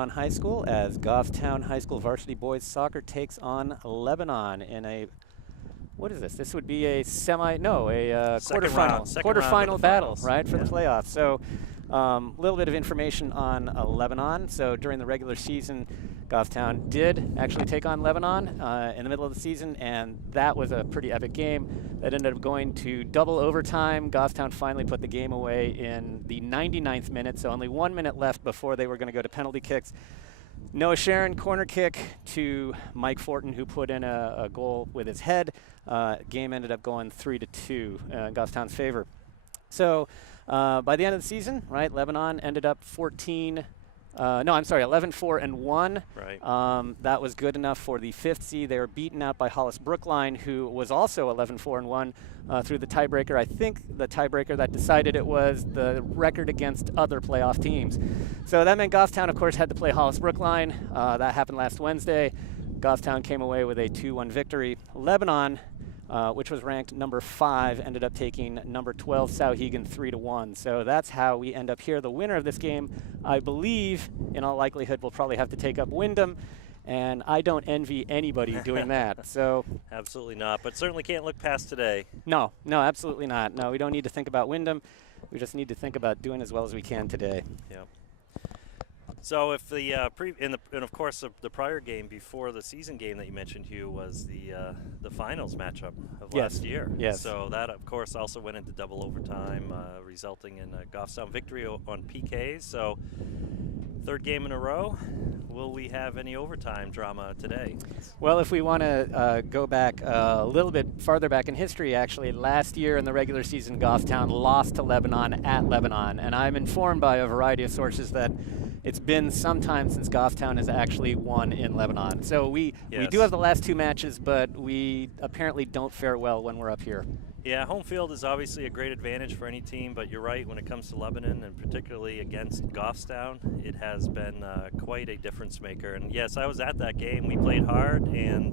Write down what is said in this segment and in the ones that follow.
Lebanon High School as Goffstown High School varsity boys soccer takes on Lebanon in a, what is this? This would be a quarterfinal battle, right, for the playoffs. So a little bit of information on Lebanon. So during the regular season, Goffstown did actually take on Lebanon in the middle of the season, and that was a pretty epic game that ended up going to double overtime. Goffstown finally put the game away in the 99th minute, so only 1 minute left before they were going to go to penalty kicks. Noah Sharon, corner kick to Mike Fortin, who put in a goal with his head. Game ended up going 3-2 in Goffstown's favor. So by the end of the season, right, Lebanon ended up 11-4-1. Right. That was good enough for the 5th seed. They were beaten out by Hollis Brookline, who was also 11-4-1 through the tiebreaker. I think the tiebreaker that decided it was the record against other playoff teams. So that meant Goffstown, of course, had to play Hollis Brookline. That happened last Wednesday. Goffstown came away with a 2-1 victory. Lebanon, which was ranked number 5, ended up taking number 12 Souhegan 3-1. So that's how we end up here. The winner of this game, I believe, in all likelihood, will probably have to take up Wyndham, and I don't envy anybody doing that. So absolutely not, but certainly can't look past today. No, absolutely not. No, we don't need to think about Wyndham. We just need to think about doing as well as we can today. Yeah. So if the and of course the prior game before the season game that you mentioned, Hugh, was the finals matchup of last year. Yes. So that of course also went into double overtime, resulting in a Goffstown victory on PKs. So 3rd game in a row. Will we have any overtime drama today? Well, if we want to go back a little bit farther back in history, actually, last year in the regular season, Goffstown lost to Lebanon at Lebanon, and I'm informed by a variety of sources that it's been some time since Goffstown has actually won in Lebanon. So we do have the last 2 matches, but we apparently don't fare well when we're up here. Yeah, home field is obviously a great advantage for any team, but you're right, when it comes to Lebanon, and particularly against Goffstown, it has been quite a difference maker. And yes, I was at that game. We played hard, and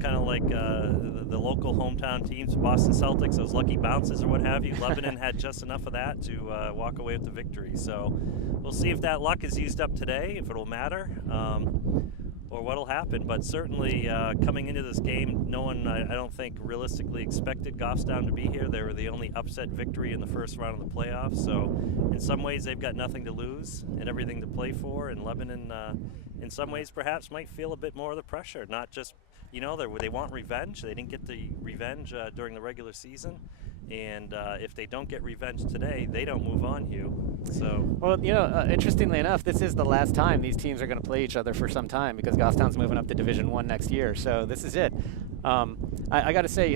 kind of like the local hometown teams, Boston Celtics, those lucky bounces or what have you, Lebanon had just enough of that to walk away with the victory. So we'll see if that luck is used up today, if it'll matter. Or what'll happen, but certainly coming into this game, no one, I don't think, realistically expected Goffstown to be here. They were the only upset victory in the first round of the playoffs, so in some ways they've got nothing to lose and everything to play for, and Lebanon, in some ways, perhaps might feel a bit more of the pressure, not just, they want revenge. They didn't get the revenge during the regular season. And if they don't get revenge today, they don't move on, Hugh. So, well, interestingly enough, this is the last time these teams are going to play each other for some time, because Goffstown's moving up to Division 1 next year. So this is it. I got to say,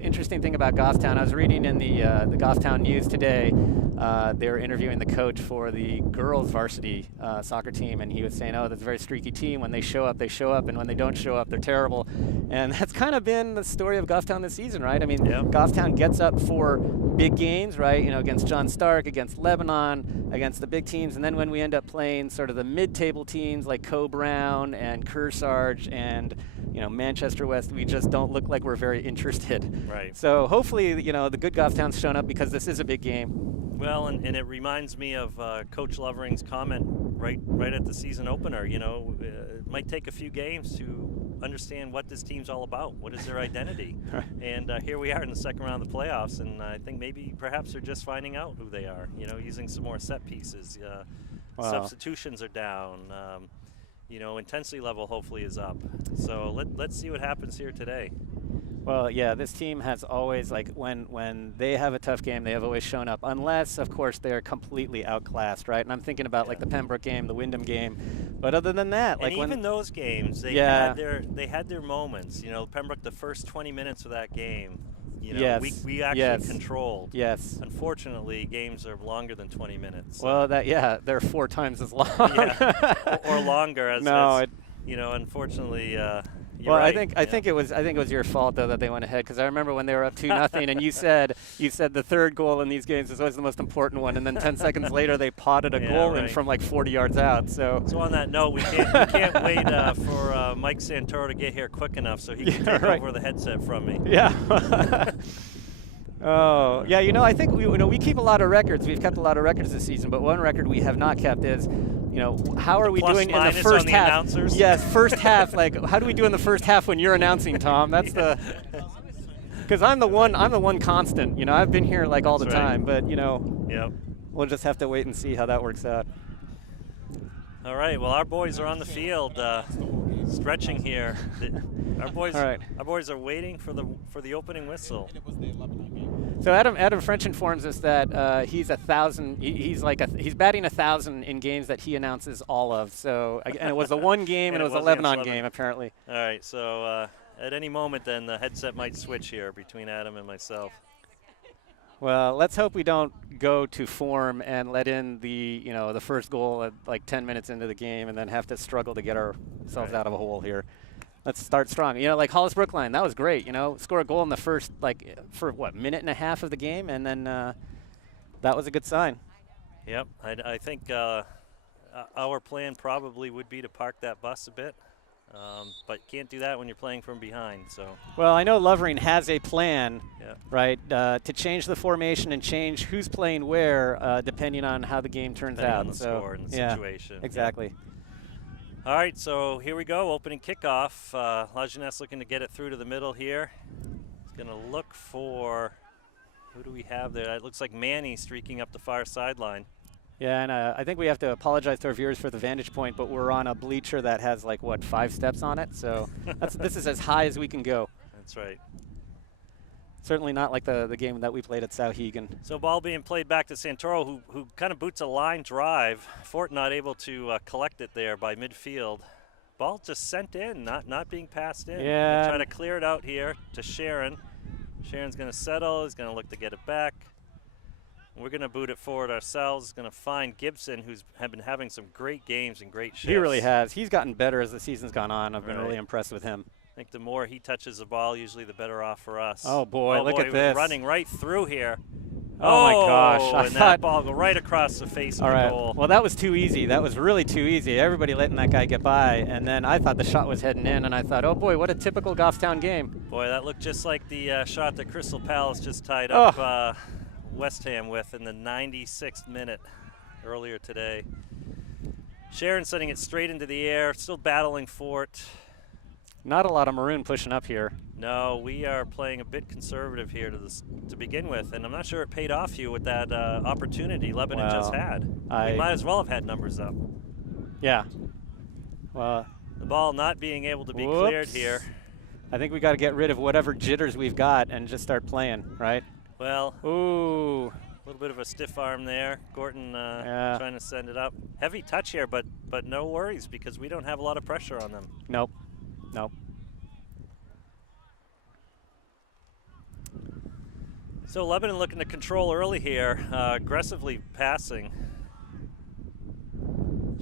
interesting thing about Goffstown, I was reading in the Goffstown News today, they were interviewing the coach for the girls varsity soccer team, and he was saying, that's a very streaky team. When they show up, and when they don't show up, they're terrible. And that's kind of been the story of Goffstown this season, right? I mean, Goffstown gets up for big games, right, against John Stark, against Lebanon, against the big teams, and then when we end up playing sort of the mid-table teams like Co-Brown and Kearsarge and Manchester West, we just don't look like we're very interested. Right. So hopefully, the good Goffstown's shown up, because this is a big game. Well, and it reminds me of Coach Lovering's comment right at the season opener. It might take a few games to understand what this team's all about. What is their identity? Right. And here we are in the second round of the playoffs, and I think perhaps they're just finding out who they are. Using some more set pieces. Wow. Substitutions are down. Intensity level hopefully is up. So let's see what happens here today. Well, yeah, this team has always, when they have a tough game, they have always shown up, unless, of course, they're completely outclassed, right? And I'm thinking about, the Pembroke game, the Wyndham game. But other than that, and even those games, they had their moments. Pembroke, the first 20 minutes of that game, we actually controlled. Yes. Unfortunately, games are longer than 20 minutes. Well, they're 4 times as long. or longer. Unfortunately. Well, right. I think it was your fault though that they went ahead, because I remember when they were up 2-0, and you said the third goal in these games is always the most important one, and then 10 seconds later they potted a goal in from 40 yards out. So on that note, we can't wait for Mike Santoro to get here quick enough so he can take over the headset from me. Yeah. Oh, yeah, I think we keep a lot of records. We've kept a lot of records this season, but one record we have not kept is you know, how are we plus doing in the minus first on the half? announcers. Yes, first half. Like, how do we do in the first half when you're announcing, Tom? That's the. Because I'm the one constant. You know, I've been here like all the That's right. time, but you know, Yep. we'll just have to wait and see how that works out. All right. Well, our boys are on the field, stretching here. Our boys are waiting for the opening whistle. So Adam French informs us that he's 1,000. He's batting 1,000 in games that he announces all of. So and it was the one game, and it was a Lebanon game apparently. All right. So at any moment, then the headset might switch here between Adam and myself. Well, let's hope we don't go to form and let in the first goal at like 10 minutes into the game, and then have to struggle to get ourselves out of a hole here. Let's start strong. You know, like Hollis Brookline, that was great. You know, score a goal in the first, for what, minute and a half of the game, and then that was a good sign. Yep, I think our plan probably would be to park that bus a bit, but can't do that when you're playing from behind. So. Well, I know Lovering has a plan, yeah. right, to change the formation and change who's playing where, depending on how the game turns out. On the score and the situation. Exactly. Yeah. All right, so here we go, opening kickoff. La Jeunesse looking to get it through to the middle here. It's going to look for, who do we have there? It looks like Manny streaking up the far sideline. Yeah, and I think we have to apologize to our viewers for the vantage point, but we're on a bleacher that has, 5 steps on it. So this is as high as we can go. That's right. Certainly not like the game that we played at Sauhegan. So ball being played back to Santoro, who kind of boots a line drive. Fort not able to collect it there by midfield. Ball just sent in, not being passed in. Yeah. Try to clear it out here to Sharon. Sharon's going to settle. He's going to look to get it back. We're going to boot it forward ourselves. Going to find Gibson, who's been having some great games and great shifts. He really has. He's gotten better as the season's gone on. I've been really impressed with him. I think the more he touches the ball, usually the better off for us. Oh, boy, look at this. Running right through here. Oh, my gosh. And that ball go right across the face of the goal. Well, that was too easy. That was really too easy. Everybody letting that guy get by. And then I thought the shot was heading in, and I thought, oh, boy, what a typical Goffstown game. Boy, that looked just like the shot that Crystal Palace just tied up West Ham with in the 96th minute earlier today. Sharon sending it straight into the air, still battling Fort. Not a lot of maroon pushing up here. No, we are playing a bit conservative here to begin with, and I'm not sure it paid off you with that opportunity Lebanon just had. We might as well have had numbers up. Yeah. Well, the ball not being able to be cleared here. I think we got to get rid of whatever jitters we've got and just start playing, right? Well, ooh, a little bit of a stiff arm there. Gorton trying to send it up. Heavy touch here, but no worries because we don't have a lot of pressure on them. Nope. Nope. So Lebanon looking to control early here, aggressively passing.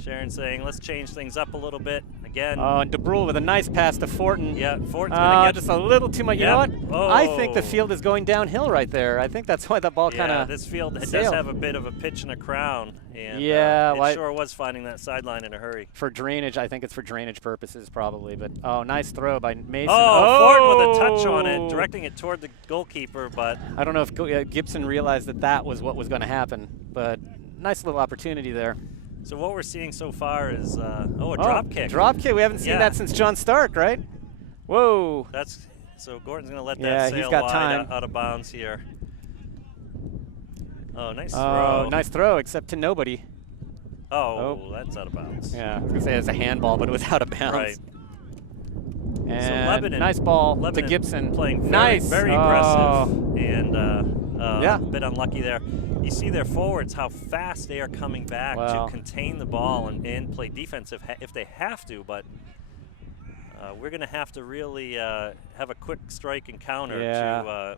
Sharon saying, let's change things up a little bit. Again. Oh, and DeBrule with a nice pass to Fortin. Yeah, Fortin's going to get just a little too much. You know what? Oh. I think the field is going downhill right there. I think that's why the ball kind of Yeah, this field does have a bit of a pitch and a crown. And it sure was finding that sideline in a hurry. For drainage, I think it's for drainage purposes probably. But, nice throw by Mason. Fortin with a touch on it, directing it toward the goalkeeper. But I don't know if Gibson realized that was what was going to happen. But nice little opportunity there. So what we're seeing so far is a drop kick. Drop kick. We haven't seen that since John Stark, right? Whoa. So Gordon's going to let that sail wide out of bounds here. Oh, nice throw. Oh, nice throw, except to nobody. Oh, that's out of bounds. Yeah, I was going to say it's a handball, but it was out of bounds. Right. And so Lebanon, nice ball to Gibson. Playing very aggressive and a bit unlucky there. You see their forwards, how fast they are coming back to contain the ball and play defense if they have to, but we're going to have to really have a quick strike and counter to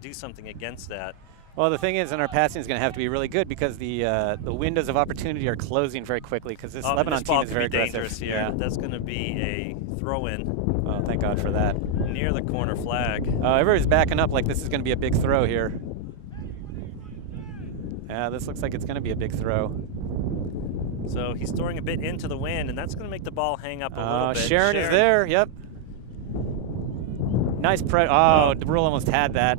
do something against that. Well, the thing is, and our passing is going to have to be really good because the windows of opportunity are closing very quickly because this Lebanon team is very aggressive. Here. Yeah. That's going to be a throw-in. Oh, thank God for that. Near the corner flag. Everybody's backing up like this is going to be a big throw here. Yeah, this looks like it's going to be a big throw. So he's throwing a bit into the wind, and that's going to make the ball hang up a little bit. Sharon is there, yep. Nice press. Oh, DeBrule almost had that.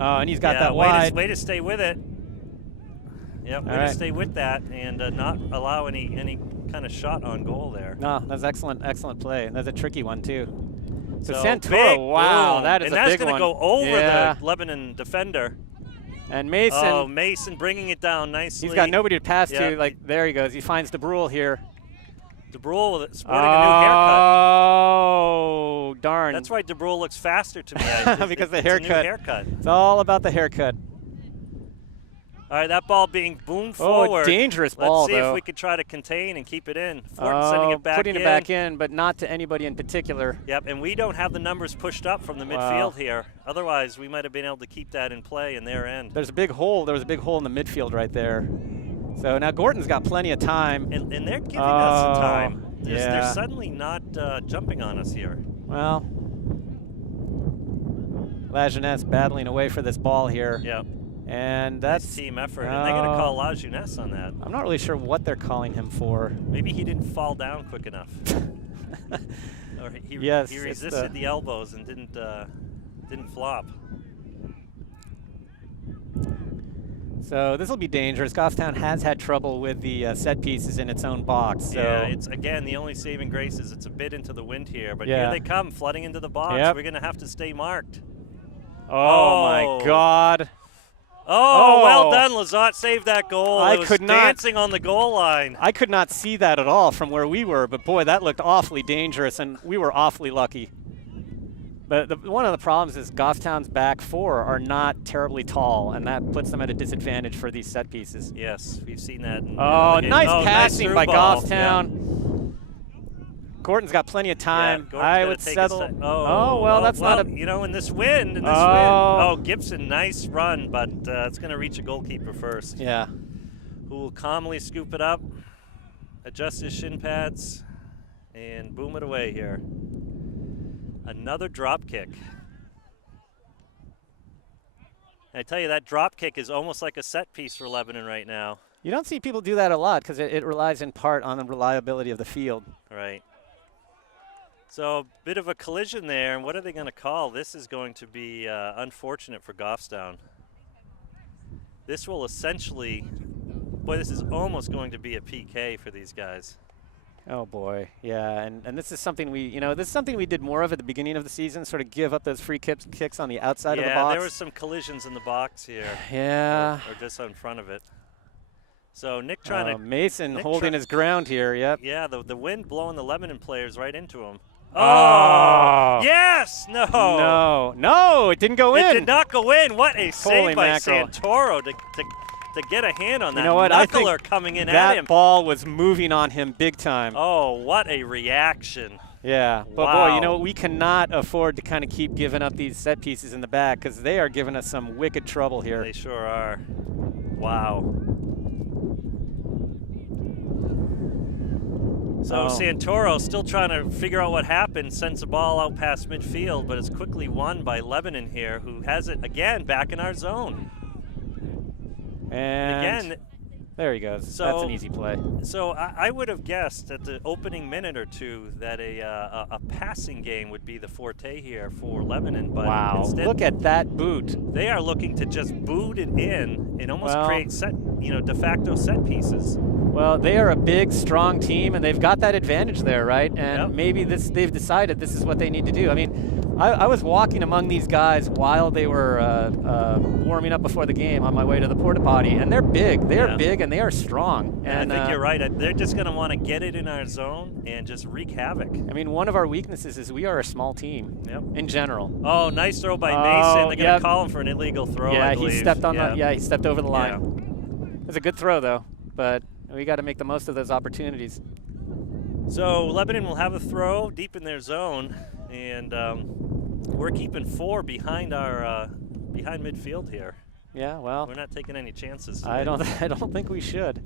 Oh, and he's got that wide. Way to stay with it. Yep, we're All going right. to stay with that and not allow any kind of shot on goal there. No, that's excellent play. That's a tricky one too. So Santoro, big wow, boom. that is and a that's big gonna one. go over Yeah. the Lebanon defender. And Mason. Oh, Mason bringing it down nicely. He's got nobody to pass Yeah. to. Like, there he goes. He finds DeBrule here. DeBrule sporting a new haircut. Oh, darn. That's why DeBrule looks faster to me. Because the it's a new haircut. haircut. It's all about the haircut. All right, that ball being boomed forward. Oh, dangerous ball, Let's see though. if we could try to contain and keep it in. Fort sending it back in. Putting it back in, but not to anybody in particular. Yep, and we don't have the numbers pushed up from the midfield here. Otherwise, we might have been able to keep that in play in their end. There's a big hole. There was a big hole in the midfield right there. So now Gorton's got plenty of time. And they're giving us some time. Yeah. They're suddenly not jumping on us here. Well, Lajeunesse battling away for this ball here. Yep. And that's nice team effort. And they're going to call Lajeunesse on that. I'm not really sure what they're calling him for. Maybe he didn't fall down quick enough. Or he resisted the elbows and didn't flop. So this will be dangerous. Goffstown has had trouble with the set pieces in its own box. So. Yeah, it's again the only saving grace is it's a bit into the wind here, but yeah. here they come flooding into the box. Yep. We're going to have to stay marked. Oh my God! Oh, well done, Lizotte saved that goal. It was could not dancing on the goal line. I could not see that at all from where we were, but boy, that looked awfully dangerous, and we were awfully lucky. But one of the problems is Goffstown's back four are not terribly tall, and that puts them at a disadvantage for these set pieces. Yes, we've seen that. Nice passing by Goffstown. Yeah. Gordon's got plenty of time. Yeah, I would settle. Well, that's not a. You know, in this wind, Gibson, nice run, but it's going to reach a goalkeeper first. Yeah. Who will calmly scoop it up, adjust his shin pads, and boom it away here. Another drop kick. And I tell you, that drop kick is almost like a set piece for Lebanon right now. You don't see people do that a lot because it relies in part on the reliability of the field. Right. So a bit of a collision there, and what are they going to call? This is going to be unfortunate for Goffstown. This will essentially, boy, this is almost going to be a PK for these guys. Oh boy, yeah, and this is something we did more of at the beginning of the season, sort of give up those free kicks on the outside of the box. Yeah, there were some collisions in the box here. Yeah. Or just in front of it. So Nick trying to. Mason holding his ground here. Yep. Yeah, the wind blowing the Lebanon players right into him. Oh! Yes! No, it didn't go in. It did not go in. What a save by mackerel. Santoro to get a hand on that. You know what? I think knuckler coming in that at him. ball was moving on him big time. Oh, what a reaction. Yeah, but wow. boy, you know, we cannot afford to kind of keep giving up these set pieces in the back because they are giving us some wicked trouble here. They sure are. Wow. So Santoro still trying to figure out what happened, sends the ball out past midfield, but it's quickly won by Lebanon here, who has it again back in our zone. And again, there he goes. So, that's an easy play. So I would have guessed at the opening minute or two that a passing game would be the forte here for Lebanon, but wow, instead, look at that boot. They are looking to just boot it in and almost create de facto set pieces. Well, they are a big, strong team, and they've got that advantage there, right? And maybe they've decided this is what they need to do. I mean, I was walking among these guys while they were warming up before the game on my way to the porta potty, and they're big. They are big, and they are strong. And I think you're right. They're just going to want to get it in our zone and just wreak havoc. I mean, one of our weaknesses is we are a small team in general. Oh, nice throw by Mason. They're going to call him for an illegal throw, I believe. He stepped on he stepped over the line. It was a good throw, though, but we got to make the most of those opportunities. So Lebanon will have a throw deep in their zone, and we're keeping four behind our behind midfield here. Yeah, well, we're not taking any chances today. I don't think we should.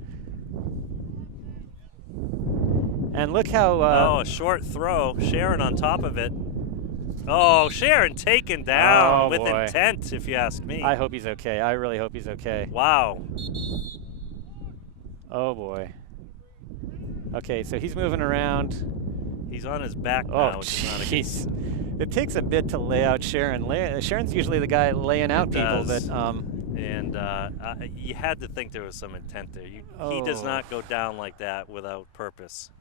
And look how a short throw. Sharon on top of it. Oh, Sharon taken down with intent, if you ask me. I hope he's okay. I really hope he's okay. Wow. Oh boy. Okay, so he's moving around. He's on his back now. Oh, jeez. It takes a bit to lay out Sharon. Sharon's usually the guy laying out people, but And you had to think there was some intent there. He does not go down like that without purpose.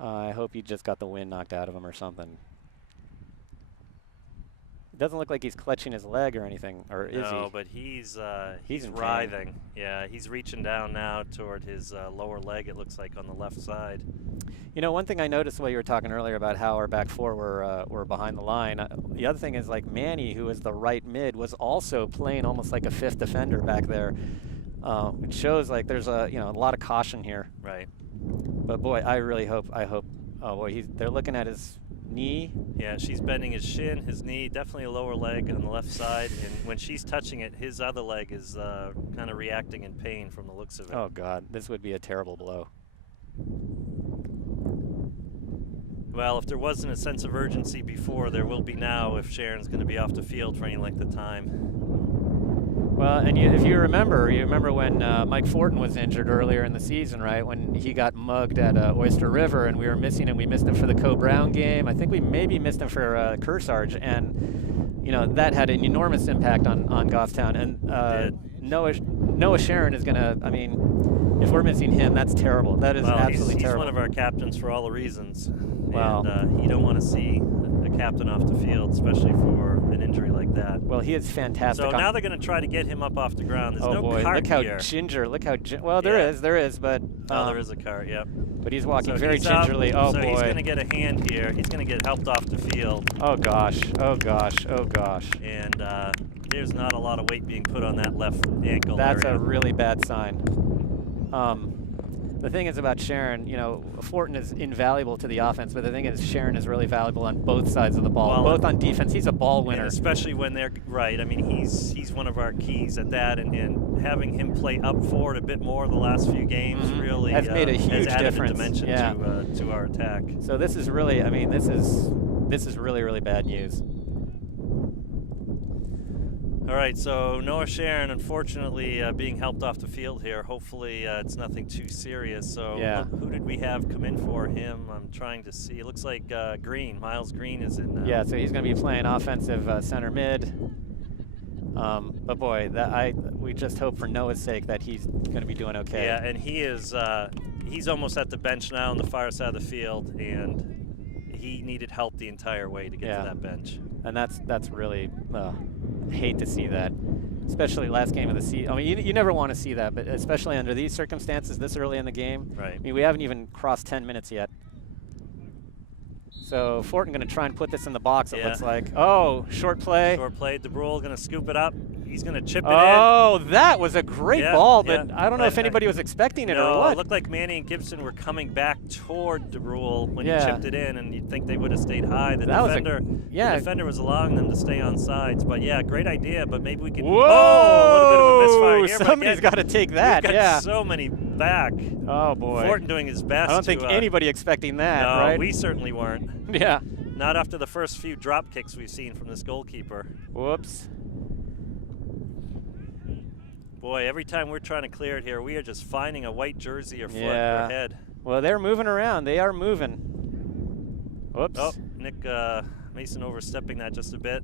I hope he just got the wind knocked out of him or something. It doesn't look like he's clutching his leg or anything, or is he? No, but he's in writhing. pain. Yeah, he's reaching down now toward his lower leg, it looks like, on the left side. You know, one thing I noticed while you were talking earlier about how our back four were behind the line. The other thing is, like, Manny, who is the right mid, was also playing almost like a fifth defender back there, which shows like there's a lot of caution here. Right. But boy, I hope. Oh boy, they're looking at his knee. Yeah, she's bending his shin, his knee, definitely a lower leg on the left side, and when she's touching it, his other leg is kind of reacting in pain from the looks of it. Oh God, this would be a terrible blow. Well, if there wasn't a sense of urgency before, there will be now if Sharon's going to be off the field for any length of time. Well, and if you remember when Mike Fortin was injured earlier in the season, right? When he got mugged at Oyster River, and we were missing him. We missed him for the Co-Brown game. I think we maybe missed him for Kearsarge, and that had an enormous impact on Goffstown. And Noah Sharon is gonna. I mean, if we're missing him, that's terrible. That is absolutely he's terrible. He's one of our captains for all the reasons. Wow. And you don't want to see a captain off the field, especially for an injury like that. Well, he is fantastic. So now they're going to try to get him up off the ground. There's no boy, cart look how here. Well, there is, but there is a cart. Yep. But he's walking so very he's gingerly. Up, oh so boy. he's going to get a hand here. He's going to get helped off the field. Oh gosh. Oh gosh. Oh gosh. And there's not a lot of weight being put on that left ankle. That's area. a really bad sign. The thing is about Sharon, Fortin is invaluable to the offense, but the thing is Sharon is really valuable on both sides of the ball, both on defense. He's a ball winner. Especially when they're right. I mean, he's one of our keys at that, and having him play up forward a bit more the last few games really has made a huge difference. difference. Dimension to our attack. So this is really, this is really, really bad news. All right, so Noah Sharon, unfortunately, being helped off the field here. Hopefully, it's nothing too serious. So, who did we have come in for him? I'm trying to see. It looks like Miles Green is in now. Yeah, so he's going to be playing offensive center mid. But boy, we just hope for Noah's sake that he's going to be doing okay. Yeah, and he's almost at the bench now on the far side of the field, and he needed help the entire way to get to that bench. And that's really hate to see that, especially last game of the season. I mean, you never want to see that, but especially under these circumstances this early in the game. Right. I mean, we haven't even crossed 10 minutes yet. So Fortin going to try and put this in the box, it looks like. Oh, short play. Short play. DeBrule going to scoop it up. He's going to chip it in. Oh, that was a great ball, but I don't know if anybody was expecting it or what. It looked like Manny and Gibson were coming back toward DeBrule when he chipped it in, and you'd think they would have stayed high. The defender was allowing them to stay on sides. But, great idea, but maybe we can... Whoa! Oh, a little bit of a misfire here. Somebody's got to take that, we've got so many back. Oh, boy. Fortin doing his best. I don't think anybody expecting that, right? No, we certainly weren't. Yeah. Not after the first few drop kicks we've seen from this goalkeeper. Whoops. Boy, every time we're trying to clear it here, we are just finding a white jersey or foot or head. Well, they're moving around. They are moving. Whoops. Oh, Nick Mason overstepping that just a bit.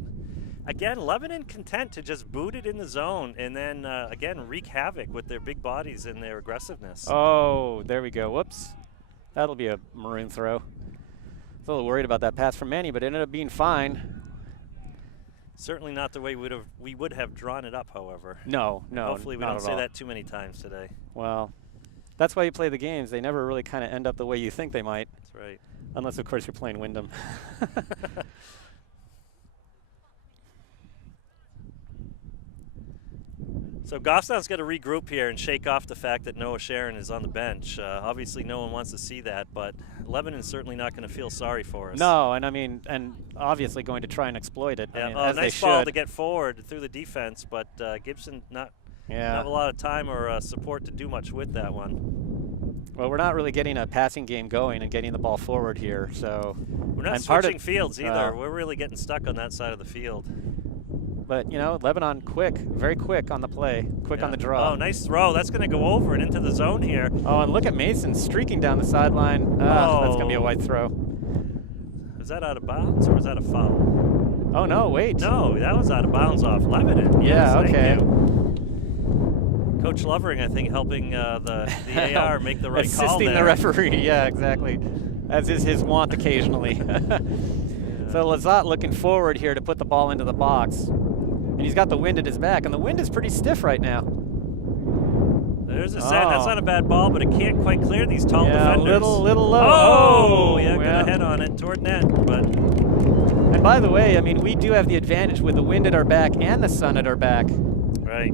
Again, Lebanon content to just boot it in the zone and then, again, wreak havoc with their big bodies and their aggressiveness. Oh, there we go. Whoops. That'll be a maroon throw. A little worried about that pass from Manny, but it ended up being fine. Certainly not the way we would have drawn it up, however. No. Hopefully we don't say that too many times today. Well, that's why you play the games. They never really kind of end up the way you think they might. That's right. Unless, of course, you're playing Wyndham. So Goffstown's got to regroup here and shake off the fact that Noah Sharon is on the bench. Obviously, no one wants to see that, but Lebanon's certainly not going to feel sorry for us. No, and obviously going to try and exploit it. Yeah. I mean, nice ball to get forward through the defense, but Gibson not have a lot of time or support to do much with that one. Well, we're not really getting a passing game going and getting the ball forward here, so we're not switching fields either. We're really getting stuck on that side of the field. But, Lebanon very quick on the play, quick on the draw. Oh, nice throw. That's going to go over and into the zone here. Oh, and look at Mason streaking down the sideline. That's going to be a white throw. Was that out of bounds or was that a foul? Oh, no, wait. No, that was out of bounds off Lebanon. Yes, Yeah, okay. Thank you. Coach Lovering, I think, helping the AR make the right call Assisting there. the referee, yeah, exactly. As is his wont occasionally. So Lazat looking forward here to put the ball into the box. And he's got the wind at his back, and the wind is pretty stiff right now. There's a set. That's not a bad ball, but it can't quite clear these tall defenders. Little low. Oh, yeah, got a head on it toward net. But and by the way, I mean, we do have the advantage with the wind at our back and the sun at our back. Right.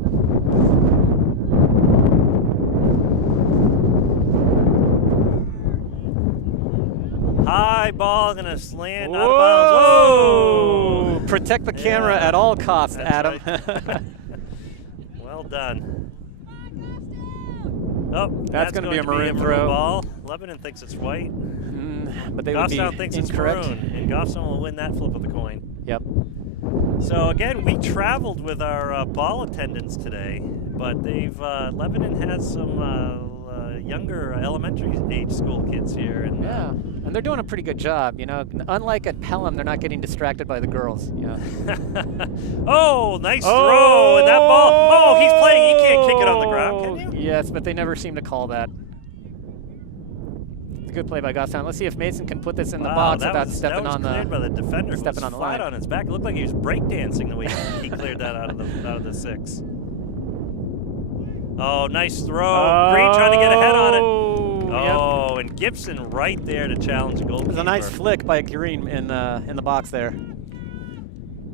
High ball, gonna land out of bounds. Oh! Protect the camera at all costs, Adam. Right. Well done. Oh, that's going to be a maroon throw. Ball. Lebanon thinks it's white. But they would be Goffstown thinks incorrect. It's maroon, and Goffstown will win that flip of the coin. Yep. So again, we traveled with our ball attendants today, but Lebanon has some younger elementary age school kids here, and yeah, and they're doing a pretty good job. You know, unlike at Pelham, they're not getting distracted by the girls. You know. Oh, nice throw, and that ball. Oh, he's playing. You can't kick it on the ground, can you? Yes, but they never seem to call that. It's a good play by Goffstown. Let's see if Mason can put this in the box without stepping on the. Cleared by the defender. Stepping on the flat line. on his back. It looked like he was breakdancing the way he cleared that out of the 6. Oh, nice throw. Green trying to get ahead on it. Oh, and Gibson right there to challenge the goalkeeper. It was a nice flick by Green in the box there.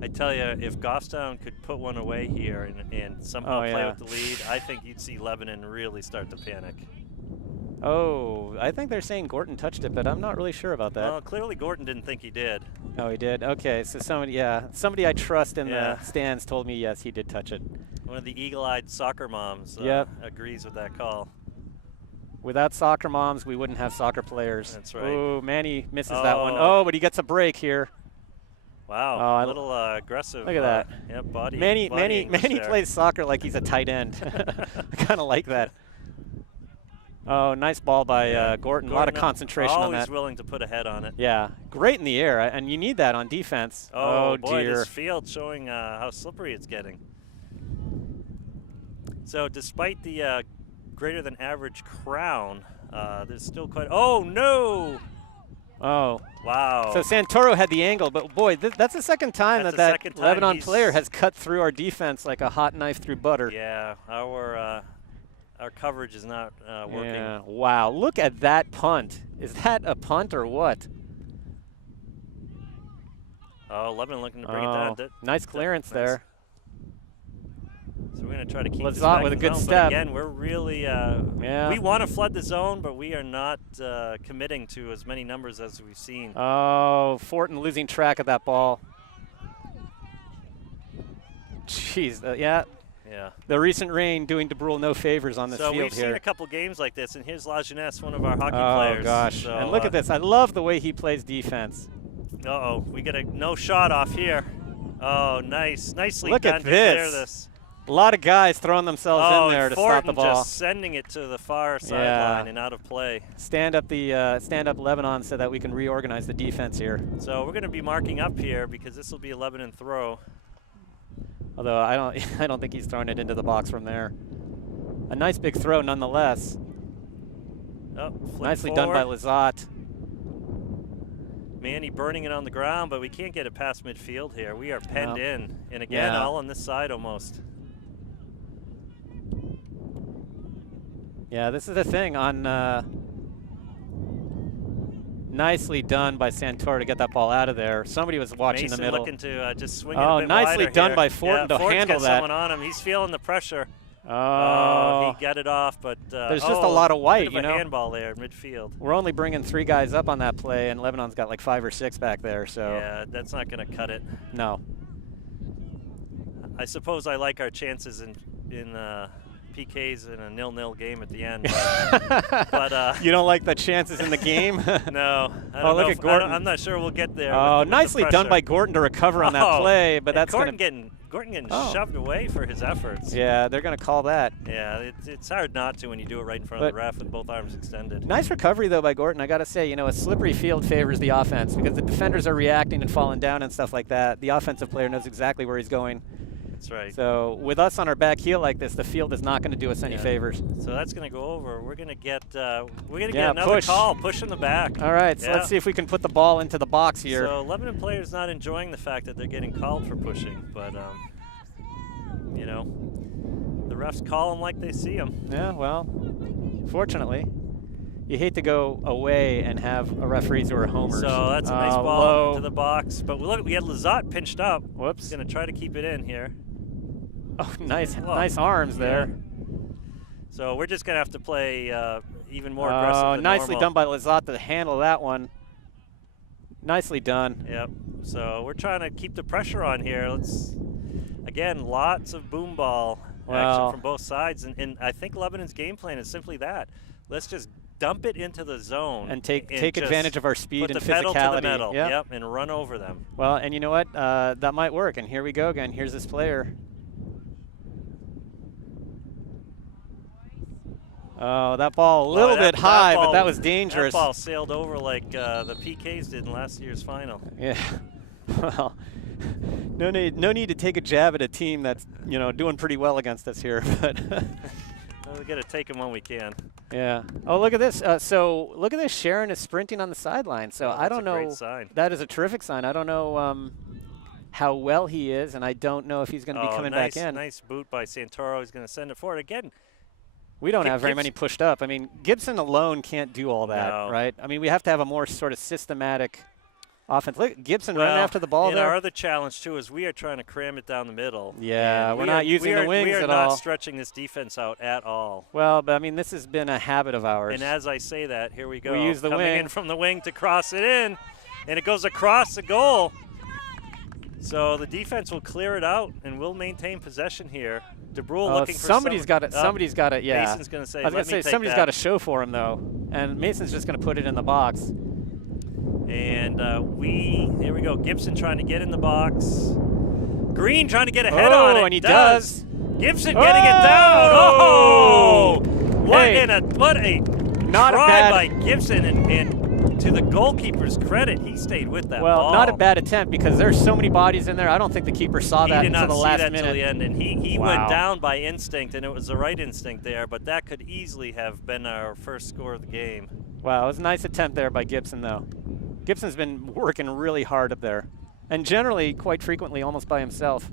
I tell you, if Goffstown could put one away here and somehow play with the lead, I think you'd see Lebanon really start to panic. Oh, I think they're saying Gorton touched it, but I'm not really sure about that. Well, clearly Gorton didn't think he did. Oh, he did? Okay, so somebody I trust in the stands told me, yes, he did touch it. One of the eagle-eyed soccer moms agrees with that call. Without soccer moms, we wouldn't have soccer players. That's right. Oh, Manny misses that one. Oh, but he gets a break here. Wow, a little aggressive. Look at that. Yep, body. Manny there. plays soccer like he's a tight end. I kind of like that. Oh, nice ball by Gorton. A lot of concentration on that. Always willing to put a head on it. Yeah, great in the air, and you need that on defense. Oh boy, dear. this field showing how slippery it's getting. So despite the greater than average crown, there's still quite. Oh no! Oh. Wow. So Santoro had the angle, but boy, that's the second time that Lebanon player has cut through our defense like a hot knife through butter. Yeah, our coverage is not working. Yeah. Wow, look at that punt. Is that a punt or what? Oh, Lebanon looking to bring it down. Nice clearance there. So we're going to try to keep this Lazat back with a in good zone, step. But again, we're really we want to flood the zone, but we are not committing to as many numbers as we've seen. Oh, Fortin losing track of that ball. Jeez, yeah. Yeah. The recent rain doing DeBrule no favors on this field here. So we've seen a couple games like this, and here's La Jeunesse, one of our hockey players. Oh, gosh. So, and look at this. I love the way he plays defense. Uh-oh. We get a no shot off here. Oh, nice. Nicely look done at to clear this. A lot of guys throwing themselves in there to stop the ball. Just sending it to the far sideline and out of play. Stand up Lebanon so that we can reorganize the defense here. So we're going to be marking up here because this will be a Lebanon throw. Although I don't think he's throwing it into the box from there. A nice big throw nonetheless. Oh, nicely done by Lazat. Manny burning it on the ground, but we can't get it past midfield here. We are penned in. And again, all on this side almost. Yeah, this is the thing on nicely done by Santoro to get that ball out of there. Somebody was watching Mason the middle. Looking to just swing it a bit nicely wider done here. by Fortin to handle that. Someone on him. He's feeling the pressure. Oh, he got it off, but there's just a lot of white, you know. Handball there, midfield. We're only bringing 3 guys up on that play, and Lebanon's got like 5 or 6 back there. So yeah, that's not going to cut it. No. I suppose I like our chances in PKs in a 0-0 game at the end. But you don't like the chances in the game? No. Look at Gorton. I'm not sure we'll get there. Oh, with nicely the done by Gorton to recover on that play, but that's Gorton getting Gorton getting shoved away for his efforts. Yeah, they're going to call that. Yeah, it's hard not to when you do it right in front of the ref with both arms extended. Nice recovery, though, by Gorton. I got to say, you know, a slippery field favors the offense because the defenders are reacting and falling down and stuff like that. The offensive player knows exactly where he's going. That's right. So with us on our back heel like this, the field is not going to do us any favors. So that's going to go over. We're going to get another call, push in the back. All right, so let's see if we can put the ball into the box here. So Lebanon players not enjoying the fact that they're getting called for pushing, but you know, the refs call them like they see them. Yeah, well, fortunately. You hate to go away and have a referees who are homers. So that's a nice ball into the box. But look, we had Lazat pinched up. Whoops. He's going to try to keep it in here. Oh, nice arms there. So we're just going to have to play even more aggressive than nicely normal. done by Lazat to handle that one. Nicely done. Yep. So we're trying to keep the pressure on here. Again, lots of boom ball action from both sides. And I think Lebanon's game plan is simply that. Let's just dump it into the zone and take advantage of our speed and physicality. Put the pedal to the metal, yep, and run over them. Well, and you know what? That might work. And here we go again. Here's this player. Oh, that ball a little bit high, but that was dangerous. That ball sailed over like the PKs did in last year's final. Yeah. Well, no need to take a jab at a team that's doing pretty well against us here, but. Well, we got to take them when we can. Yeah. Oh, look at this. So look at this. Sharon is sprinting on the sideline. So I don't know. That's a great sign. That is a terrific sign. I don't know how well he is, and I don't know if he's going to be coming back in. Nice boot by Santoro. He's going to send it forward again. We don't have very many pushed up. I mean, Gibson alone can't do all that, right? I mean, we have to have a more sort of systematic offense. Look, Gibson running after the ball there. Our other challenge, too, is we are trying to cram it down the middle. Yeah, we're not using the wings at all. We are not stretching this defense out at all. Well, but, I mean, this has been a habit of ours. And as I say that, here we go. We use the wing. Coming in from the wing to cross it in, and it goes across the goal. So the defense will clear it out, and we'll maintain possession here. DeBrule looking for somebody's got it. Somebody's got it. Yeah. Mason's going to say. I was going to say somebody's got to show for him though, and Mason's just going to put it in the box. And here we go. Gibson trying to get in the box. Green trying to get ahead on it. And he does. Gibson getting it down. Oh! What a try by Gibson, and to the goalkeeper's credit, he stayed with that ball. Well, not a bad attempt because there's so many bodies in there. I don't think the keeper saw that until the last minute. He did not see that until the end, and he went down by instinct, and it was the right instinct there, but that could easily have been our first score of the game. Wow, it was a nice attempt there by Gibson, though. Gibson's been working really hard up there, and generally, quite frequently, almost by himself.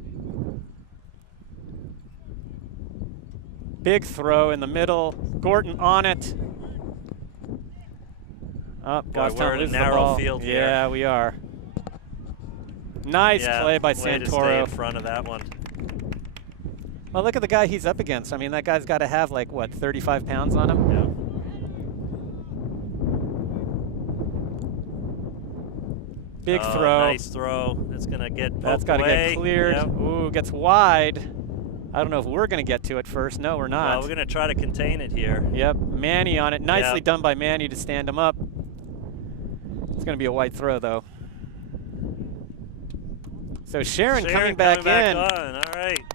Big throw in the middle. Gordon on it. Oh, we're in a narrow field here. Yeah, we are. Nice play by Santoro. Way to stay in front of that one. Well, look at the guy he's up against. I mean, that guy's got to have, like, what, 35 pounds on him? Yeah. Big throw. Nice throw. That's going to get poked away. That's got to get cleared. Yep. Ooh, gets wide. I don't know if we're going to get to it first. No, we're not. Well, we're going to try to contain it here. Yep, Manny on it. Nicely done by Manny to stand him up. It's going to be a white throw, though. So Sharon coming back in. On.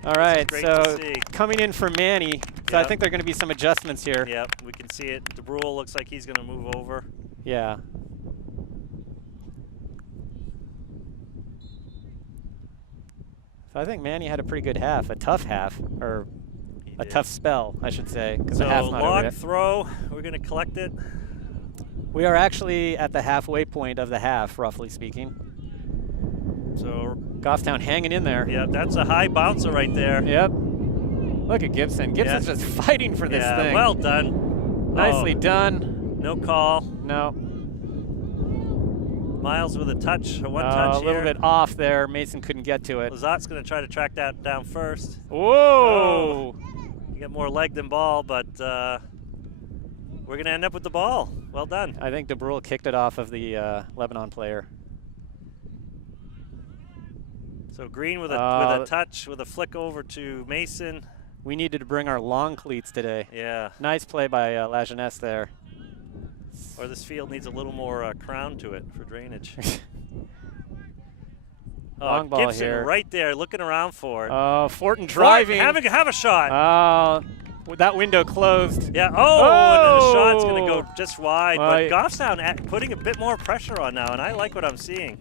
All right. So coming in for Manny. So I think there are going to be some adjustments here. Yep, we can see it. DeBrule looks like he's going to move over. Yeah. So I think Manny had a pretty good half, a tough half, or a tough spell, I should say. So long throw, we're going to collect it. We are actually at the halfway point of the half, roughly speaking. So Goffstown hanging in there. Yeah, that's a high bouncer right there. Yep. Look at Gibson. Gibson's just fighting for this thing. Well done. Nicely done. No call. No. Miles with a touch, one touch here. A little bit off there. Mason couldn't get to it. Lazat's going to try to track that down first. Whoa! You got more leg than ball, but we're going to end up with the ball. Well done. I think DeBrule kicked it off of the Lebanon player. So Green with a touch, with a flick over to Mason. We needed to bring our long cleats today. Yeah. Nice play by La Jeunesse there. Or this field needs a little more crown to it for drainage. Long ball Gibson here. right there, looking around for it. Oh, Fortin driving. Have a shot. Oh, that window closed. Yeah. Oh, and then the shot's going to go just wide. Well, but Goffstown putting a bit more pressure on now, and I like what I'm seeing.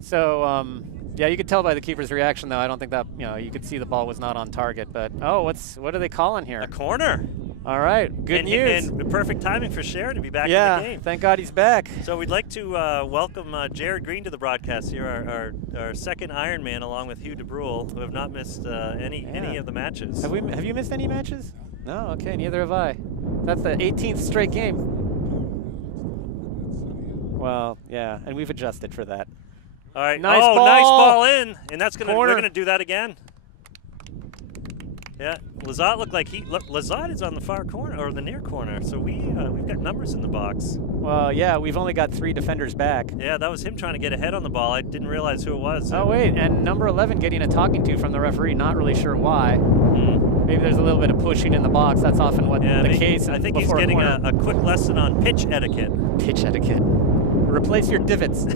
So, yeah, you could tell by the keeper's reaction, though. I don't think that, you could see the ball was not on target. But, what are they calling here? A corner. All right, good news. And perfect timing for Sharon to be back in the game. Thank God he's back. So we'd like to welcome Jared Green to the broadcast here, our second Ironman, along with Hugh DeBrule, who have not missed any of the matches. Have you missed any matches? No, okay, neither have I. That's the 18th straight game. Well, yeah, and we've adjusted for that. All right. Nice ball. Nice ball in, and we're gonna do that again. Yeah, Lazat looked like Lazat is on the far corner or the near corner, so we've got numbers in the box. Well, yeah, we've only got 3 defenders back. Yeah, that was him trying to get ahead on the ball. I didn't realize who it was. Oh wait, and number 11 getting a talking to from the referee. Not really sure why. Maybe there's a little bit of pushing in the box. That's often what the case. I think he's getting a quick lesson on pitch etiquette. Pitch etiquette. Replace your divots.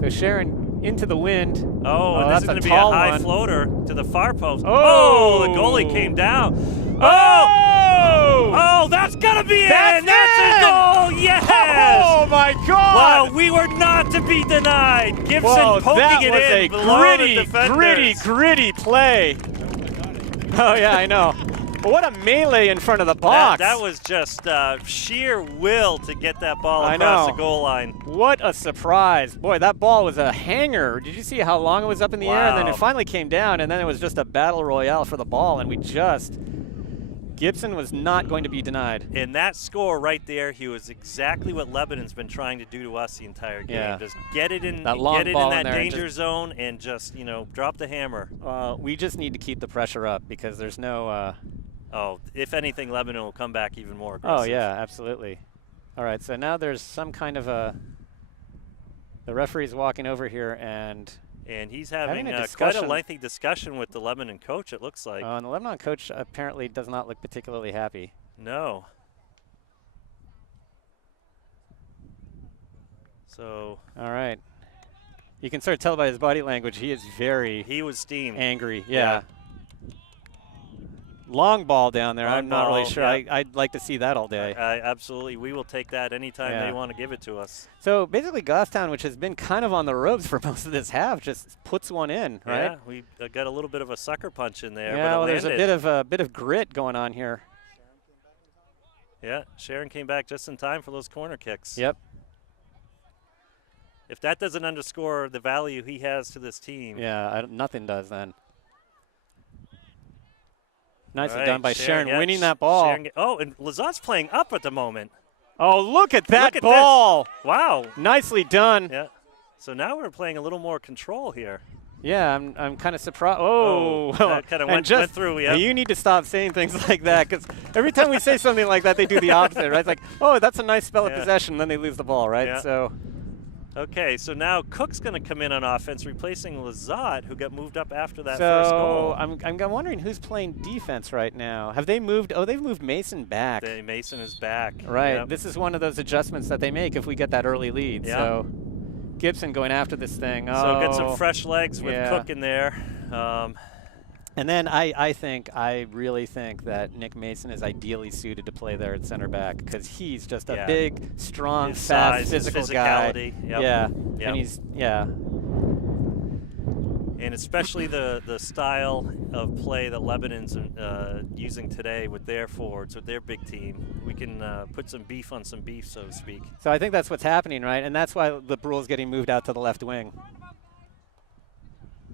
So Sharon into the wind. Oh, this is going to be a high floater to the far post. Oh, the goalie came down. Oh, that's got to be in. That's a goal. Yes. Oh my God. Wow, we were not to be denied. Gibson poking that it was in a below the defenders. gritty play. Oh yeah, I know. What a melee in front of the box. That was just sheer will to get that ball across the goal line. What a surprise. Boy, that ball was a hanger. Did you see how long it was up in the air? And then it finally came down, and then it was just a battle royale for the ball, and Gibson was not going to be denied. And that score right there, he was exactly what Lebanon's been trying to do to us the entire game. Yeah. Just get it in that danger zone and just, drop the hammer. We just need to keep the pressure up because there's no if anything, Lebanon will come back even more aggressive. Oh, yeah, absolutely. All right, so now there's some kind of the referee's walking over here and he's having a quite a lengthy discussion with the Lebanon coach, it looks like. And the Lebanon coach apparently does not look particularly happy. No. So. All right. You can sort of tell by his body language he is He was steamed. Angry, yeah. Long ball down there. I'm not really sure. Yeah. I'd like to see that all day. Absolutely. We will take that anytime they want to give it to us. So basically Goffstown, which has been kind of on the ropes for most of this half, just puts one in, right? Yeah, we got a little bit of a sucker punch in there. Yeah, but there's a bit of grit going on here. Yeah, Sharon came back just in time for those corner kicks. Yep. If that doesn't underscore the value he has to this team. Yeah, nothing does then. Nicely done by Sharon winning that ball. And Lazat's playing up at the moment. Oh, look at that ball. This. Wow. Nicely done. Yeah. So now we're playing a little more control here. Yeah, I'm kind of surprised. Oh. That kind of went through. Yeah. You need to stop saying things like that because every time we say something like that, they do the opposite, right? It's like, oh, that's a nice spell of possession, then they lose the ball, right? Yeah. So. Okay, so now Cook's going to come in on offense, replacing Lazat, who got moved up after that first goal. So I'm wondering who's playing defense right now. Have they moved? Oh, they've moved Mason back. Mason is back. Right. Yep. This is one of those adjustments that they make if we get that early lead. Yep. So Gibson going after this thing. So get some fresh legs with Cook in there. And then I really think that Nick Mason is ideally suited to play there at center back because he's just a big, strong, fast, physical guy. Yep. Yeah, yep. And and especially the style of play that Lebanon's using today with their forwards, with their big team. We can put some beef on some beef, so to speak. So I think that's what's happening, right? And that's why the Brule's getting moved out to the left wing.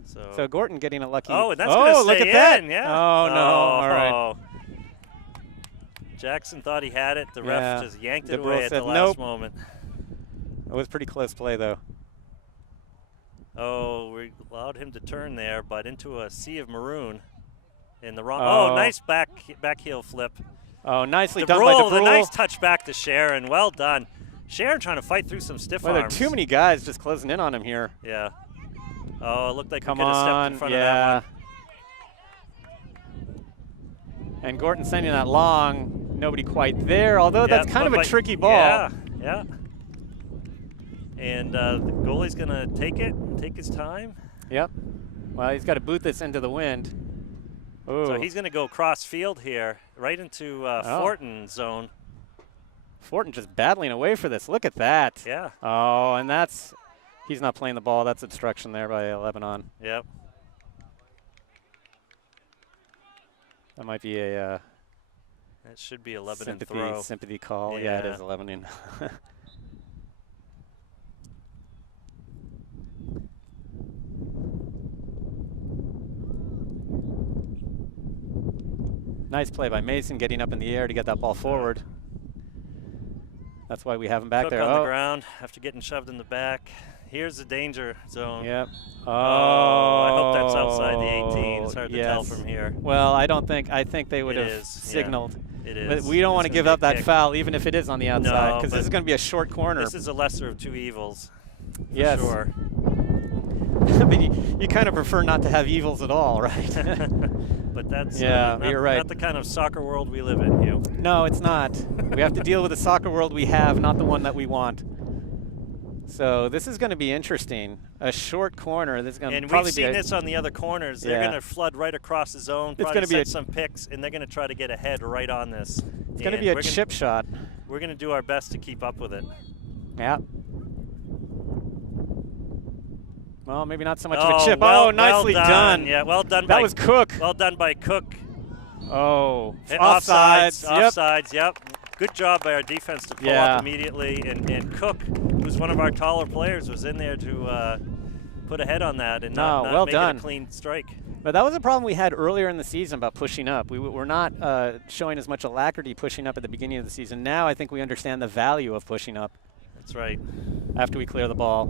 So Gorton getting a lucky. Oh, and that's going to stay look at that. Yeah. Oh, no. All right. Jackson thought he had it. The ref just yanked it away at the last moment. It was pretty close play, though. Oh, we allowed him to turn there, but into a sea of maroon. In the wrong. Oh, nice back heel flip. Oh, nicely done by DeBrule. The nice touch back to Sharon. Well done. Sharon trying to fight through some stiff arms. There are too many guys just closing in on him here. Yeah. Oh, it looked like we Come could have stepped on, in front of that one. And Gorton sending that long, nobody quite there, although that's kind of a tricky ball. Yeah. And the goalie's going to take it, take his time. Yep. Well, he's got to boot this into the wind. Ooh. So he's going to go cross field here, right into Fortin's zone. Fortin just battling away for this. Look at that. Yeah. Oh, and he's not playing the ball. That's obstruction there by Lebanon. Yep. That might be a that should be a Lebanon throw. Sympathy call. Yeah, it is a Lebanon. Nice play by Mason, getting up in the air to get that ball forward. That's why we have him back Cook there. on the ground after getting shoved in the back. Here's the danger zone. Yep. Oh, I hope that's outside the 18. It's hard to tell from here. Well, I think they would have signaled. Yeah, it is. But we don't want to give up that foul, even if it is on the outside, because this is going to be a short corner. This is a lesser of two evils. Yes. For sure. But you kind of prefer not to have evils at all, right? But that's you're right. Not the kind of soccer world we live in, Hugh. No, it's not. We have to deal with the soccer world we have, not the one that we want. So this is going to be interesting. A short corner. This is going to probably be. And we've seen this on the other corners. They're going to flood right across the zone. It's going to be some picks, and they're going to try to get ahead right on this. It's going to be a chip shot. We're going to do our best to keep up with it. Yeah. Well, maybe not so much of a chip. Nicely done. Yeah, well done. That was Cook. Well done by Cook. Oh, offsides. Offsides. Yep. Good job by our defense to pull up immediately, and Cook, who's one of our taller players, was in there to put a head on that and not make it a clean strike. But that was a problem we had earlier in the season about pushing up. We were not showing as much alacrity pushing up at the beginning of the season. Now I think we understand the value of pushing up. That's right. After we clear the ball.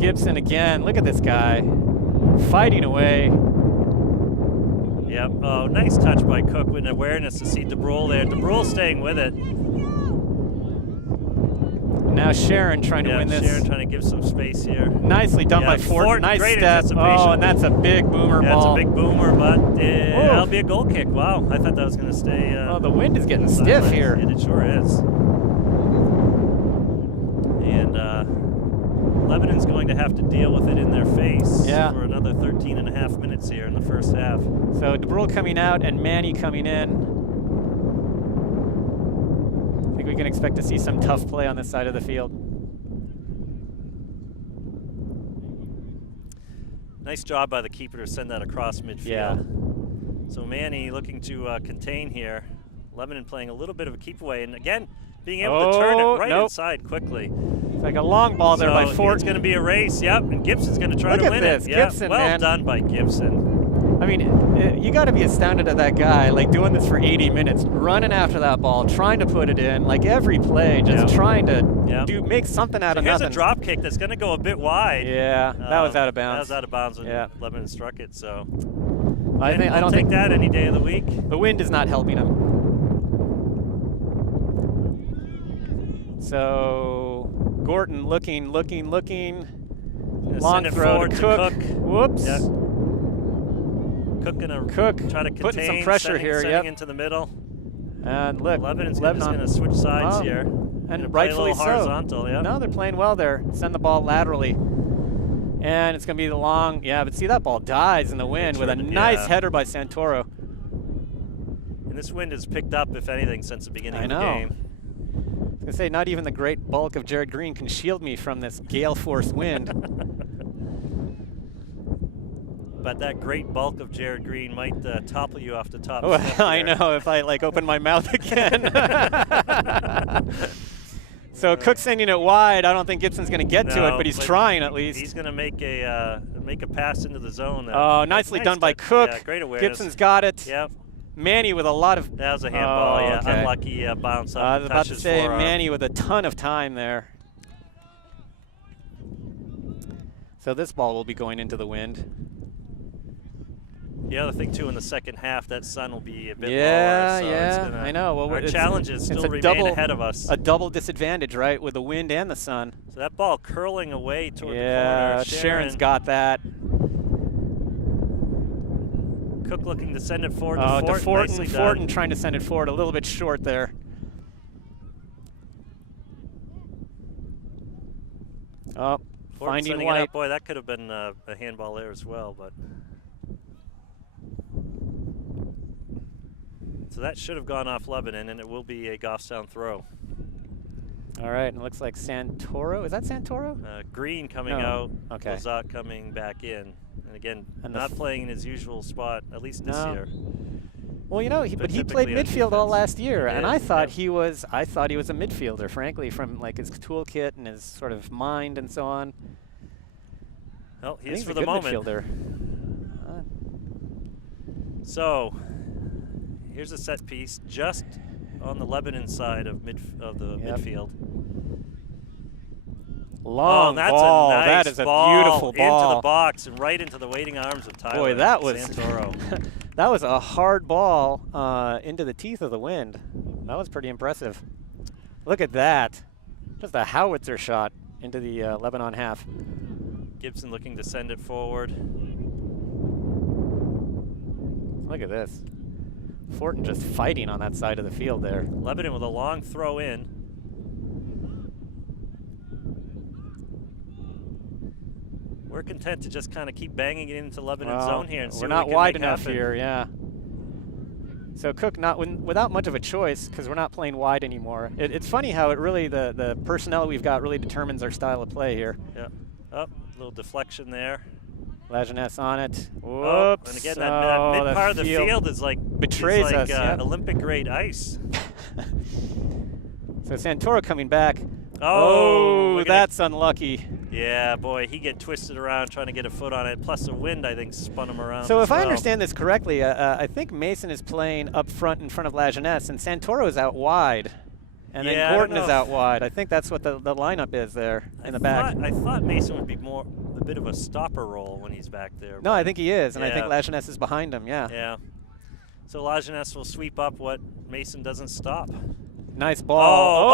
Gibson again. Look at this guy. Fighting away. Yep. Oh, nice touch by Cook with awareness to see DeBrule there. DeBrule staying with it. Now Sharon trying to win this. Sharon trying to give some space here. Nicely done by Fortin. Nice step. Oh, and that's a big boomer ball. That's a big boomer, but that'll be a goal kick. Wow, I thought that was going to stay. Oh, the wind is getting stiff here. It sure is. And Lebanon's going to have to deal with it in their face for another 13 and a half minutes here in the first half. So DeBrule coming out and Manny coming in. I think we can expect to see some tough play on this side of the field. Nice job by the keeper to send that across midfield. Yeah. So Manny looking to contain here. Lebanon playing a little bit of a keep away, and again, being able to turn it right inside quickly. It's like a long ball there by Fortin. It's going to be a race, and Gibson's going to try to win it. Gibson, well done by Gibson. I mean, you got to be astounded at that guy, like doing this for 80 minutes, running after that ball, trying to put it in, like every play, just trying to make something out of nothing. Here's a drop kick that's going to go a bit wide. Yeah, that was out of bounds. That was out of bounds when Lebanon struck it. So I don't take that any day of the week. The wind is not helping him. So Gorton looking. Long throw to Cook. Whoops. Yeah. Cook gonna try to contain, putting some pressure sending into the middle. And look, Lebanon's just going to switch sides here. And rightfully so. Horizontal, No, they're playing well there. Send the ball laterally. And it's going to be the long, but see that ball dies in the wind with a nice header by Santoro. And this wind has picked up, if anything, since the beginning of the game. I was going to say, not even the great bulk of Jared Green can shield me from this gale force wind. But that great bulk of Jared Green might topple you off the top. Well, I know, if I open my mouth again. So Cook sending it wide. I don't think Gibson's going to get to it, but he's trying at least. He's going to make a pass into the zone. Nicely done by Cook. Yeah, great awareness. Gibson's got it. Yep. Manny with a lot of. That was a handball. Unlucky bounce up. I was about to say Manny with a ton of time there. So this ball will be going into the wind. The other thing, too, in the second half, that sun will be a bit lower. So I know. Well, our challenges still remain ahead of us. A double disadvantage, right, with the wind and the sun. So that ball curling away toward the corner. Yeah, Sharon's got that. Cook looking to send it forward to Fortin. Fortin trying to send it forward, a little bit short there. Oh, Fortin finding setting it White. up. Boy, that could have been a handball there as well, but. So that should have gone off Lebanon, and it will be a Goffstown throw. All right, and it looks like Santoro. Is that Santoro? Green coming No. out. Okay. Lazat coming back in. And again, And not playing in his usual spot, at least this No. year. Well, you know, but he played typically on midfield all defense. last year, He and did, I thought yep. he was a midfielder, frankly, from like his toolkit and his sort of mind and so on. Well, he I is think for he's a the good moment. midfielder. So here's a set piece just on the Lebanon side of the Yep. midfield. Long that's ball. A nice that is a ball beautiful ball. into the box and right into the waiting arms of Tyler. Boy, that was Santoro. that was a hard ball into the teeth of the wind. That was pretty impressive. Look at that. Just a howitzer shot into the Lebanon half. Gibson looking to send it forward. Look at this. Fortin just fighting on that side of the field there. Lebanon with a long throw in. We're content to just kind of keep banging it into Lebanon's zone here and see we're what not we can wide make enough happen. here, yeah. So Cook without much of a choice because we're not playing wide anymore. It's funny how it really the personnel we've got really determines our style of play here. Yeah. Up, little deflection there. Lajeunesse on it. Whoops. Oh, and again, that mid part of the field is like betrays us. Yep. Olympic grade ice. So Santoro coming back. Oh, that's unlucky. Yeah, boy, he get twisted around trying to get a foot on it. Plus the wind, I think, spun him around. So as if I understand this correctly, I think Mason is playing up front in front of Lajeunesse, and Santoro is out wide. And then Gordon is out wide. I think that's what the lineup is there in the back. I thought Mason would be a bit of a stopper role when he's back there. No, I think he is, and I think Yeah. Lajeunesse is behind him, yeah. Yeah. So Lajeunesse will sweep up what Mason doesn't stop. Nice ball.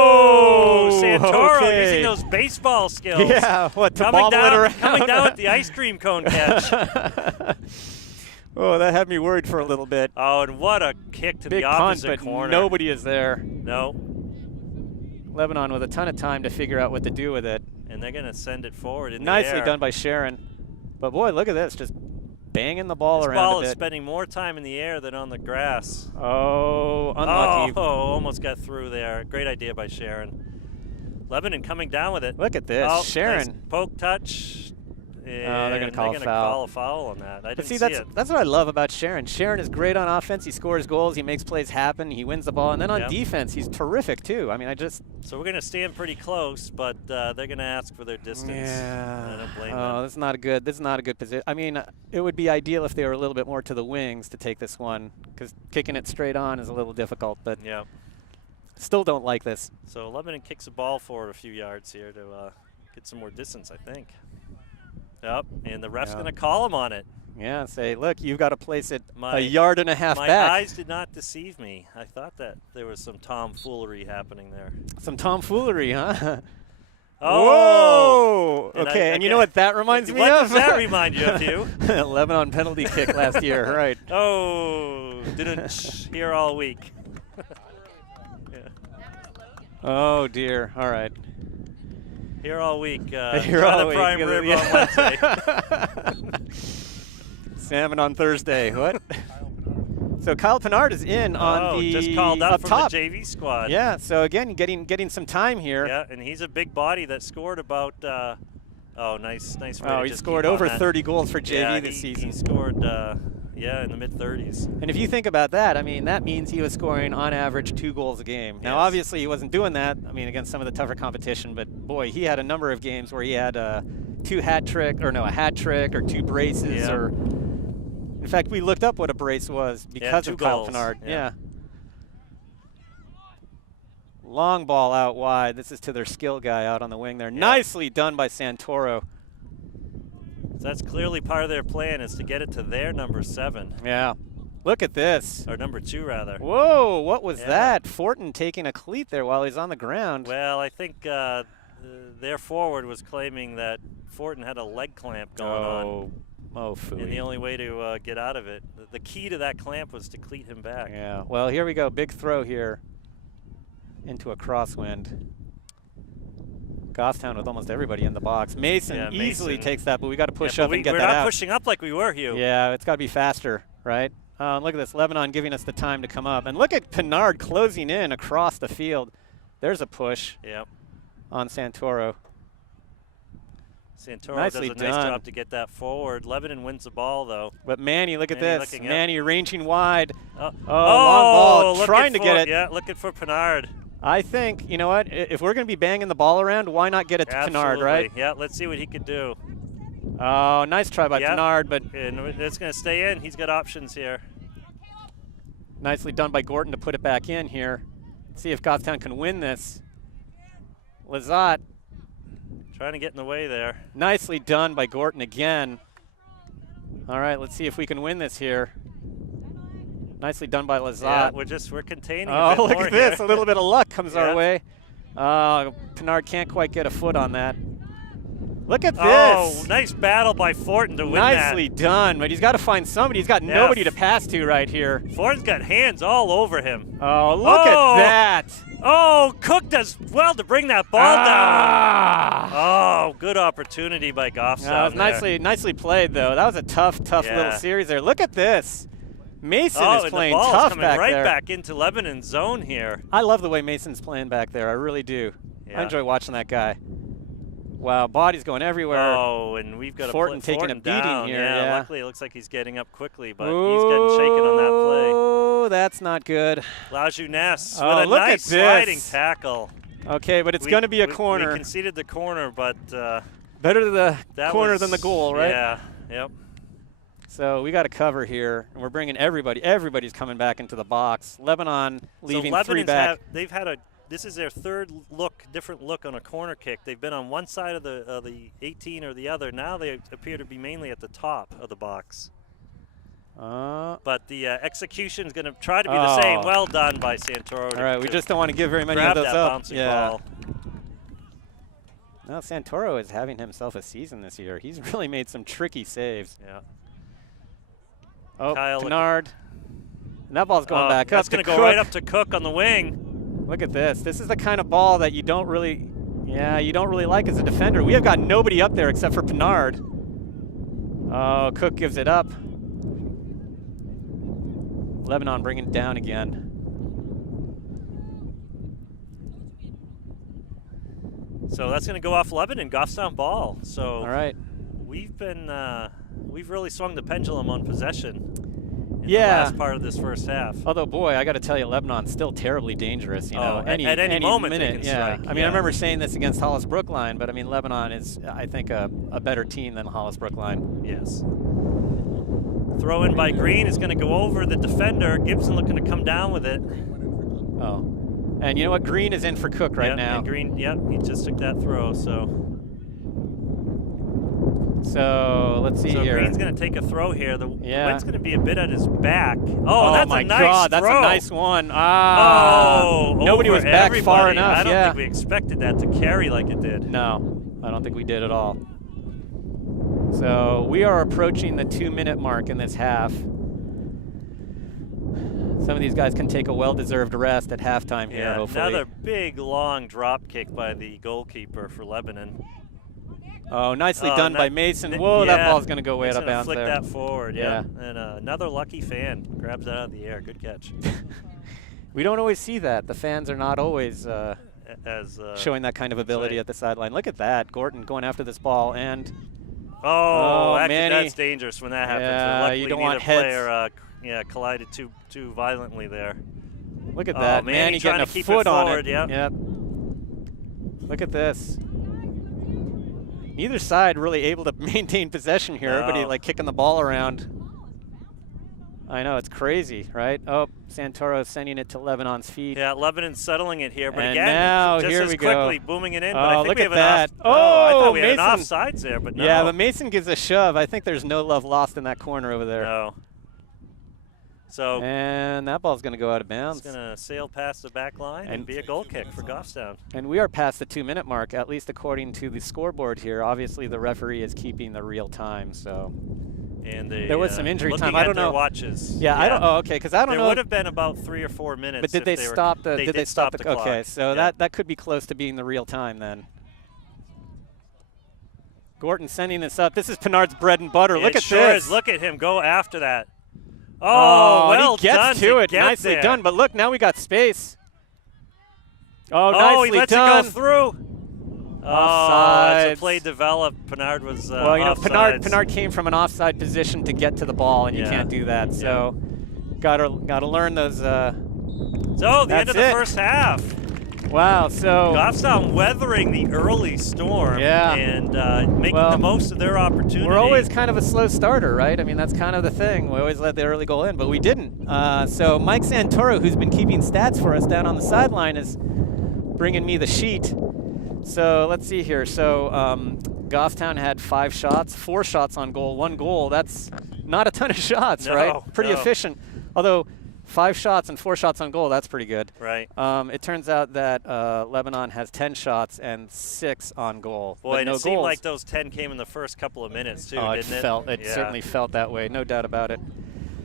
Oh, Santoro using those baseball skills. Yeah, what, to coming bobble down, it around? Coming down with the ice cream cone catch. Oh, that had me worried for a little bit. Oh, and what a kick to Big the opposite punt, but corner. nobody is there. No. Lebanon with a ton of time to figure out what to do with it. And they're going to send it forward in Nicely the air. done by Sharon. But boy, look at this, just banging the ball around a bit. This ball is spending more time in the air than on the grass. Oh, unlucky. Oh, almost got through there. Great idea by Sharon. Lebanon coming down with it. Look at this, oh, Sharon. Nice poke touch. Oh, they're going to call a foul. Call a foul on that. I didn't see that's it. what I love about Sharon. Sharon is great on offense. He scores goals. He makes plays happen. He wins the ball. And then on defense, he's terrific, too. I mean, So we're going to stand pretty close, but they're going to ask for their distance. Yeah. I don't blame them. This is not a good position. I mean, it would be ideal if they were a little bit more to the wings to take this one, because kicking it straight on is a little difficult. But yeah. Still don't like this. So Lebanon kicks the ball forward a few yards here to get some more distance, I think. Yep, and the ref's going to call him on it. Yeah, say, look, you've got to place it a yard and a half back. My eyes did not deceive me. I thought that there was some tomfoolery happening there. Some tomfoolery, huh? Oh! Whoa! Okay, and you know what that reminds me of? What does that remind you of, Hugh? Lebanon penalty kick last year, right. Oh, didn't hear all week. Yeah. Oh, dear. All right. Here all week. Here all week. Prime rib on Wednesday. Salmon on Thursday. What? So Kyle Pinard is in on the just called up from top. the JV squad. Yeah. So again, getting some time here. Yeah, and he's a big body that scored about. Nice. Oh, he scored over 30 goals for JV this season. He scored. In the mid-30s. And if you think about that, I mean, that means he was scoring on average 2 goals a game. Now, obviously, he wasn't doing that, I mean, against some of the tougher competition, but boy, he had a number of games where he had a hat trick or 2 braces or in fact, we looked up what a brace was because of Kyle Pinard. Yeah. Long ball out wide. This is to their skill guy out on the wing there. Nicely done by Santoro. So that's clearly part of their plan, is to get it to their number 7. Yeah. Look at this. Or number 2, rather. Whoa, what was that? Fortin taking a cleat there while he's on the ground. Well, I think their forward was claiming that Fortin had a leg clamp going on. Oh, phooey. And the only way to get out of it, the key to that clamp was to cleat him back. Yeah, well, here we go. Big throw here into a crosswind. Goffstown with almost everybody in the box. Mason easily takes that, but we got to push up and get that out. We're out. not pushing up like we were, Hugh. Yeah, it's got to be faster, right? Look at this, Lebanon giving us the time to come up. And look at Pinard closing in across the field. There's a push on Santoro. Santoro Nicely does a nice job to get that forward. Lebanon wins the ball, though. But Manny, look at this. Manny ranging wide. Long ball, trying to get it. Yeah, looking for Pinard. I think, you know what, if we're going to be banging the ball around, why not get it to Pinard, right? Yeah, let's see what he could do. Oh, nice try by Pinard, but and it's going to stay in. He's got options here. Nicely done by Gorton to put it back in here. See if Goffstown can win this. Lazat. Trying to get in the way there. Nicely done by Gorton again. All right, let's see if we can win this here. Nicely done by Lazat. Yeah, we're containing a bit more look at this. Here. A little bit of luck comes our way. Pinard can't quite get a foot on that. Look at this. Oh, nice battle by Fortin to win that. Nicely done, but he's got to find somebody. He's got nobody to pass to right here. Fortin's got hands all over him. Oh, look at that. Oh, Cook does well to bring that ball down. Oh, good opportunity by Goffstown. Nicely played, though. That was a tough little series there. Look at this. Mason is playing tough back there. The ball's coming right back into Lebanon's zone here. I love the way Mason's playing back there. I really do. I enjoy watching that guy. Wow, body's going everywhere. Oh, and we've got Fortin taking a beating here. Yeah, luckily it looks like he's getting up quickly, but he's getting shaken on that play. Oh, that's not good. Laju Ness with a nice sliding tackle. Okay, but it's going to be a corner. We conceded the corner, but better the corner than the goal, right? Yeah. Yep. So we got to cover here, and we're bringing everybody. Everybody's coming back into the box. Lebanon leaving three back. They've had this is their third different look on a corner kick. They've been on one side of the 18 or the other. Now they appear to be mainly at the top of the box. But the execution is going to try to be the same. Well done by Santoro. All right, we just don't want to give very many of those up. Bouncy ball. Now Santoro is having himself a season this year. He's really made some tricky saves. Yeah. Oh, Pinard. And that ball's going back up. That's going to go right up to Cook on the wing. Look at this. This is the kind of ball that you don't really like as a defender. We have got nobody up there except for Pinard. Oh, Cook gives it up. Lebanon bringing it down again. So that's going to go off Lebanon, Goffstown ball. So all right, we've really swung the pendulum on possession. The last part of this first half. Although, boy, I got to tell you, Lebanon's still terribly dangerous. You know, at any moment minute, they can strike. I mean, I remember saying this against Hollis Brookline, but I mean, Lebanon is, I think, a better team than Hollis Brookline. Yes. Throw in by Green is going to go over the defender. Gibson looking to come down with it. Oh, and you know what? Green is in for Cook right now. And Green, he just took that throw. So let's see here. So Green's going to take a throw here. The wind's going to be a bit at his back. Oh, that's my a nice God, throw. That's a nice one. Nobody was back far enough. I don't think we expected that to carry like it did. No, I don't think we did at all. So we are approaching the 2-minute mark in this half. Some of these guys can take a well-deserved rest at halftime here, hopefully. Another big, long drop kick by the goalkeeper for Lebanon. Oh, nicely done by Mason. Whoa, that ball's going to go way out of bounds flick there. That forward, And another lucky fan grabs that out of the air. Good catch. We don't always see that. The fans are not always showing that kind of ability at the sideline. Look at that. Gorton going after this ball and... that's dangerous when that happens. Yeah, luckily, you don't want player, collided too violently there. Look at that. Manny getting a foot on it. Yep. Look at this. Neither side really able to maintain possession here. Everybody like kicking the ball around. I know, it's crazy, right? Oh, Santoro sending it to Lebanon's feet. Yeah, Lebanon's settling it here. But and again, now, just here as we quickly go. Booming it in. But Oh, I think look we at have that. I thought we had Mason. an offsides there, but no. Yeah, but Mason gives a shove. I think there's no love lost in that corner over there. No. So and that ball's going to go out of bounds. It's going to sail past the back line and be a goal kick for Goffstown. And we are past the 2-minute mark, at least according to the scoreboard here. Obviously, the referee is keeping the real time, so. And there was some injury time. I don't know. Watches. Yeah, I don't. Oh, okay, because I don't know. There would have been about 3 or 4 minutes. But did they stop the? Did they stop the clock? Okay, so that could be close to being the real time then. Gorton sending this up. This is Pinard's bread and butter. Look at sure this. Is. Look at him go after that. Oh, well he gets done to it. get Nicely there. done. But look, now we got space. Oh, he nicely lets done. it go through. Offsides. As the play developed, Pinard was well, you know, offsides. Pinard came from an offside position to get to the ball, and you can't do that. So, gotta learn those. So the end of the first half. Wow. So Goffstown weathering the early storm. And making the most of their opportunity. We're always kind of a slow starter, right? I mean, that's kind of the thing. We always let the early goal in, but we didn't. So Mike Santoro, who's been keeping stats for us down on the sideline, is bringing me the sheet. So let's see here. So Goffstown had 5 shots, 4 shots on goal, 1 goal. That's not a ton of shots, right? Pretty efficient. Although 5 shots and 4 shots on goal, that's pretty good. Right. It turns out that Lebanon has 10 shots and 6 on goal. Boy, and it seemed like those 10 came in the first couple of minutes too, didn't it? It certainly felt that way, no doubt about it.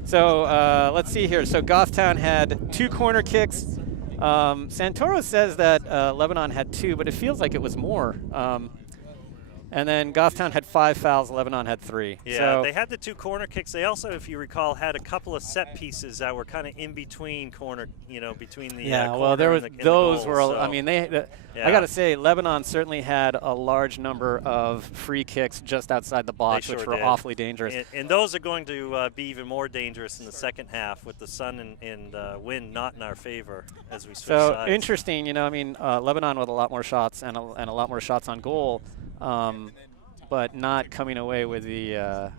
So let's see here. So Goffstown had 2 corner kicks. Santoro says that Lebanon had 2, but it feels like it was more. And then Goffstown had 5 fouls, Lebanon had 3. Yeah, so they had the 2 corner kicks. They also, if you recall, had a couple of set pieces that were kind of in between corner, between the well, there was those were. So. I mean, I got to say, Lebanon certainly had a large number of free kicks just outside the box, which were awfully dangerous. And those are going to be even more dangerous in the second half with the sun and wind not in our favor as we switch sides. Interesting, I mean, Lebanon with a lot more shots and a lot more shots on goal. But not coming away with the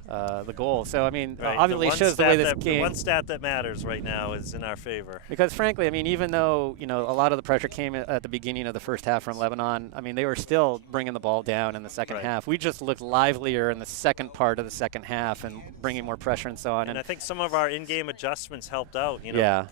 goal. So I mean, obviously shows the way this game. The one stat that matters right now is in our favor. Because frankly, I mean, even though a lot of the pressure came at the beginning of the first half from Lebanon, I mean, they were still bringing the ball down in the second half. We just looked livelier in the second part of the second half and bringing more pressure and so on. And I think some of our in-game adjustments helped out.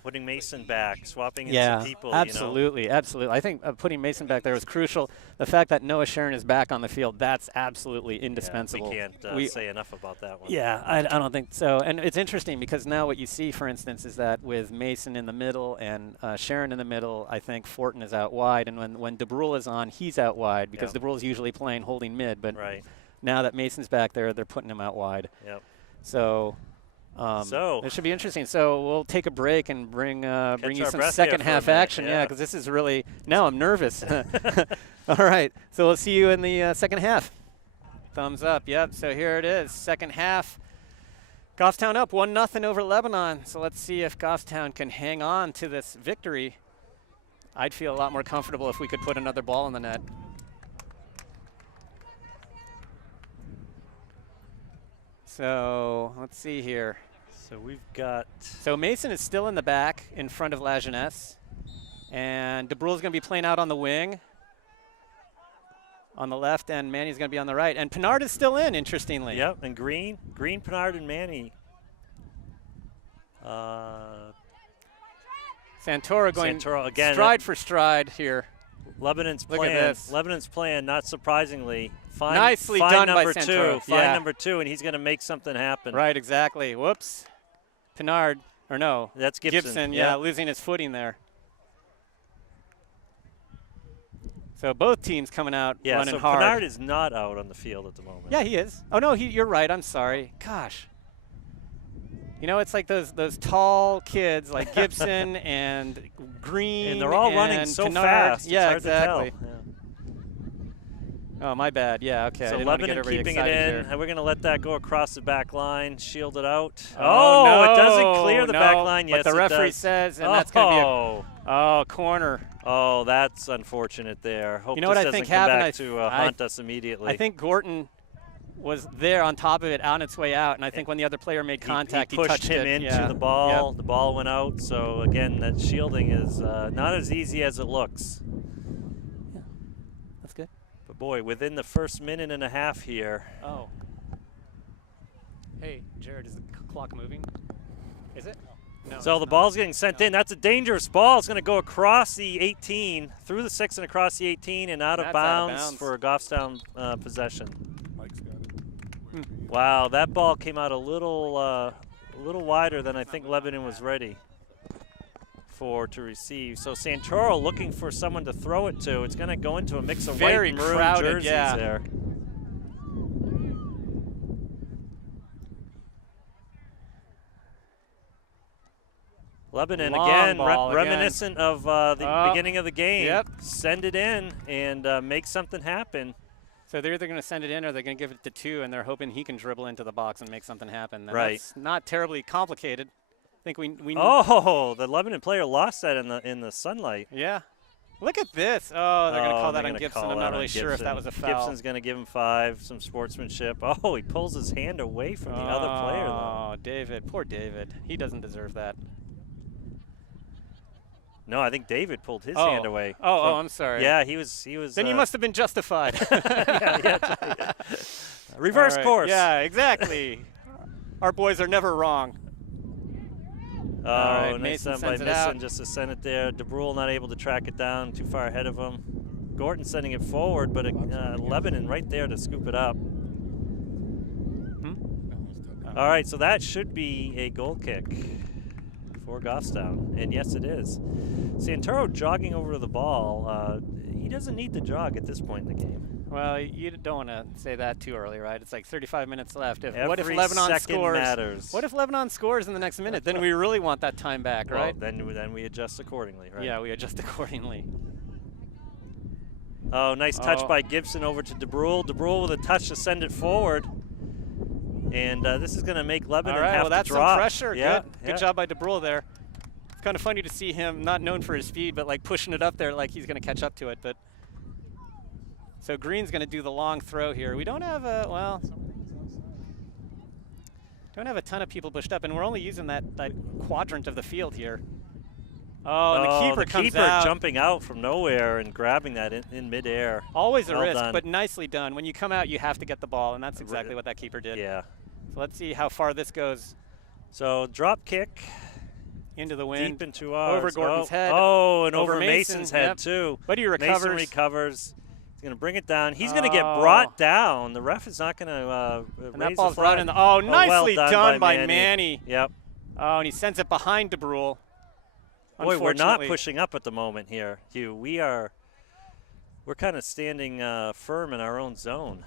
Putting Mason back, swapping in some people. Absolutely, absolutely. I think putting Mason back there was crucial. The fact that Noah Sharon is back on the field, that's absolutely indispensable. Yeah, we can't say enough about that one. Yeah, I don't think so. And it's interesting because now what you see, for instance, is that with Mason in the middle and Sharon in the middle, I think Fortin is out wide. And when DeBrule is on, he's out wide because DeBrule is usually playing holding mid. But now that Mason's back there, they're putting him out wide. Yep. So it should be interesting. So we'll take a break and bring you some second half action. Yeah, because this is really, now I'm nervous. All right, so we'll see you in the second half. Thumbs up, yep. So here it is, second half. Goffstown up 1-0 over Lebanon. So let's see if Goffstown can hang on to this victory. I'd feel a lot more comfortable if we could put another ball in the net. So let's see here. So we've got. So Mason is still in the back in front of La Jeunesse. And DeBrule's going to be playing out on the wing on the left, and Manny's going to be on the right. And Pinard is still in, interestingly. Yep, and Green, Pinard, and Manny. Santoro going again, stride for stride here. Lebanon's plan, not surprisingly. Nicely done by Santoro. Find number 2, and he's going to make something happen. Right, exactly. Whoops. Pinard, or no. That's Gibson. Yeah, losing his footing there. So both teams coming out running hard. Pinard is not out on the field at the moment. Yeah, he is. Oh, no, you're right. I'm sorry. Gosh. It's like those tall kids like Gibson and Green. And they're all running so Pinard. Fast. Yeah, it's hard to tell. Yeah. Oh, my bad. Yeah, okay. So Lebanon keeping it in, and we're going to let that go across the back line, shield it out. Oh, no, it doesn't clear the back line. Yes, but the referee says, and that's going to be a corner. Oh, that's unfortunate there. Hope what I think happened to haunt us immediately. I think Gorton was there on top of it on its way out, and I think when the other player made contact, he pushed touched him into the ball. Yep. The ball went out. So again, that shielding is not as easy as it looks. Yeah, that's good. But boy, within the first minute and a half here. Oh. Hey, Jared, is the clock moving? Is it? No, so the ball's getting sent in. That's a dangerous ball. It's going to go across the 18, through the 6 and across the 18, and out of bounds for a Goffstown possession. Wow, that ball came out a little wider than I think Lebanon was ready to receive. So Santoro looking for someone to throw it to. It's going to go into a mix of white and maroon jerseys there. Lebanon Long again, ball again. reminiscent of the beginning of the game. Yep. Send it in and make something happen. So they're either going to send it in or they're going to give it to 2, and they're hoping he can dribble into the box and make something happen. And Right. That's not terribly complicated. I think we Oh, the Lebanon player lost that in the sunlight. Yeah. Look at this. Oh, they're going to call they're that on gonna Gibson. call I'm that not on really sure if that was a Gibson. foul. Gibson's going to give him 5, some sportsmanship. Oh, he pulls his hand away from the other player, though. Oh, David. Poor David. He doesn't deserve that. No, I think David pulled his hand away. Oh, I'm sorry. Yeah, he was. Then you must have been justified. yeah. Reverse course. Yeah, exactly. Our boys are never wrong. Oh, right, nice Mason done by sends it out. Mason just to send it there. DeBrule not able to track it down, too far ahead of him. Gordon sending it forward, but Lebanon right there to scoop it up. All right, so that should be a goal kick for Goffstown, and yes, it is. Santoro jogging over to the ball. He doesn't need to jog at this point in the game. Well, you don't want to say that too early, right? It's like 35 minutes left. What if Lebanon second scores? matters. What if Lebanon scores in the next minute? Then we really want that time back, right? Well, then we adjust accordingly, right? Yeah, we adjust accordingly. Oh, nice touch by Gibson over to DeBrule. DeBrule with a touch to send it forward. And this is going to make Lebanon have that's to drop. Some pressure. Yeah, Good job by DeBrule there. It's kind of funny to see him, not known for his speed, but like pushing it up there like he's going to catch up to it. But so Green's going to do the long throw here. We don't have don't have a ton of people pushed up, and we're only using that quadrant of the field here. Oh, and the keeper comes out. Jumping out from nowhere and grabbing that in midair. Always a risk, done. but nicely done. When you come out, you have to get the ball, and that's exactly what that keeper did. Yeah. So let's see how far this goes. So drop kick. Into the wind. Deep into ours. Over Gordon's head. Oh, and over Mason, Mason's head, too. But he recovers. Mason recovers. He's going to bring it down. He's going to get brought down. The ref is not going to and that ball's brought in. Nicely done by Manny. Yep. Oh, and he sends it behind DeBrule. Boy, we're not pushing up at the moment here, Hugh. We're kind of standing firm in our own zone.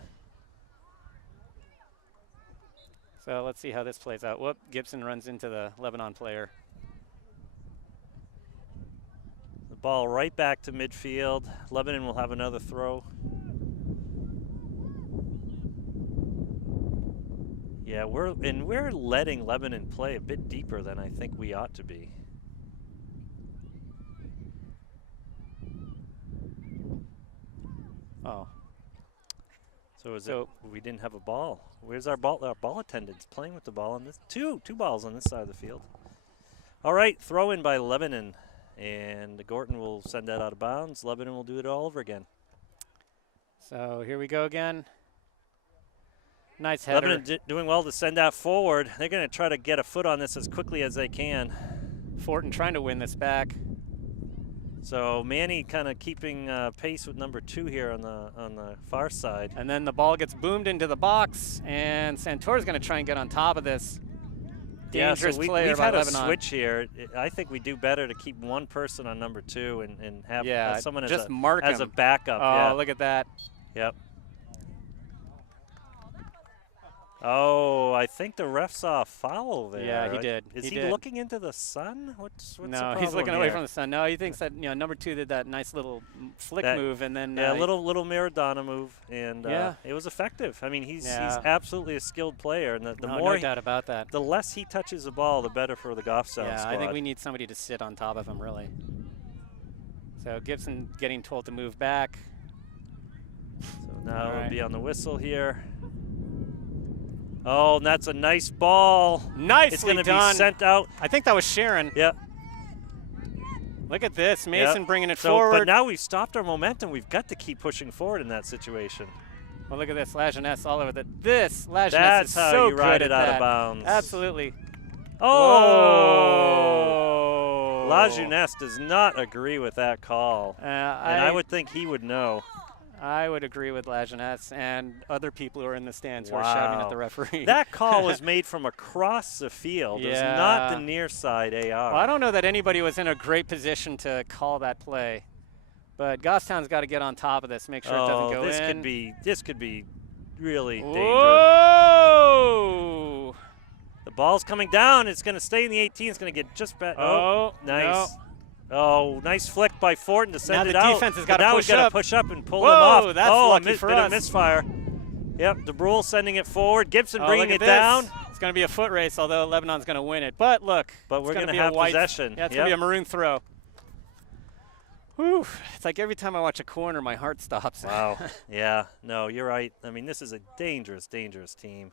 So let's see how this plays out. Whoop, Gibson runs into the Lebanon player. The ball right back to midfield. Lebanon will have another throw. Yeah, we're letting Lebanon play a bit deeper than I think we ought to be. Oh. So we didn't have a ball. Where's our ball? Our ball attendants playing with the ball on this. Two balls on this side of the field. All right, throw in by Lebanon, and Gorton will send that out of bounds. Lebanon will do it all over again. So here we go again. Nice header. Lebanon doing well to send that forward. They're going to try to get a foot on this as quickly as they can. Fortin trying to win this back. So Manny kind of keeping pace with number 2 here on the far side. And then the ball gets boomed into the box, and Santor's going to try and get on top of this. Dangerous player we've by had Lebanon. a switch here. I think we do better to keep one person on number 2 and have someone just as a backup. Oh, look at that. Yep. Oh, I think the ref saw a foul there. Yeah, he did. Is he looking into the sun? What's the no, he's looking away from the sun. No, he thinks that number 2 did that nice little flick move, and then little Maradona move, and it was effective. I mean, he's absolutely a skilled player, and the more no doubt about that. The less he touches the ball, the better for the Goffstown squad. I think we need somebody to sit on top of him, really. So Gibson getting told to move back. So now it'll be on the whistle here. Oh, and that's a nice ball. Nicely it's going to done. be sent out. I think that was Sharon. Yeah. Look at this. Mason bringing it forward. But now we've stopped our momentum. We've got to keep pushing forward in that situation. Well, look at this. Lajeunesse all over that. Lajeunesse That's is how so you ride good it at out that. of bounds. Absolutely. Oh! Lajeunesse does not agree with that call. And I would think he would know. I would agree with Lajeunesse and other people who are in the stands who are shouting at the referee. That call was made from across the field. It was not the near side AR. Well, I don't know that anybody was in a great position to call that play. But Goffstown's got to get on top of this, make sure it doesn't go in. This could be really dangerous. Whoa! The ball's coming down. It's going to stay in the 18. It's going to get just back. Oh, nice. no. Oh, nice flick by Fortin to send it out. Now the defense has got to push up. Now we've got to push up and pull Whoa, them off. That's lucky for bit us. of misfire. Yep, DeBrule sending it forward. Gibson bringing it this. down. It's going to be a foot race, although Lebanon's going to win it. But look, we're going to be have a white, possession. Yeah, it's going to be a maroon throw. Whew. It's like every time I watch a corner, my heart stops. Wow. Yeah, no, you're right. I mean, this is a dangerous, dangerous team.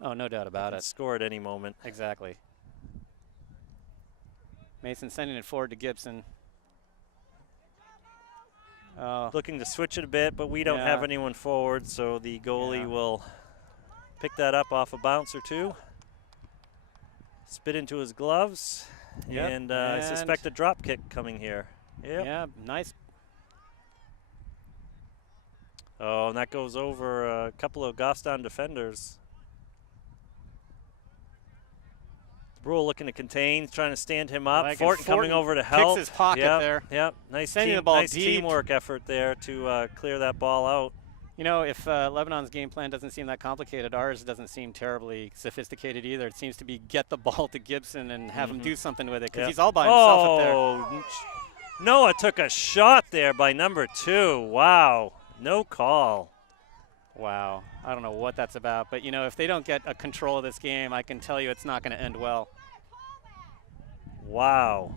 Oh, no doubt about it. Score at any moment. Exactly. Mason sending it forward to Gibson. Looking to switch it a bit, but we don't have anyone forward, so the goalie will pick that up off a bounce or two. Spit into his gloves, and I suspect a drop kick coming here. Yep. Yeah, nice. Oh, and that goes over a couple of Goffstown defenders. Brule looking to contain, trying to stand him up. Fortin coming over to help. Kicks his pocket there. Yep, nice, the ball nice deep. teamwork effort there to clear that ball out. You know, if Lebanon's game plan doesn't seem that complicated, ours doesn't seem terribly sophisticated either. It seems to be get the ball to Gibson and have him do something with it, because he's all by himself up there. Noah took a shot there by number 2. Wow, no call. Wow, I don't know what that's about, but you know, if they don't get a control of this game, I can tell you it's not going to end well. Wow.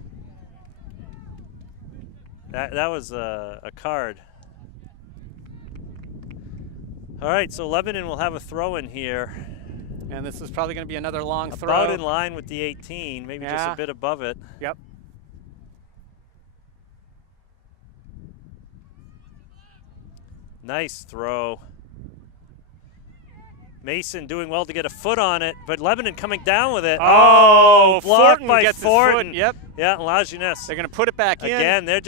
That was a card. All right, so Lebanon will have a throw in here. And this is probably going to be another long throw. About in line with the 18, maybe just a bit above it. Yep. Nice throw. Mason doing well to get a foot on it, but Lebanon coming down with it. Oh, blocked by gets Fortin. His foot. Yep. Yeah, Lajeunesse. They're going to put it back in. Again, they're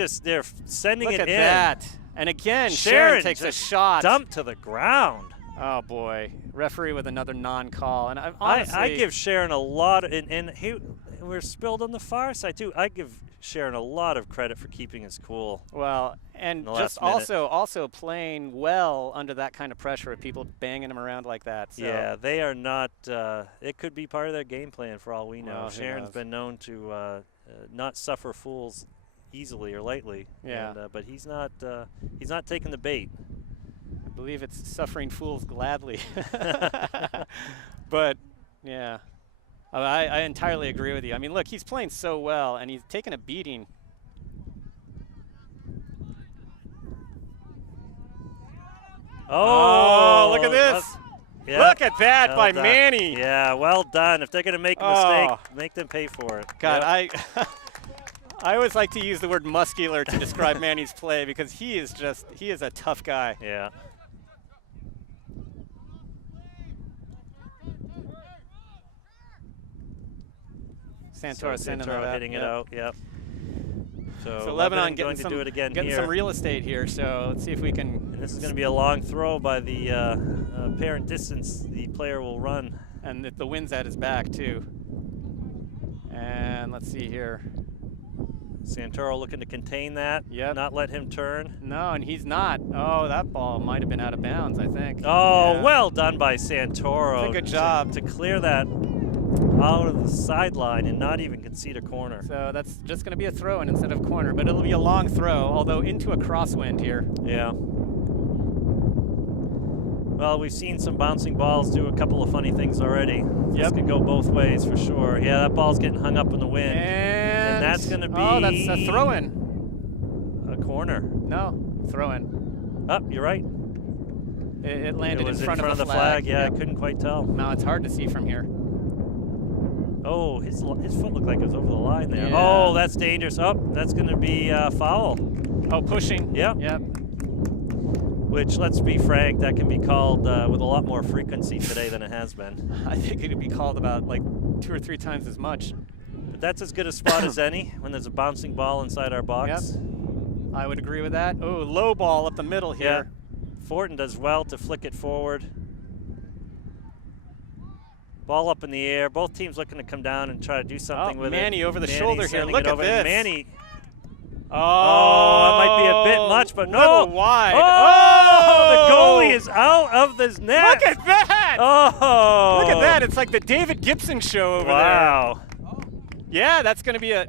sending it in. Look at that. And again, Sharon takes a shot. Dumped to the ground. Oh, boy. Referee with another non-call. And honestly, I give Sharon a lot, and we're spilled on the far side, too. I give Sharon a lot of credit for keeping his cool. Well, and just also playing well under that kind of pressure with people banging him around like that. So. Yeah, they are not it could be part of their game plan for all we know. Well, Sharon's been known to not suffer fools easily or lightly. Yeah. And, but he's not taking the bait. I believe it's suffering fools gladly. But, yeah. I entirely agree with you. I mean, look, he's playing so well, and he's taking a beating. Oh, look at this. Yeah, look at that by Manny. Yeah, well done. If they're going to make a mistake, make them pay for it. God, yep. I always like to use the word muscular to describe Manny's play, because he is a tough guy. Yeah. Santoro hitting it out. Yep. So Lebanon getting some real estate here. So let's see if we can. And this is going to be a long throw by the apparent distance the player will run. And the wind's at his back too. And let's see here. Santoro looking to contain that. Yep. Not let him turn. No, and he's not. Oh, that ball might have been out of bounds, I think. Oh, yeah. Well done by Santoro. That's a good job to clear that out of the sideline and not even concede a corner. So that's just going to be a throw-in instead of corner, but it'll be a long throw, although into a crosswind here. Yeah. Well, we've seen some bouncing balls do a couple of funny things already. This could go both ways for sure. Yeah, that ball's getting hung up in the wind. And that's going to be... Oh, that's a throw-in. A corner. No, throw-in. Oh, you're right. It landed in front of the flag. Yeah, I couldn't quite tell. No, it's hard to see from here. Oh, his foot looked like it was over the line there. Yeah. Oh, that's dangerous. Oh, that's going to be foul. Oh, pushing. Yep. Which, let's be frank, that can be called with a lot more frequency today than it has been. I think it could be called about like 2 or 3 times as much. But that's as good a spot as any when there's a bouncing ball inside our box. Yep. I would agree with that. Oh, low ball up the middle here. Yeah. Fortin does well to flick it forward. Ball up in the air. Both teams looking to come down and try to do something with Manny it. over the shoulder here. Look at this. Manny. Oh, it might be a bit much, but no. Little wide. Oh, the goalie is out of this net. Look at that. Oh! Look at that. It's like the David Gibson show over wow. there. Yeah, that's going to be a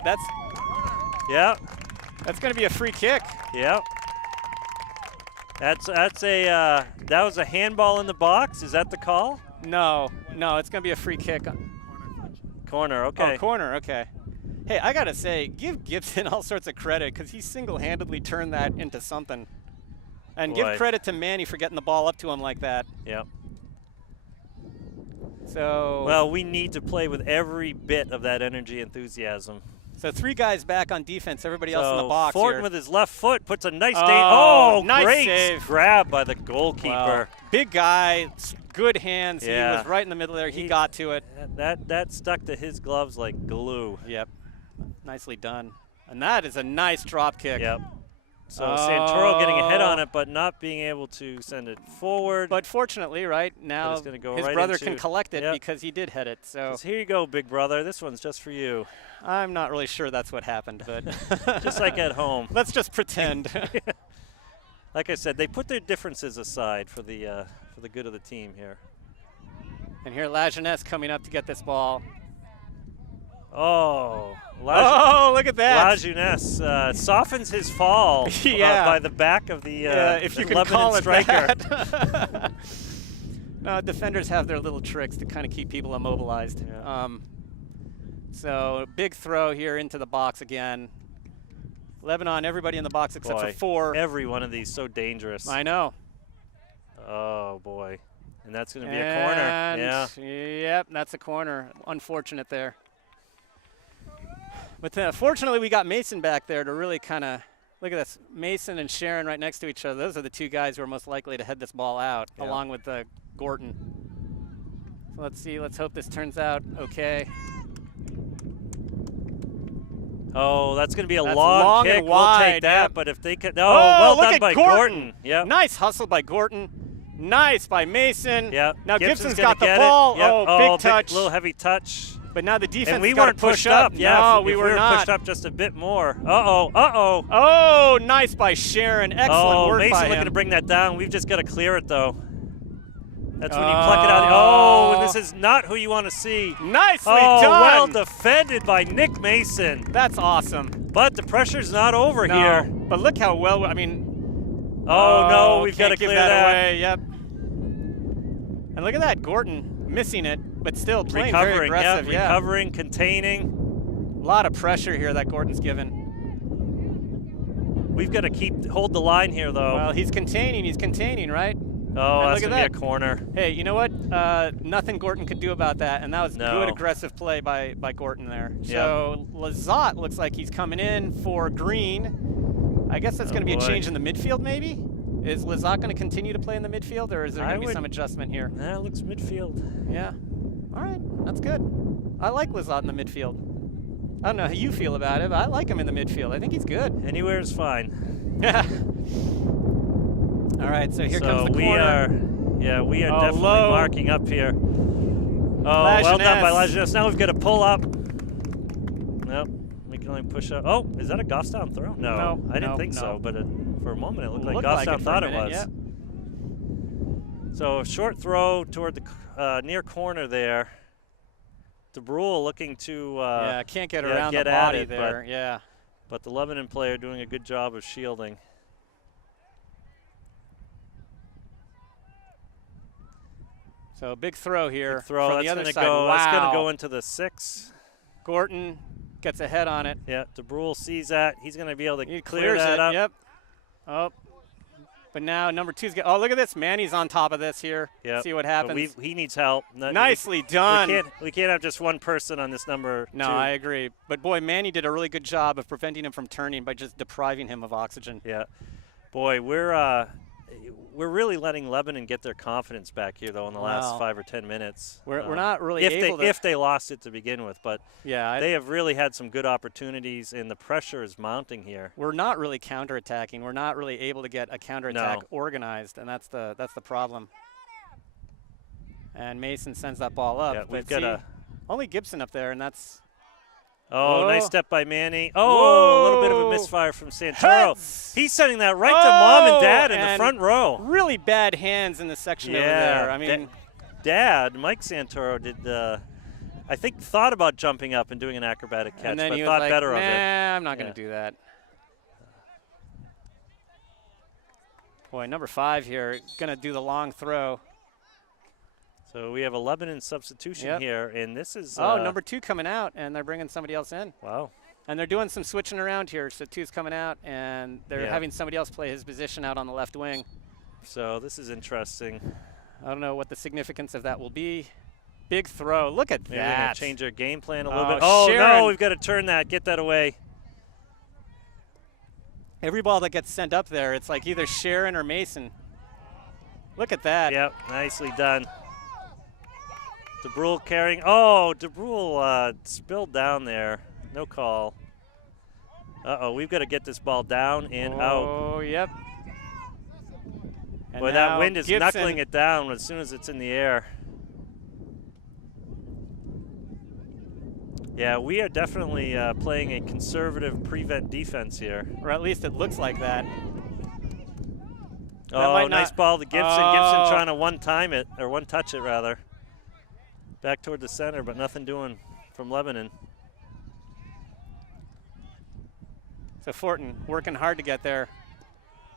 Yep. that's going to be a free kick. Yep. That was a handball in the box. Is that the call? No, it's going to be a free kick. Corner, okay. Oh, corner, okay. Hey, I got to say, give Gibson all sorts of credit because he single-handedly turned that into something. And Boy. give credit to Manny for getting the ball up to him like that. Yep. So Well, we need to play with every bit of that energy, enthusiasm. So 3 guys back on defense, everybody else in the box Fortin here. with his left foot puts a nice nice great save. grab by the goalkeeper. Wow. Big guy, good hands. Yeah. He was right in the middle there. He got to it. That stuck to his gloves like glue. Yep. Nicely done. And that is a nice drop kick. Yep. So Santoro getting a head on it, but not being able to send it forward. But fortunately, right now, it's gonna go his right brother into, can collect it yep. because he did head it. So here you go, big brother. This one's just for you. I'm not really sure that's what happened, but just like at home. Let's just pretend. Like I said, they put their differences aside for the good of the team here. And here, Lajeunesse coming up to get this ball. Oh, look at that. Lajeunesse softens his fall by the back of the if you can Lebanon call it striker. that. No, defenders have their little tricks to kind of keep people immobilized. Yeah. So big throw here into the box again. Lebanon, everybody in the box except for 4. Every one of these so dangerous. I know. Oh, boy. And that's going to be a corner. Yeah. Yep, that's a corner. Unfortunate there. But fortunately, we got Mason back there to really kind of look at this. Mason and Sharon right next to each other. Those are the 2 guys who are most likely to head this ball out, along with Gorton. So let's see. Let's hope this turns out okay. Oh, that's going to be a That's long kick. And wide. We'll take that. Yep. But if they could, well look done at by Gorton. Yep. Nice hustle by Gorton. Nice by Mason. Yep. Now Gibson's got the get ball. Yep. Oh, big touch. Little heavy touch. But now the defense and we got weren't to push pushed up. No, Yeah, we if were not. Pushed up just a bit more. Uh-oh. Uh-oh. Oh, nice by Sharon. Excellent work Mason by him. looking to bring that down. We've just got to clear it, though. That's when you pluck it out. Oh, and this is not who you want to see. Nicely done. Well done. defended by Nick Mason. That's awesome. But the pressure's not over here. But look how well, I mean. Oh, no, we've got to give clear that that. away. Yep. And look at that, Gorton missing it, but still playing very aggressive. Recovering, containing. A lot of pressure here that Gorton's given. We've got to hold the line here, though. Well, he's containing, right? Oh, that's going to be a corner. Hey, you know what? Nothing Gorton could do about that, and that was good aggressive play by Gorton there. So Lizotte looks like he's coming in for Green. I guess that's going to be a change in the midfield, maybe? Is Lizotte going to continue to play in the midfield, or is there going to be some adjustment here? Nah, it looks midfield. Yeah. All right, that's good. I like Lizotte in the midfield. I don't know how you feel about it, but I like him in the midfield. I think he's good. Anywhere is fine. Yeah. All right, so here comes the corner. We are definitely marking up here. Oh, well done by Lajeunesse. Now we've got to pull up. Nope, we can only push up. Oh, is that a Goffstown throw? No, I didn't think so, but for a moment it looked like Goffstown thought it was. Yeah. So short throw toward the near corner there. DeBrule looking to can't get around the body there. But the Lebanon player doing a good job of shielding. So big throw here. Big throw. From the other side. Wow. That's going to go into the 6. Gorton gets a head on it. Yeah, DeBrule sees that. He's going to be able to clear clears that up. Yep. Oh. But now number 2's get. Oh, look at this. Manny's on top of this here. Yep. See what happens. He needs help. Nicely done. We can't have just one person on this number 2. No, I agree. But boy, Manny did a really good job of preventing him from turning by just depriving him of oxygen. Yeah. Boy, we're really letting Lebanon get their confidence back here, though, in the last 5 or 10 minutes. We're not really able to. If they lost it to begin with, but they have really had some good opportunities, and the pressure is mounting here. We're not really counterattacking. We're not really able to get a counterattack organized, and that's the problem. And Mason sends that ball up. Yeah, we've got only Gibson up there, and that's. Oh, nice step by Manny. Oh, a little bit of a misfire from Santoro. He's sending that right to Mom and Dad in the front row. Really bad hands in the section over there. I mean, dad, Mike Santoro, did I think thought about jumping up and doing an acrobatic catch, and then but he was thought like, better nah, of it. I'm not going to do that. Boy, number 5 here, going to do the long throw. So we have a Lebanon substitution here, and this is number 2 coming out, and they're bringing somebody else in. Wow. And they're doing some switching around here. So 2's coming out, and they're having somebody else play his position out on the left wing. So this is interesting. I don't know what the significance of that will be. Big throw. Look at Maybe that. they're going to change their game plan a little bit. Sharon. No, we've got to turn that. Get that away. Every ball that gets sent up there, it's like either Sharon or Mason. Look at that. Yep, nicely done. DeBrule carrying. Oh, DeBrule spilled down there. No call. Uh-oh, we've got to get this ball down and out. Oh, yep. And boy, that wind is knuckling it down as soon as it's in the air. Yeah, we are definitely playing a conservative prevent defense here. Or at least it looks like that. Oh, nice ball to Gibson. Gibson trying to one-time it, or one-touch it, rather. Back toward the center, but nothing doing from Lebanon. So Fortin working hard to get there.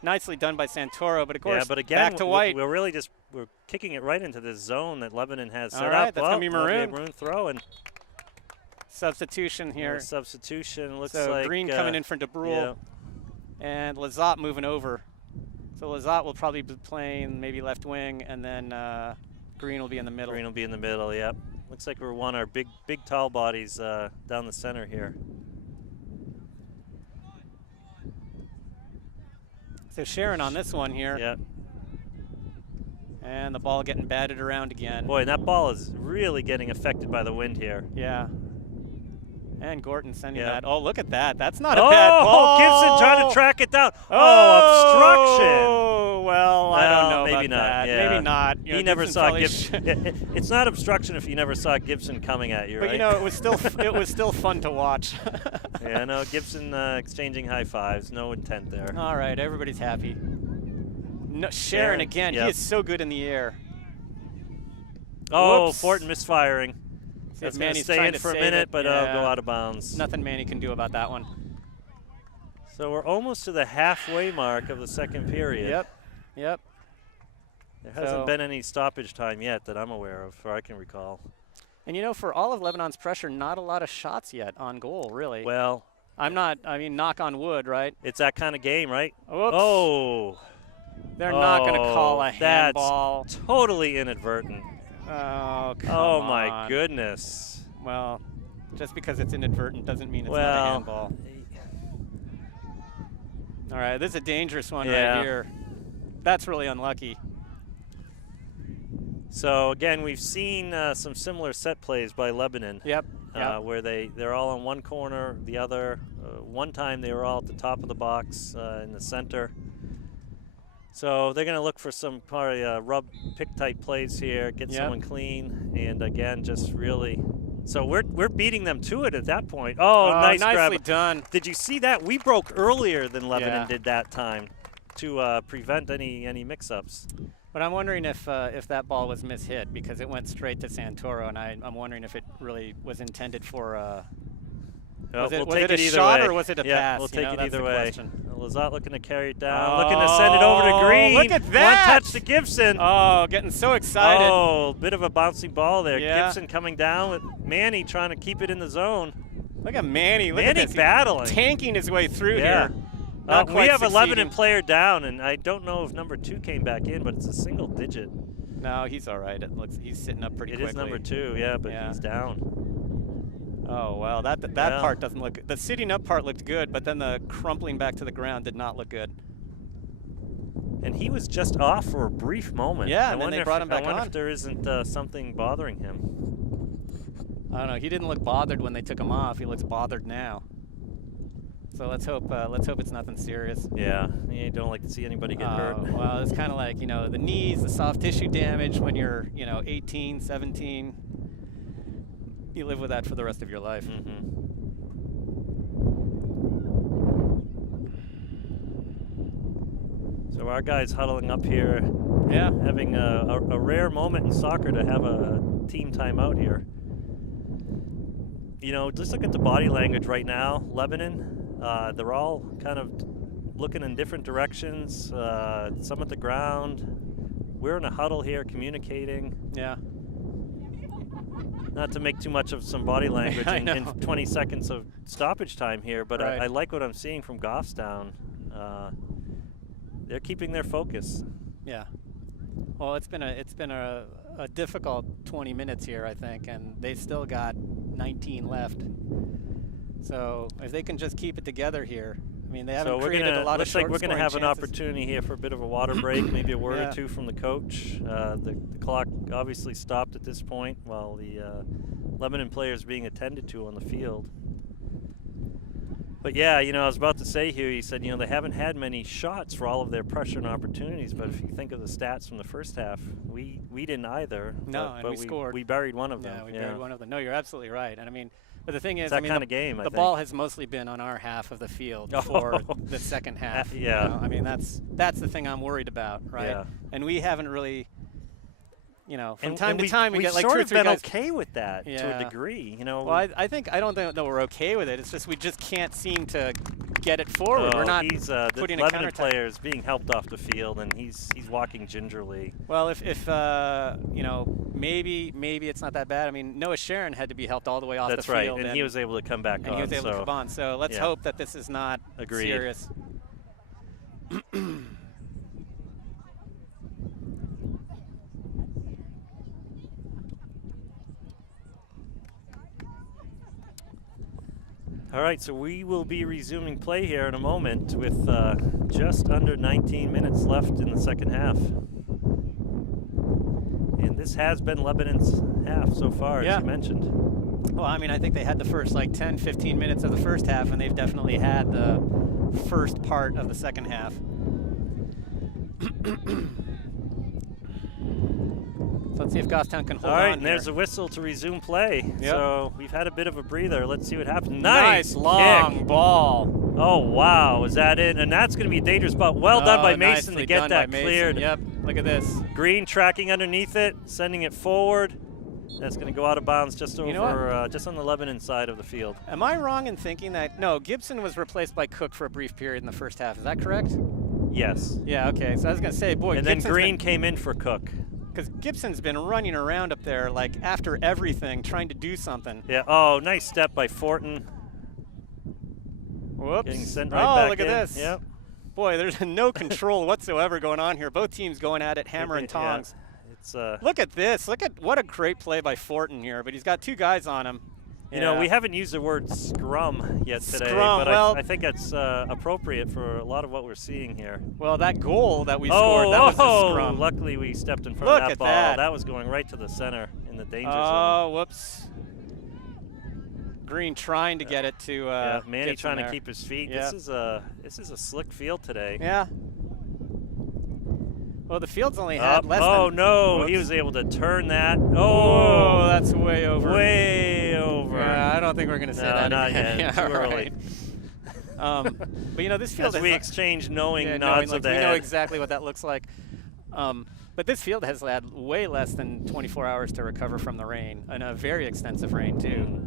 Nicely done by Santoro, but of course, but again, back to White. We're really we're kicking it right into this zone that Lebanon has set All right, up. that's going to be Maroon. Maroon throw and substitution here. Substitution looks so like Green coming in for DeBrule, and Lazat moving over. So Lazat will probably be playing maybe left wing, and then Green will be in the middle. Green will be in the middle. Yep. Looks like we're one our big tall bodies down the center here. So Sharon on this one here. Yep. And the ball getting batted around again. Boy, and that ball is really getting affected by the wind here. Yeah. And Gorton sending that. Oh, look at that. That's not a bad ball. Oh, Gibson trying to track it down. Obstruction. Oh, well, I don't know maybe about not. that. Yeah. Maybe not. He never saw Gibson. It's not obstruction if you never saw Gibson coming at you, but right? You know, it was still fun to watch. Yeah, no, Gibson exchanging high fives. No intent there. All right, everybody's happy. No, Sharon again. He is so good in the air. Oh, Whoops. Fortin misfiring. That's going to stay in for a minute, but go out of bounds. Nothing Manny can do about that one. So we're almost to the halfway mark of the second period. Yep. There hasn't been any stoppage time yet that I'm aware of, or I can recall. And you know, for all of Lebanon's pressure, not a lot of shots yet on goal, really. Well, I mean, knock on wood, right? It's that kind of game, right? Whoops. Oh. They're not going to call a handball. That's totally inadvertent. Oh, come Oh, on. my goodness. Well, just because it's inadvertent doesn't mean it's not a handball. All right, this is a dangerous one right here. That's really unlucky. So, again, we've seen some similar set plays by Lebanon. Yep. Where they're all in one corner, the other. One time they were all at the top of the box in the center. So they're going to look for some probably rub pick type plays here, get someone clean, and again just really. So we're beating them to it at that point. Oh, nice nicely grab. done. Did you see that? We broke earlier than Lebanon did that time to prevent any mix-ups. But I'm wondering if that ball was mishit because it went straight to Santoro, and I'm wondering if it really was intended for. Was it a shot or was it a pass? We'll take it either way. Question. Lazat looking to carry it down, looking to send it over to Green. Look at that! One touch to Gibson. Oh, getting so excited. Oh, bit of a bouncing ball there. Yeah. Gibson coming down with Manny trying to keep it in the zone. Look at Manny. Look Manny at this. battling. He's tanking his way through here. We have a Lebanon player down, and I don't know if number 2 came back in, but it's a single digit. No, he's all right. It looks he's sitting up pretty quickly. It is number 2, but he's down. Oh, well, that part doesn't look good. The sitting up part looked good, but then the crumpling back to the ground did not look good. And he was just off for a brief moment. Yeah, and then they brought him back on. I wonder if there isn't something bothering him. I don't know. He didn't look bothered when they took him off. He looks bothered now. So let's hope it's nothing serious. Yeah, you don't like to see anybody get hurt. Well, it's kind of like, the knees, the soft tissue damage when you're, 18, 17. You live with that for the rest of your life. So So our guys huddling up here, having a rare moment in soccer to have a team timeout here. You know, just look at the body language right now. Lebanon, they're all kind of looking in different directions, some at the ground. We're in a huddle here communicating. Yeah. Not to make too much of some body language in 20 seconds of stoppage time here, but right. I like what I'm seeing from Goffstown. They're keeping their focus. Yeah. Well, it's been a difficult 20 minutes here, I think, and they still got 19 left. So if they can just keep it together here, I mean, they haven't created a lot of short looks like we're going to have chances. an opportunity here for a bit of a water break, maybe a word or two from the coach. The clock obviously stopped at this point while the Lebanon players being attended to on the field. But yeah, you know, I was about to say here, he said, you know, they haven't had many shots for all of their pressure and opportunities, but if you think of the stats from the first half, we didn't either. No, but we scored. We buried one of them. Yeah, we buried one of them. No, you're absolutely right. And I mean, but the thing is, it's that I mean, kind of game, the ball has mostly been on our half of the field for the second half. Yeah. You know? I mean, that's the thing I'm worried about, right? Yeah. And we haven't really, you know, from and time to time we get like 2 or 3 guys. We've sort of been guys. okay with that to a degree, you know. Well, I don't think that we're okay with it. It's just we just can't seem to get it forward. We're not putting the a Lebanon counterattack. player is being helped off the field, and he's walking gingerly. Well, if you know, maybe it's not that bad. I mean, Noah Sharon had to be helped all the way off That's the field. right, and he was able to come back on. And he was able to come on. So let's hope that this is not serious. All right, so we will be resuming play here in a moment with just under 19 minutes left in the second half. And this has been Lebanon's half so far, as you mentioned. Well, I mean, I think they had the first like 10, 15 minutes of the first half, and they've definitely had the first part of the second half. So let's see if Goffstown can hold on. All right, and here. there's a whistle to resume play. Yep. So we've had a bit of a breather. Let's see what happens. Nice long kick. ball. Oh, wow. Is that it? And that's going to be a dangerous ball. Well done by Mason to get that cleared. Yep, look at this. Green tracking underneath it, sending it forward. That's going to go out of bounds just over, just on the Lebanon side of the field. Am I wrong in thinking that, no, Gibson was replaced by Cook for a brief period in the first half. Is that correct? Yes. Yeah, okay. So I was going to say, boy, and Gibson's then Green came in for Cook. Because Gibson's been running around up there, like, after everything, trying to do something. Yeah, oh, nice step by Fortin. Whoops. Getting sent right back look in. at this. Yep. Boy, there's no control whatsoever going on here. Both teams going at it, hammer and tongs. Yeah. It's, look at this. Look at what a great play by Fortin here, but he's got 2 guys on him. You know, we haven't used the word scrum yet today, scrum, but well, I think it's appropriate for a lot of what we're seeing here. Well, that goal that we scored, that was a scrum. Luckily we stepped in front of that ball. That. That was going right to the center in the danger zone. Oh, whoops. Green trying to get it to Manny trying to keep his feet. Yep. This is a slick field today. Yeah. Well, the field's only had less than... Oh, no. Whoops. He was able to turn that. Oh, that's way over. Way over. Yeah, I don't think we're going to say that. Not yet. Yeah, Too early. But, you know, this field As we exchange knowing nods of the head. We head. know exactly what that looks like. But this field has had way less than 24 hours to recover from the rain, and a very extensive rain, too.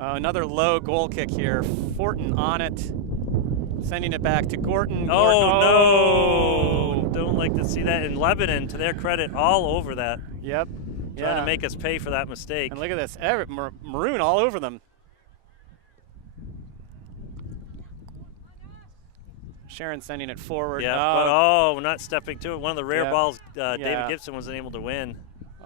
Another low goal kick here. Fortin on it. Sending it back to Gorton. Oh, no. Don't like to see that. In Lebanon, to their credit, all over that. Yep. Trying to make us pay for that mistake. And look at this. Maroon all over them. Sharon sending it forward. Yeah, but not stepping to it. One of the rare balls David Gibson wasn't able to win.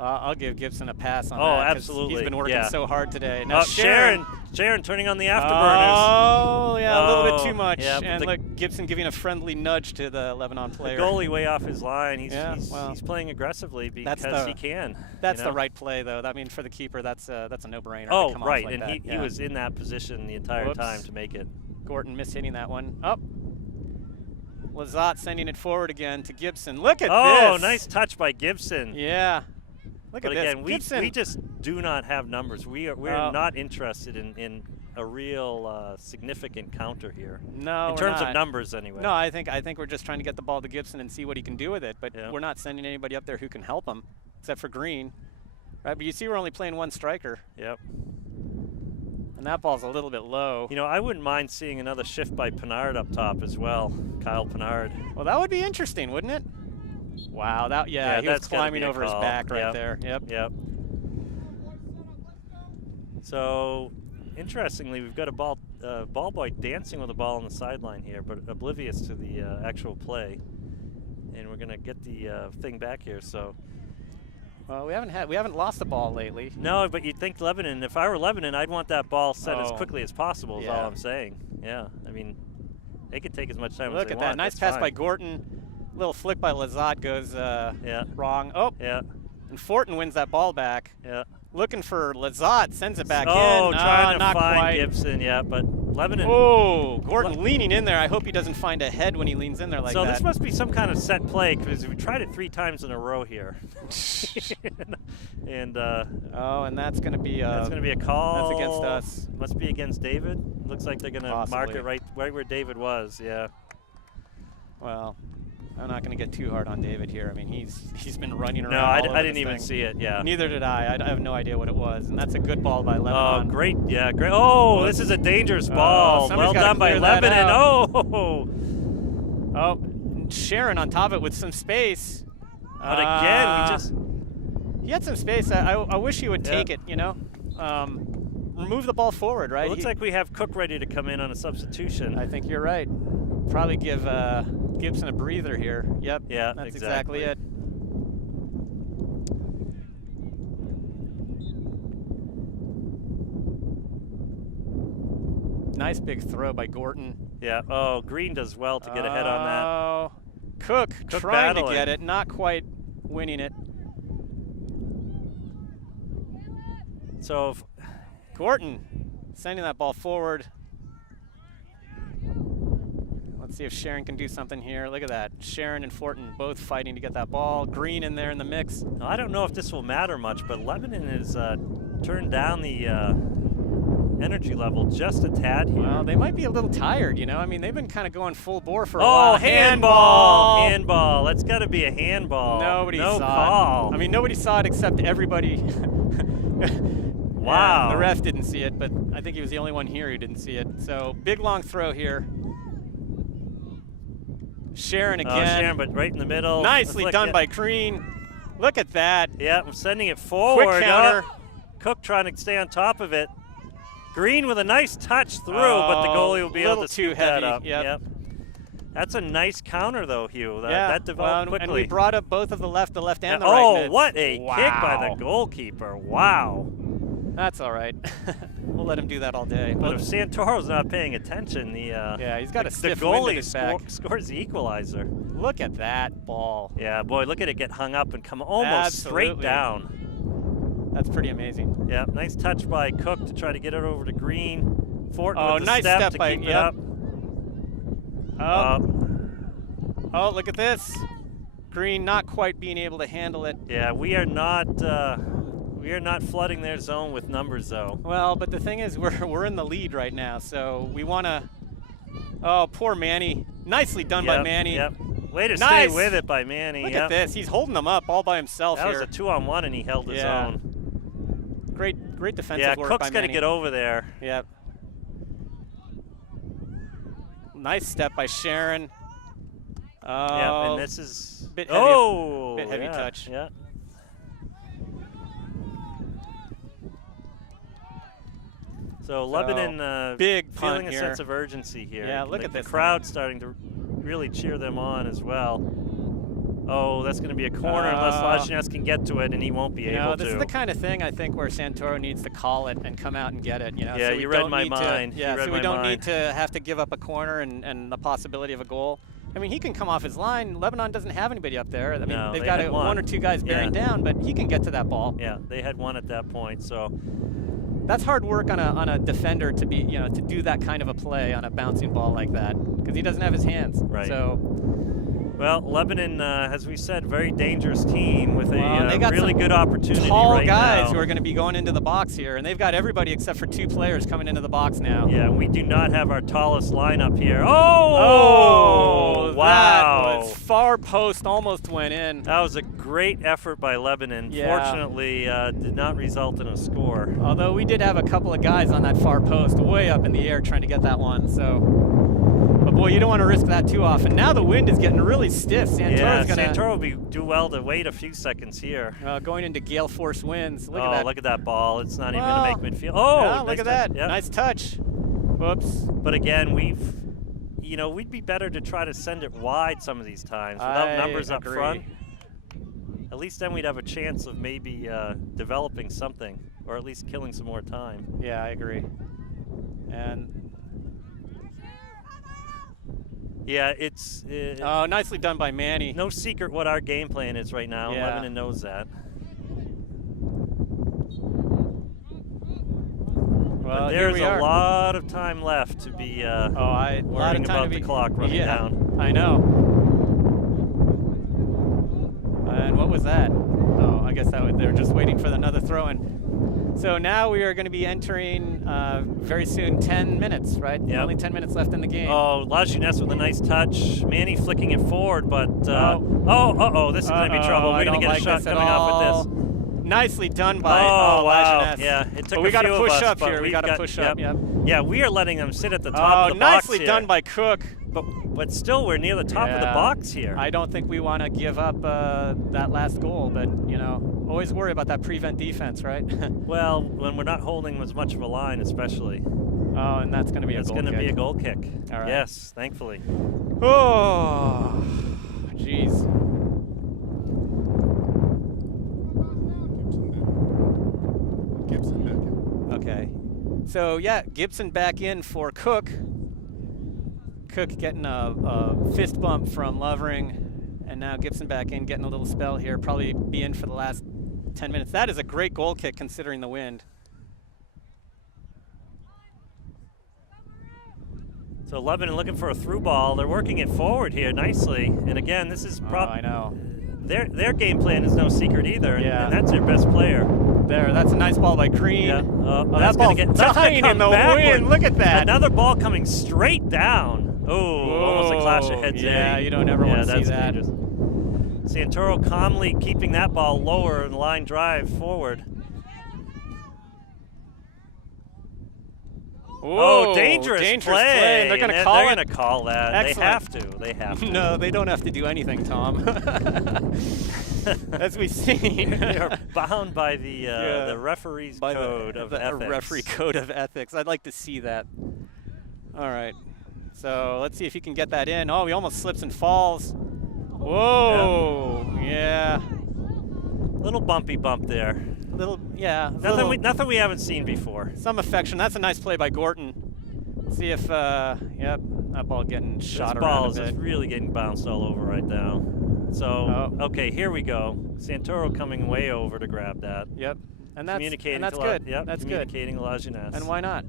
I'll give Gibson a pass on that. Oh, absolutely. He's been working so hard today. Now Sharon turning on the afterburners. Oh, yeah, a little bit too much. Yeah, and look, Gibson giving a friendly nudge to the Lebanon player. The goalie way off his line. He's playing aggressively because he can. That's the right play, though. I mean, for the keeper, that's a no-brainer. Oh, to come right, off like and he was in that position the entire time to make it. Gorton mishitting that one. Up. Lazat sending it forward again to Gibson. Look at this. Oh, nice touch by Gibson. Yeah. Look at again, this. we just do not have numbers. We are not interested in a real significant counter here. No, in terms of numbers, anyway. No, I think we're just trying to get the ball to Gibson and see what he can do with it. But Yeah. we're not sending anybody up there who can help him, except for Green, right? But you see, we're only playing one striker. Yep. And that ball's a little bit low. You know, I wouldn't mind seeing another shift by Pinard up top as well. Kyle Pinard. Well, that would be interesting, wouldn't it? Wow, that he was climbing over his back right there. Yep. Yep. So, interestingly, we've got a ball boy dancing with the ball on the sideline here, but oblivious to the actual play. And we're gonna get the thing back here. So. Well, we haven't lost the ball lately. No, but you'd think Lebanon. If I were Lebanon, I'd want that ball sent as quickly as possible. Is all I'm saying. Yeah. I mean, they could take as much time as they want. Look at that. Nice pass by Gorton. Little flick by Lazat goes wrong. Oh. Yeah. And Fortin wins that ball back. Yeah. Looking for Lazat, sends it back in. Oh, trying to not find quite. Gibson, yeah, but Lebanon. Oh, Gordon leaning in there. I hope he doesn't find a head when he leans in there like that. So this must be some kind of set play because we tried it 3 times in a row here. and and that's going to be that's going to be a call. That's against us. Must be against David. Looks like they're going to mark it right where David was. Yeah. Well, I'm not going to get too hard on David here. I mean, he's been running around. No, I didn't even see it. Yeah. Neither did I. I have no idea what it was, and that's a good ball by Lebanon. Oh, great! Yeah, great. Oh, this is a dangerous ball. Well done by Lebanon. Oh. Oh, Sharon on top of it with some space. But again, he had some space. I wish he would take it. You know, move the ball forward. Right. It looks like we have Cook ready to come in on a substitution. I think you're right. Probably give Gibson a breather here. Yep. Yeah, that's exactly it. Nice big throw by Gorton. Yeah. Oh, Green does well to get ahead on that. Oh, Cook trying to get it, not quite winning it. So, Gorton sending that ball forward. Let's see if Sharon can do something here. Look at that. Sharon and Fortin both fighting to get that ball. Green in there in the mix. I don't know if this will matter much, but Lebanon has turned down the energy level just a tad here. Well, they might be a little tired, you know. I mean, they've been kind of going full bore for a while. Oh, handball! Handball. That's got to be a handball. Nobody saw call. it. I mean, nobody saw it except everybody. Wow. Yeah, the ref didn't see it, but I think he was the only one here who didn't see it. So, big long throw here. Sharon again. Sharon, but right in the middle. Nicely done by Green. Look at that. Yeah, I'm sending it forward. Quick counter. Cook trying to stay on top of it. Green with a nice touch through, but the goalie will be able to scoop that up. Yep. That's a nice counter, though, Hugh. That developed quickly. And we brought up both of the left and the right mids. What a kick by the goalkeeper. Wow. That's all right. We'll let him do that all day. But if Santoro's not paying attention, he's got a stiff goalie wind back. scores the equalizer. Look at that ball. Yeah, boy, look at it get hung up and come almost straight down. That's pretty amazing. Yeah, nice touch by Cook to try to get it over to Green. Fortin with the nice step to by, keep it up. Oh, look at this. Green not quite being able to handle it. Yeah, we are not flooding their zone with numbers, though. Well, but the thing is, we're in the lead right now, so we want to. Oh, poor Manny. Nicely done by Manny. Yep. Way to stay with it by Manny. Look at this. He's holding them up all by himself here. That was a 2-on-1, and he held his own. Great defensive work by Manny. Cook's got to get over there. Yep. Nice step by Sharon. Yeah, and this is a bit heavy touch. Yeah. So Lebanon big feeling a here. sense of urgency here. Yeah, look at this. The crowd starting to really cheer them on as well. Oh, that's going to be a corner unless Lajnes can get to it, and he won't be able to. This is the kind of thing I think where Santoro needs to call it and come out and get it. You know? Yeah, so you read my mind. So we don't need to have to give up a corner and the possibility of a goal. I mean, he can come off his line. Lebanon doesn't have anybody up there. I mean, they've got one or two guys bearing down, but he can get to that ball. Yeah, they had one at that point. So that's hard work on a defender to be, to do that kind of a play on a bouncing ball like that because he doesn't have his hands. Right. So Well, Lebanon, as we said, very dangerous team with a they got really good opportunity tall right guys now. who are going to be going into the box here, and they've got everybody except for 2 players coming into the box now. Yeah, we do not have our tallest lineup here. Oh, wow. That was far post, almost went in. That was a great effort by Lebanon. Yeah. Fortunately, did not result in a score. Although we did have a couple of guys on that far post way up in the air trying to get that one. So, but boy, you don't want to risk that too often. Now the wind is getting really stiff. Santoro will do well to wait a few seconds here. Going into gale force winds. Look at that ball. It's not even going to make midfield. Oh, yeah, nice look at touch. that. Yep. Nice touch. Whoops. But again, we'd be better to try to send it wide some of these times without numbers up front. At least then we'd have a chance of maybe developing something, or at least killing some more time. Yeah, I agree. And yeah, it's nicely done by Manny. No secret what our game plan is right now. Yeah. Lebanon knows that. Well, but there's a lot of time left to be worrying about the clock running down. I know. And what was that? Oh, I guess they're just waiting for another throw-in. So now we are going to be entering very soon 10 minutes, right? Yep. Only 10 minutes left in the game. Oh, Lajeunesse with a nice touch. Manny flicking it forward, but this is going to be trouble. We're going to get a shot coming off with this. Nicely done by wow. Lajeunesse. Yeah, it took we got to push us, up here. We got to push up. Yep. Yeah, we are letting them sit at the top of the box nicely done by Cook. But still, we're near the top of the box here. I don't think we want to give up that last goal, but always worry about that prevent defense, right? Well, when we're not holding as much of a line, especially. Oh, and that's going to be a goal kick. That's going to be a goal kick. All right. Yes, thankfully. Oh, jeez. Gibson back in. Okay. So, yeah, Gibson back in for Cook. Cook getting a fist bump from Lovering, and now Gibson back in, getting a little spell here. Probably be in for the last 10 minutes. That is a great goal kick considering the wind. So Lebanon looking for a through ball. They're working it forward here nicely. And again, this is I know. Their game plan is no secret either, and that's their best player. There, that's a nice ball by Green. Yeah. That ball's dying in the wind. Look at that. Another ball coming straight down. Oh, almost a clash of heads. Yeah, you don't ever want to see that. Dangerous. Santoro calmly keeping that ball lower in line drive forward. Whoa, dangerous play. And they're going to call it. They're going to call that. Excellent. They have to. No, they don't have to do anything, Tom. As we've seen. They're bound by the referee's code of ethics. Referee code of ethics. I'd like to see that. All right. So let's see if he can get that in. Oh, he almost slips and falls. Whoa. Yep. Yeah. Little bumpy bump there. Nothing we haven't seen before. Some affection. That's a nice play by Gorton. See if, that ball getting shot around a bit. This ball is just really getting bounced all over right now. So, okay, here we go. Santoro coming way over to grab that. Yep. And that's good. Yep, that's communicating Lajeunesse. And why not?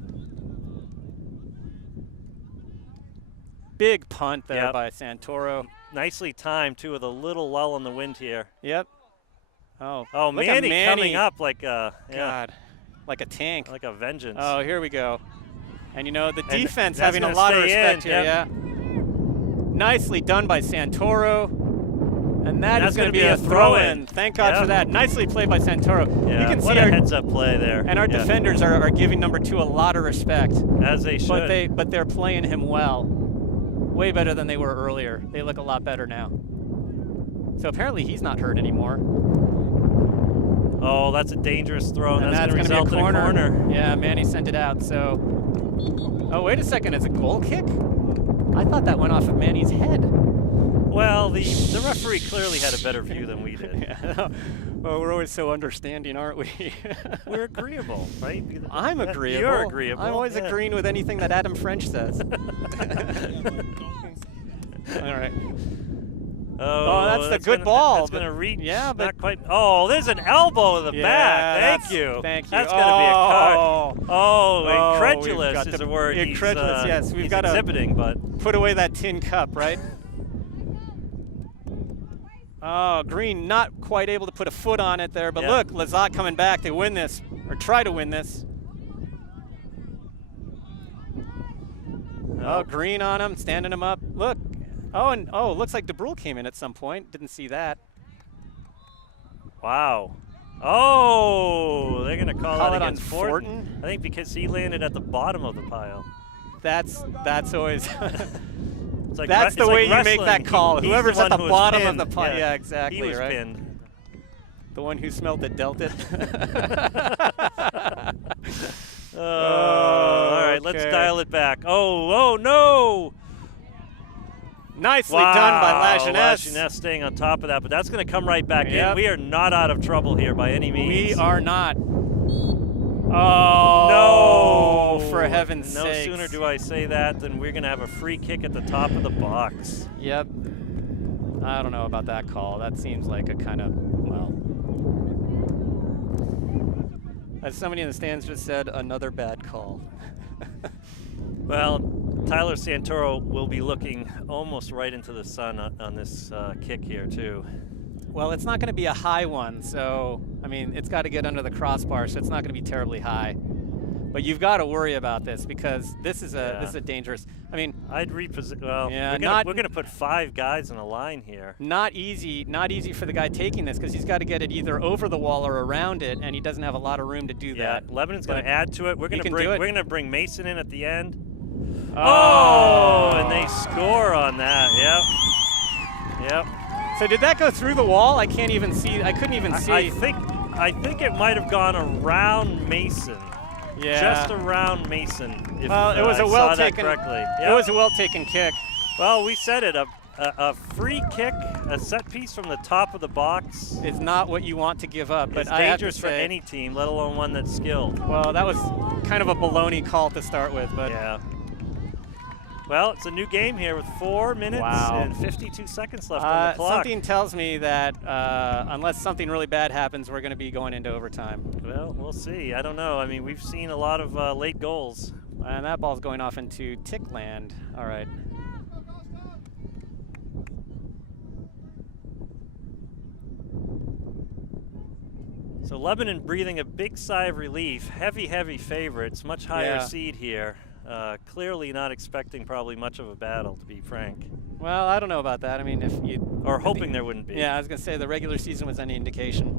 Big punt there by Santoro. Nicely timed, too, with a little lull in the wind here. Yep. Oh, Manny coming up like a like a tank, like a vengeance. Oh, here we go. And the defense having a lot of respect here. Yeah. Nicely done by Santoro, and that's going to be a throw-in. Thank God for that. Nicely played by Santoro. Yeah. You can what see a heads-up play there. And our defenders are giving number 2 a lot of respect, as they should. But they're playing him well, way better than they were earlier. They look a lot better now. So apparently he's not hurt anymore. Oh, that's a dangerous throw, and that's going to be result in a corner. Yeah, Manny sent it out, so... Oh, wait a second, it's a goal kick? I thought that went off of Manny's head. Well, the referee clearly had a better view than we did. Yeah. Well, we're always so understanding, aren't we? We're agreeable, right? I'm agreeable. You're agreeable. I'm always agreeing with anything that Adam French says. All right. Oh, that's the good ball. That's going to reach. Yeah, but not quite. Oh, there's an elbow in the back. Thank you. Thank you. That's going to be a card. Oh, incredulous is the word. Incredulous, yes. We've got to exhibiting, but put away that tin cup, right? Oh, Green not quite able to put a foot on it there, but Yep. look, Lazat coming back to win this, or try to win this. Oh, Green on him, standing him up. Look. Oh, and looks like DeBrule came in at some point. Didn't see that. Wow. Oh, they're going to call that it against on Fortin. I think because he landed at the bottom of the pile. That's always It's like that's the way like you make that call. He's Whoever's the at the one who was bottom of pinned. the pile. Yeah, exactly. He was right. pinned. The one who smelled it dealt it. All right, let's dial it back. Oh, no! Nicely done by Lajeunesse. Lajeunesse staying on top of that, but that's going to come right back Yep. in. We are not out of trouble here by any means. We are not. Oh, No! for heaven's No sakes. sooner do I say that than we're going to have a free kick at the top of the box. Yep. I don't know about that call. That seems like a kind of, well. As somebody in the stands just said, another bad call. Well, Tyler Santoro will be looking almost right into the sun on this kick here, too. Well, it's not going to be a high one, so, I mean, it's got to get under the crossbar, so it's not going to be terribly high. But you've got to worry about this because this is a dangerous. I mean, I'd reposition. Well, yeah, we're gonna put 5 guys in a line here. not easy for the guy taking this because he's got to get it either over the wall or around it, and he doesn't have a lot of room to do Yeah, that. Lebanon's gonna But add to it. We're gonna bring Mason in at the end. Oh, and they score on that. Yep. So did that go through the wall? I can't even see. I couldn't even see. I think it might have gone around Mason. Yeah. Just around Mason. If, Well, it was I a saw well that taken. correctly. It Yep. was a well taken kick. Well, we said it. A free kick, a set piece from the top of the box. It's not what you want to give up, but It's I have to dangerous for say, any team, let alone one that's skilled. Well, that was kind of a baloney call to start with, but Yeah. Well, it's a new game here with 4 minutes Wow. and 52 seconds left on the clock. something tells me that unless something really bad happens, we're going to be going into overtime. Well, we'll see. I don't know. I mean, we've seen a lot of late goals. And that ball's going off into tick land. All right. So Lebanon breathing a big sigh of relief. Heavy, heavy favorites. Much higher Yeah. seed here. Clearly not expecting probably much of a battle, to be frank. Well, I don't know about that. I mean, if you Or hoping there wouldn't be. Yeah, I was going to say the regular season was any indication.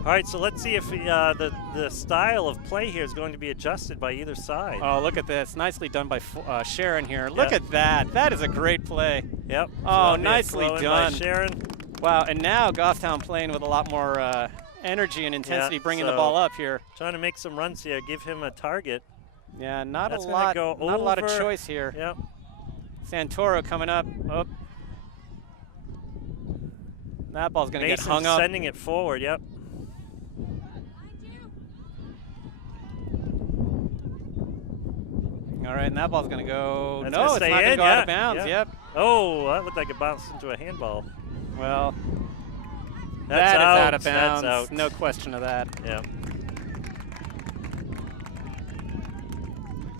All right, so let's see if the style of play here is going to be adjusted by either side. Oh, look at this. Nicely done by Sharon here. Look Yep. at that. That is a great play. Yep. Oh, that'll be a nicely throw in done. by Sharon. Wow, and now Goffstown playing with a lot more energy and intensity, Yeah, bringing the so ball up here. Trying to make some runs here. Give him a target. Yeah, not That's a gonna lot. go Not a lot of over. choice here. Yep. Santoro coming up. Oh. That ball's going to get Mason hung up. sending it forward. Yep. All right, and that ball's going to go. That's No, gonna it's stay not going to in, go out yeah, of bounds. yeah. Yep. Oh, that looked like it bounced into a handball. Well, That's that is out. out of bounds. That's out. No question of that. Yep.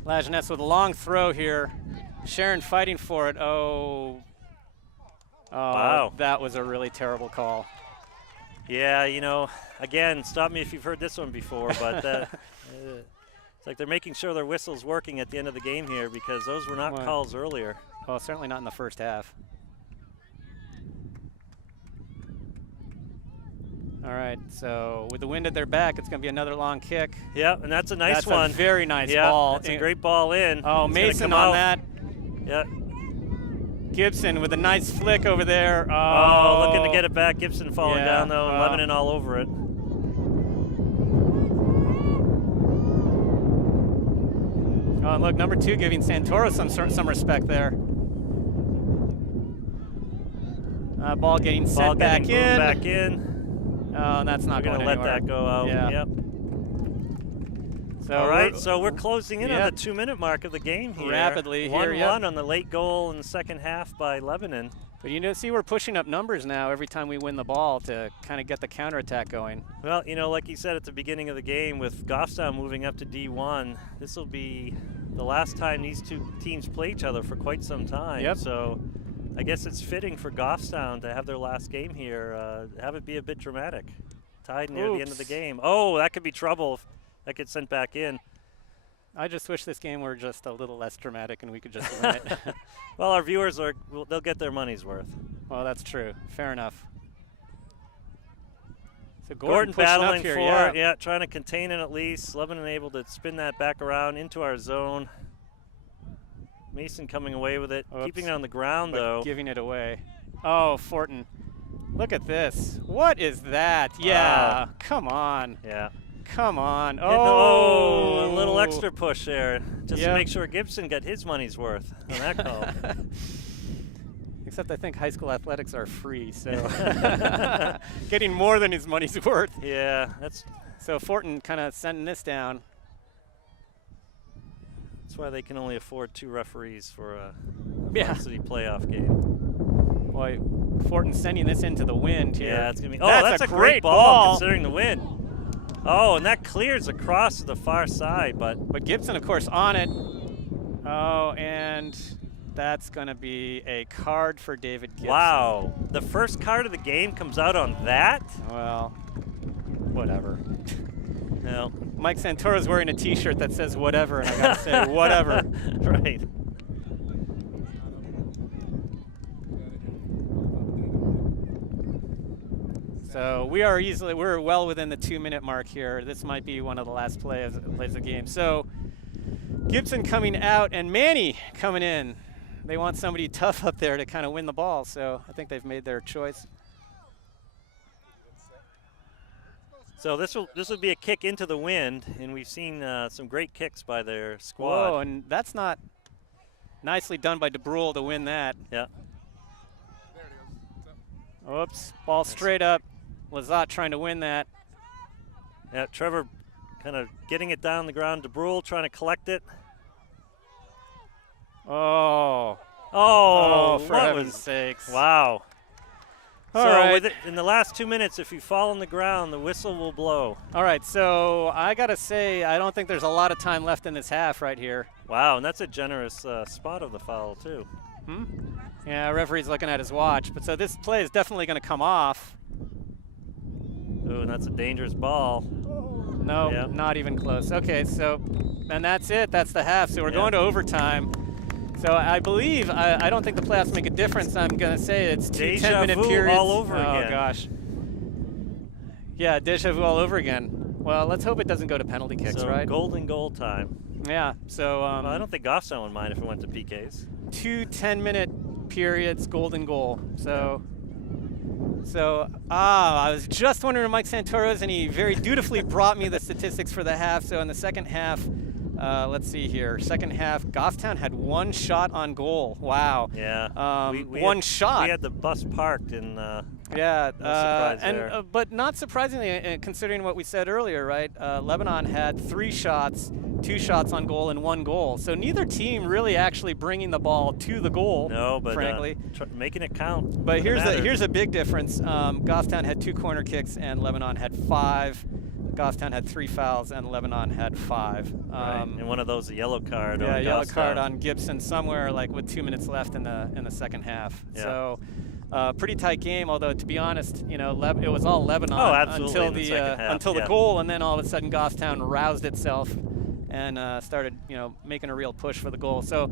Lajeunesse with a long throw here. Sharon fighting for it. Oh. Oh, Wow. that was a really terrible call. Yeah, you know, again, stop me if you've heard this one before, but it's like they're making sure their whistle's working at the end of the game here because those were not Well, calls earlier. Well, certainly not in the first half. All right, so with the wind at their back, it's going to be another long kick. Yeah, and that's a nice That's one. a very nice yeah, ball. That's a great ball in. Oh, It's gonna Mason come on out. that. Yeah. Gibson with a nice flick over there. Oh, looking to get it back. Gibson falling Yeah, down, though, and well. Lebanon all over it. Oh, and look, number 2 giving Santoro some respect there. Ball getting Ball sent back getting in. moved back in. Oh, and that's We're not going going to let anywhere. that go out. Yeah. Yep. So All right, so we're closing in Yep. on the 2-minute mark of the game here. Rapidly here, 1-1 yep. on the late goal in the second half by Lebanon. But you know, see, we're pushing up numbers now every time we win the ball to kind of get the counterattack going. Well, you know, like you said at the beginning of the game, with Goffstown moving up to D1, this will be the last time these two teams play each other for quite some time. Yep. So I guess it's fitting for Goffstown to have their last game here, have it be a bit dramatic. Tied near the end of the game. Oh, that could be trouble if that gets sent back in. I just wish this game were just a little less dramatic and we could just win it. Well, our viewers they'll get their money's worth. Well, that's true. Fair enough. So Gordon pushing up battling here, for yeah. trying to contain it at least. Lebanon able to spin that back around into our zone. Mason coming away with it, keeping it on the ground though. Giving it away. Oh, Fortin. Look at this. What is that? Yeah. Wow. Come on. Yeah. Come on. Oh, a little extra push there just Yep. to make sure Gibson got his money's worth on that call. Except I think high school athletics are free, so getting more than his money's worth. Yeah, that's So Fortin kind of sending this down. that's why they can only afford 2 referees for a Yeah. varsity playoff game. Boy, Fortin sending this into the wind here. Yeah, it's gonna be. Oh, That's that's a a great great ball ball. considering the wind. Oh, and that clears across to the far side, but Gibson, of course, on it. Oh, and that's going to be a card for David Gibson. wow, the first card of the game comes out on that. Well, whatever. No, Mike Santoro's wearing a T-shirt that says whatever, and I got to say whatever. right. So we're well within the 2-minute mark here. This might be one of the last plays of the game. So Gibson coming out and Manny coming in. They want somebody tough up there to kind of win the ball. So I think they've made their choice. So this will be a kick into the wind, and we've seen some great kicks by their squad. Whoa, and that's not nicely done by DeBrule to win that. Yeah. Oops, ball straight up. Lazat trying to win that. Yeah, Trevor kind of getting it down the ground. DeBrule trying to collect it. Oh, for what heaven's was sakes. wow. All so right. in the last 2 minutes, if you fall on the ground, the whistle will blow. All right, so I got to say, I don't think there's a lot of time left in this half right here. Wow, and that's a generous spot of the foul, too. Yeah, referee's looking at his watch. But so this play is definitely going to come off. Ooh, and that's a dangerous ball. No, Yeah. not even close. Okay, so, and that's it. That's the half. So we're Yeah. going to overtime. So I believe, I don't think the playoffs make a difference. I'm going to say it's two Deja 10-minute vu periods. all over again. Oh, gosh. Yeah, deja vu all over again. Well, let's hope it doesn't go to penalty kicks, So right? golden goal time. Yeah, so Well, I don't think Goffstown would mind if it went to PKs. two 10-minute periods, golden goal. So I was just wondering where Mike Santoro is, and he very dutifully brought me the statistics for the half. So in the second half, let's see here. Second half, Goffstown had 1 shot on goal. Wow. Yeah. One shot. We had the bus parked in. Yeah, No surprise there. but not surprisingly, considering what we said earlier, right? Lebanon had 3 shots, 2 shots on goal, and 1 goal. So neither team really actually bringing the ball to the goal. No, but frankly, making it count. but doesn't here's matter. a big difference. Goffstown had 2 corner kicks, and Lebanon had 5. Goffstown had 3 fouls, and Lebanon had 5. Right. And one of those a yellow card. Yeah, on yellow Goffstown. card on Gibson somewhere, like with 2 minutes left in the second half. Yeah. So. Pretty tight game, although to be honest, you know, it was all Lebanon absolutely, until in the second half, until the yeah. goal, and then all of a sudden Goffstown roused itself and started, you know, making a real push for the goal. So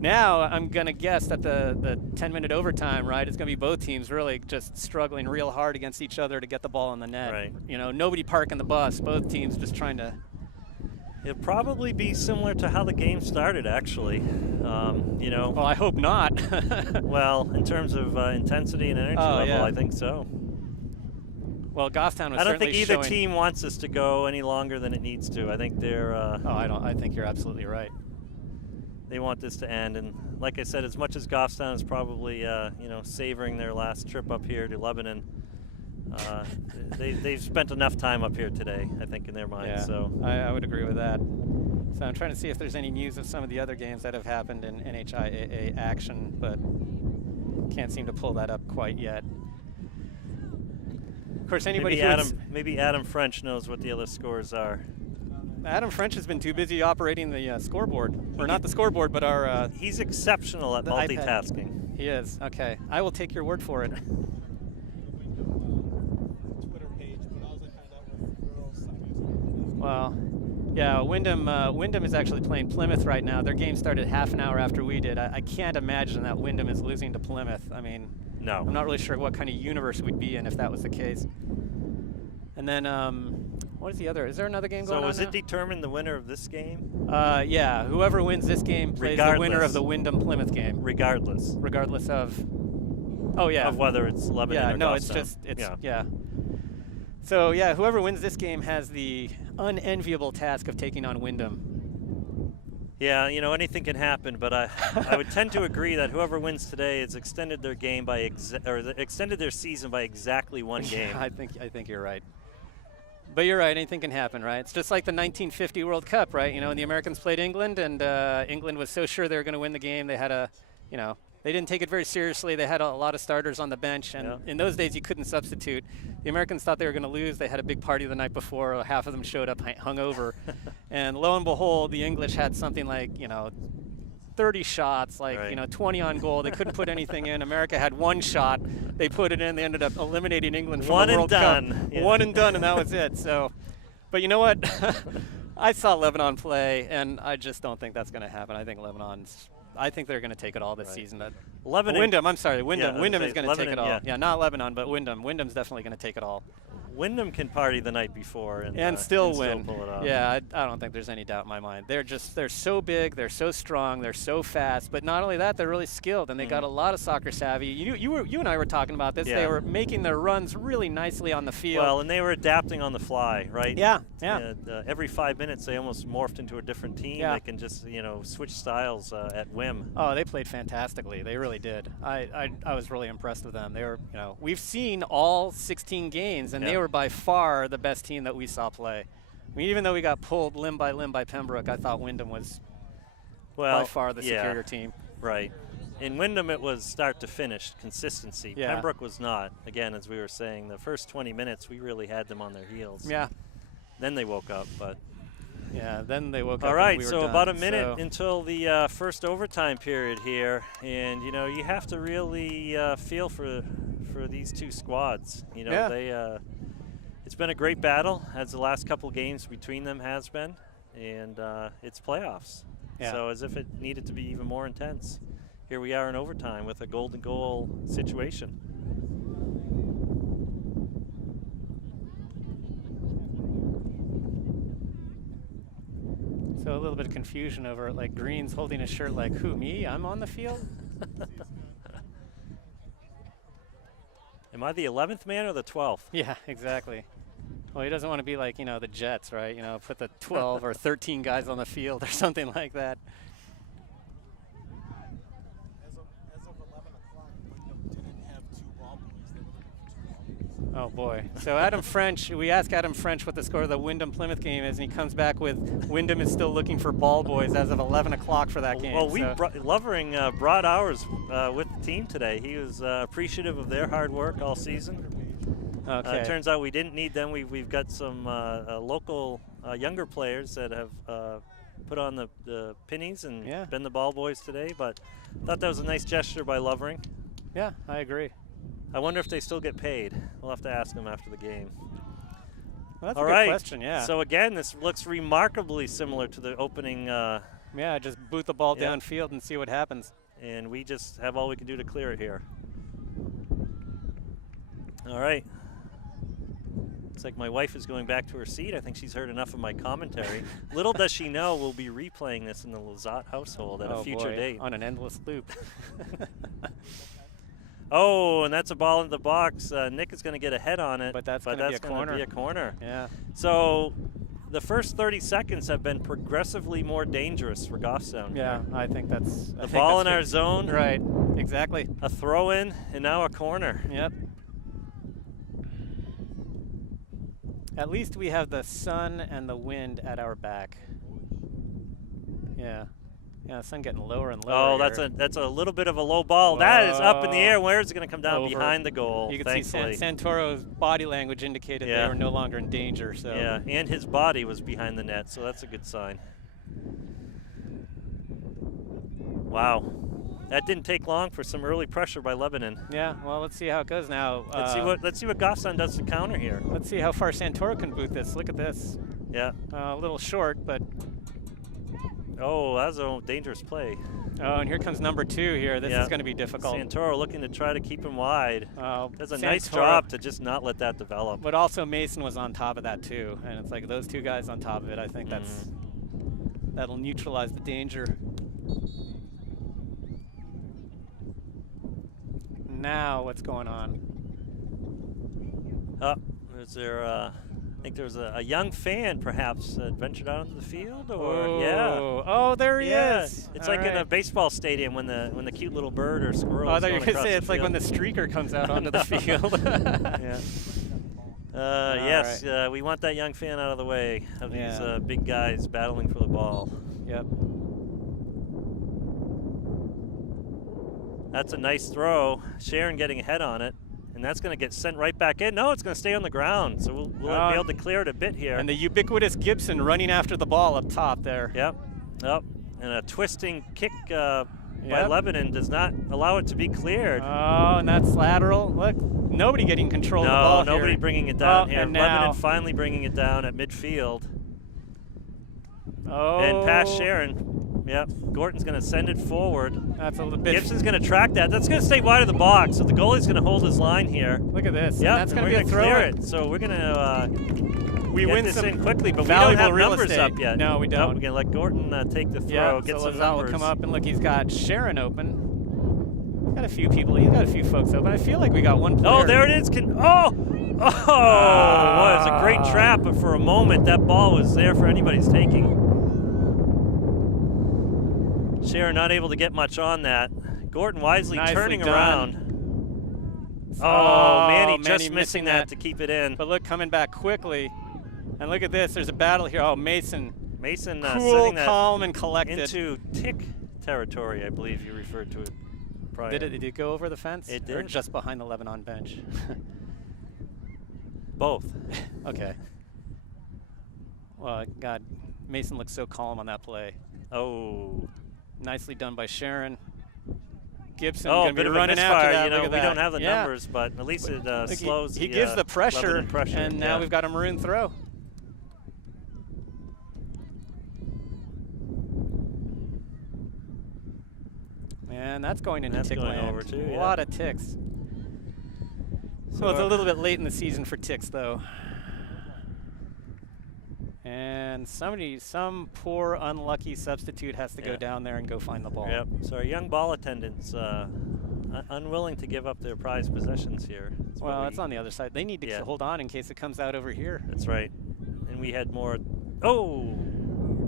now I'm gonna guess that the 10-minute overtime, right, is gonna be both teams really just struggling real hard against each other to get the ball in the net. Right. You know, nobody parking the bus. Both teams just trying to. It'll probably be similar to how the game started, actually. You know. Well, I hope not. Well, in terms of intensity and energy Oh, level, yeah. I think so. Well, Goffstown was I don't certainly think either showing. team wants this to go any longer than it needs to. I think they're. I think you're absolutely right. They want this to end, and like I said, as much as Goffstown is probably you know, savoring their last trip up here to Lebanon, they've spent enough time up here today, I think, in their minds. Yeah, So I would agree with that. So I'm trying to see if there's any news of some of the other games that have happened in NHIAA action, but can't seem to pull that up quite yet. Of course, anybody maybe who Adam French knows what the other scores are. Adam French has been too busy operating the scoreboard, or not the scoreboard, but our. He's exceptional at multitasking. iPad. He is. Okay, I will take your word for it. Well, yeah, Wyndham is actually playing Plymouth right now. Their game started half an hour after we did. I can't imagine that Wyndham is losing to Plymouth. I mean, no. I'm not really sure what kind of universe we'd be in if that was the case. And then, what is the other? Is there another game going on? So, is now? it determined the winner of this game? Yeah, whoever wins this game plays the winner of the Wyndham-Plymouth game. Regardless of. Oh yeah. Of whether it's Lebanon or no, Goffstown. it's just yeah. So yeah, whoever wins this game has the unenviable task of taking on Wyndham. Yeah, you know, anything can happen, but I would tend to agree that whoever wins today has extended their game by extended their season by exactly one game. I think you're right. But you're right, anything can happen, right? It's just like the 1950 World Cup, right? You know, when the Americans played England, and England was so sure they were going to win the game, they had they didn't take it very seriously. They had a lot of starters on the bench, and in those days you couldn't substitute. The Americans thought they were going to lose. They had a big party the night before. Half of them showed up hungover. And lo and behold, the English had something like, 30 shots, 20 on goal. They couldn't put anything in. America had one shot. They put it in. They ended up eliminating England from the World Cup. Yeah. One and done, and that was it. So, but you know what? I saw Lebanon play, and I just don't think that's going to happen. I think they're going to take it all this season. Wyndham, I'm sorry, Wyndham. Yeah, Wyndham is going to take it all. Yeah. Not Lebanon, but Wyndham. Wyndham's definitely going to take it all. Wyndham can party the night before and still win. Still pull it off. Yeah, I don't think there's any doubt in my mind. They're so big, they're so strong, they're so fast. But not only that, they're really skilled, and they got a lot of soccer savvy. You and I were talking about this. Yeah. They were making their runs really nicely on the field. Well, and they were adapting on the fly, right? Yeah. Every 5 minutes, they almost morphed into a different team. Yeah. They can just switch styles at whim. Oh, they played fantastically. They really did. I was really impressed with them. They were, we've seen all 16 games, and they were by far the best team that we saw play. I mean, even though we got pulled limb by limb by Pembroke, I thought Wyndham was by far the superior team. Right. In Wyndham, it was start to finish, consistency. Yeah. Pembroke was not. Again, as we were saying, the first 20 minutes, we really had them on their heels. Yeah. Then they woke up, but. Yeah, then they woke up. All right, and we were so done, about a minute until the first overtime period here, and you have to really feel for these two squads. It's been a great battle, as the last couple games between them has been, and it's playoffs. Yeah. So as if it needed to be even more intense. Here we are in overtime with a golden goal situation. So a little bit of confusion over it, like Green's holding his shirt like, who, me? I'm on the field? Am I the 11th man or the 12th? Yeah, exactly. Well, he doesn't want to be like, the Jets, right? Put the 12 or 13 guys on the field or something like that. As of 11 o'clock, Wyndham didn't have two ball boys. They were looking for two ball boys. Oh, boy. So Adam French, we asked Adam French what the score of the Wyndham-Plymouth game is, and he comes back with Wyndham is still looking for ball boys as of 11 o'clock for that game. Well, Lovering brought ours with the team today. He was appreciative of their hard work all season. Okay. It turns out we didn't need them. We've got some local younger players that have put on the pennies and been the ball boys today, but thought that was a nice gesture by Lovering. Yeah, I agree. I wonder if they still get paid. We'll have to ask them after the game. Well, that's All a good right. question, yeah. So again, this looks remarkably similar to the opening. Yeah, just boot the ball downfield and see what happens. And we just have all we can do to clear it here. All right. Looks like my wife is going back to her seat. I think she's heard enough of my commentary. Little does she know we'll be replaying this in the Lazat household at a future date. On an endless loop. Oh, and that's a ball in the box. Nick is going to get a head on it. But that's going to be a corner. Yeah. So the first 30 seconds have been progressively more dangerous for Goffstown. Yeah, I think that's... The ball in our zone. Right, exactly. A throw in, and now a corner. Yep. At least we have the sun and the wind at our back. Yeah. Yeah, the sun getting lower and lower. Oh, that's a little bit of a low ball. That is up in the air. Where is it going to come down? Over. Behind the goal. You can thankfully. see Santoro's body language indicated they were no longer in danger. So yeah, and his body was behind the net, so that's a good sign. Wow, that didn't take long for some early pressure by Lebanon. Yeah, well, let's see how it goes now. Let's see what Goffstown does to counter here. Let's see how far Santoro can boot this. Look at this. Yeah. A little short, but. Oh, that was a dangerous play. Oh, and here comes number 2 here. This is going to be difficult. Santoro looking to try to keep him wide. Does a nice job to just not let that develop. But also Mason was on top of that too, and it's like those 2 guys on top of it. I think that'll neutralize the danger. Now, what's going on? Is there? I think there was a young fan, perhaps, ventured out onto the field, or Oh, there he is. It's like in a baseball stadium when the cute little bird or squirrel. Oh, I thought you were going gonna say it's like when the streaker comes out onto the field. Yes, we want that young fan out of the way of these big guys battling for the ball. Yep. That's a nice throw. Sharon getting ahead on it. And that's going to get sent right back in. No, it's going to stay on the ground. So we'll be able to clear it a bit here. And the ubiquitous Gibson running after the ball up top there. Yep. And a twisting kick by Lebanon does not allow it to be cleared. Oh, and that's lateral. Look, nobody getting control of the ball here. No, nobody bringing it down here. And Lebanon finally bringing it down at midfield. Oh. And past Sharon. Yep, Gorton's going to send it forward. That's a little bit. Gibson's going to track that. That's going to stay wide of the box, so the goalie's going to hold his line here. Look at this. Yeah, that's going to be a throw. throw. It. So we're going to we get win this some in quickly, but we valuable don't have real numbers estate. up yet. No, we don't. Nope, we're going to let Gorton take the throw, get so some Lazal numbers. will come up, and look, he's got Sharon open. Got a few people. He's got a few folks open. I feel like we got one player. Oh, there it is. Well, it was a great trap, but for a moment, that ball was there for anybody's taking. Sharon not able to get much on that. Gordon wisely turning around. Oh, Manny just missing that to keep it in. But look, coming back quickly. And look at this. There's a battle here. Oh, Mason. Mason cool, sending that calm, and collected. Into tick territory, I believe you referred to it prior. Did it go over the fence? It did. Or just behind the Lebanon bench? Both. Okay. Well, God, Mason looks so calm on that play. Oh. Nicely done by Sharon. Gibson a going to bit be of a running misfire. after that. We don't have the numbers, but at least it slows. He gives the pressure, and now we've got a maroon throw. Man, that's going into tick land. Over too, a lot of ticks. So it's a little bit late in the season for ticks, though. And some poor, unlucky substitute has to go down there and go find the ball. Yep. So our young ball attendants unwilling to give up their prized possessions here. Well, it's on the other side. They need to hold on in case it comes out over here. That's right. And we had more. Oh,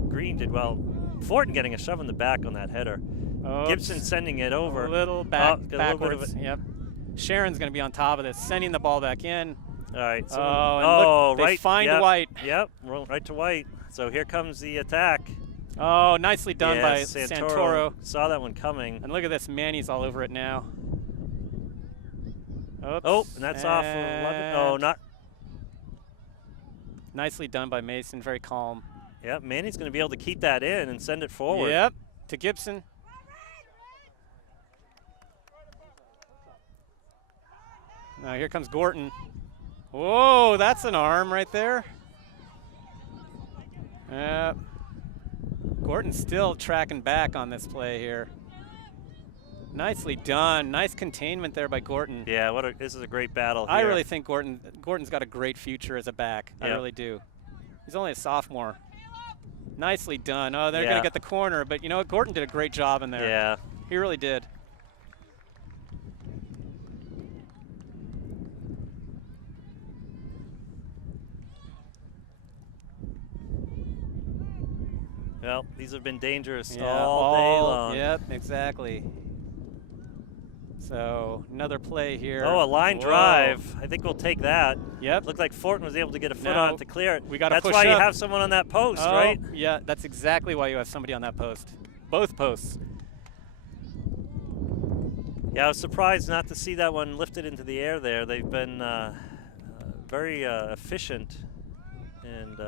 Green did well. Fortin getting a shove in the back on that header. Oops. Gibson sending it over. A little backwards. Yep. Sharon's going to be on top of this, sending the ball back in. All right. So look, they find White. Yep, right to White. So here comes the attack. Oh, nicely done by Santoro. Saw that one coming. And look at this, Manny's all over it now. Oops. Oh, and that's off of 11. Oh, not. Nicely done by Mason, very calm. Yep, Manny's going to be able to keep that in and send it forward. Yep, to Gibson. Now here comes Gorton. Whoa, that's an arm right there. Yep. Gorton's still tracking back on this play here. Nicely done. Nice containment there by Gorton. Yeah, this is a great battle here. I really think Gorton's got a great future as a back. Yep. I really do. He's only a sophomore. Nicely done. Oh, they're going to get the corner, but you know what? Gorton did a great job in there. Yeah. He really did. Well, these have been dangerous all day long. Yep, exactly. So another play here. Oh, a line drive. I think we'll take that. Yep. Looked like Fortin was able to get a foot on it to clear it. We got to push That's why up. you have someone on that post, right? Yeah, that's exactly why you have somebody on that post. both posts. Yeah, I was surprised not to see that one lifted into the air there. They've been very efficient and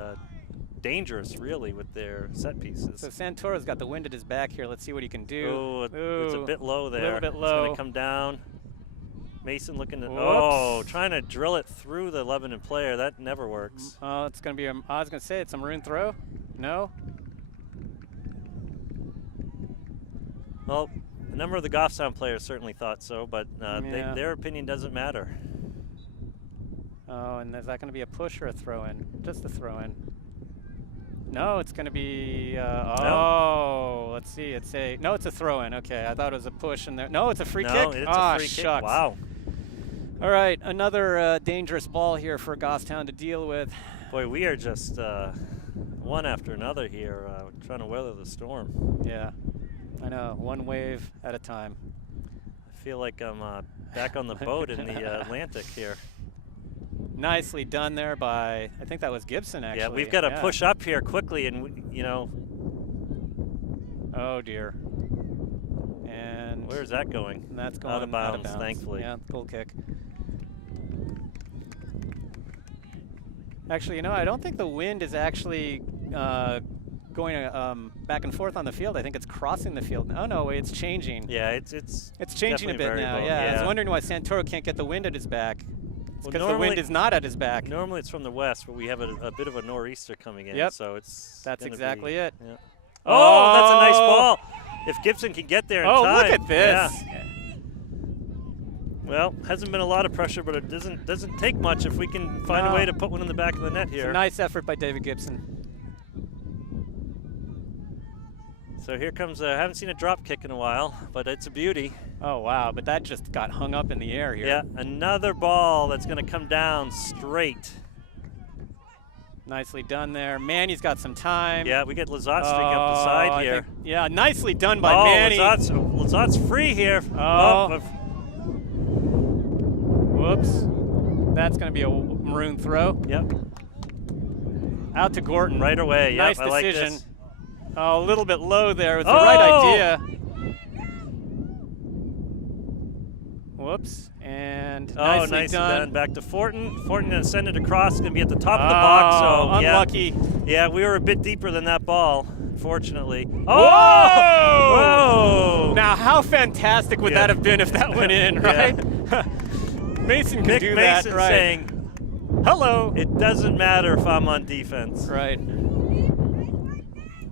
dangerous, really, with their set pieces. So Santoro's got the wind at his back here. Let's see what he can do. Oh, it's a bit low there. A little bit It's low. going to come down. Mason looking to, Whoops. trying to drill it through the Lebanon player. That never works. Oh, it's going to be, I was going to say it's a maroon throw. No? Well, a number of the Goffstown players certainly thought so, but Yeah. their opinion doesn't matter. Oh, and is that going to be a push or a throw-in? Just a throw-in. No, it's going to be, oh, let's see. It's a throw-in. Okay, I thought it was a push in there. No, it's a free kick. No, it's a free shucks. kick. Wow. All right, another dangerous ball here for Goffstown to deal with. Boy, we are just one after another here, trying to weather the storm. Yeah, I know, one wave at a time. I feel like I'm back on the boat in the Atlantic here. Nicely done there by, I think that was Gibson, actually. Yeah, we've got to push up here quickly, and you know. Oh dear. And where's that going? that's going out of bounds, thankfully. Yeah, goal kick. Actually, you know, I don't think the wind is actually going back and forth on the field. I think it's crossing the field. Oh no, it's changing. Yeah, it's changing a bit definitely now. variable. Yeah, I was wondering why Santoro can't get the wind at his back. Well, because the wind is not at his back. Normally it's from the west, but we have a bit of a nor'easter coming in. Yep. So it's That's gonna exactly be, it. Yeah. Oh, that's a nice ball. If Gibson can get there in time. Oh, look at this. Yeah. Well, hasn't been a lot of pressure, but it doesn't take much if we can find a way to put one in the back of the net here. It's a nice effort by David Gibson. So here comes, I haven't seen a drop kick in a while, but it's a beauty. Oh, wow, but that just got hung up in the air here. Yeah, another ball that's going to come down straight. Nicely done there. Manny's got some time. Yeah, we get Lazat streaking up the side here. Yeah, nicely done by Manny. Lazat's free here. Oh. Whoops. That's going to be a maroon throw. Yep. Out to Gorton. Right away. Nice yep, decision. I like this. Oh, a little bit low there. It was the right idea. Whoops. And nicely done. Back to Fortin. Fortin going to send it across. Going to be at the top of the box. So unlucky. Yeah, we were a bit deeper than that ball, fortunately. Oh! Whoa! Now, how fantastic would that have been if that went in, right? Mason can do that, right? Saying, hello. It doesn't matter if I'm on defense. Right.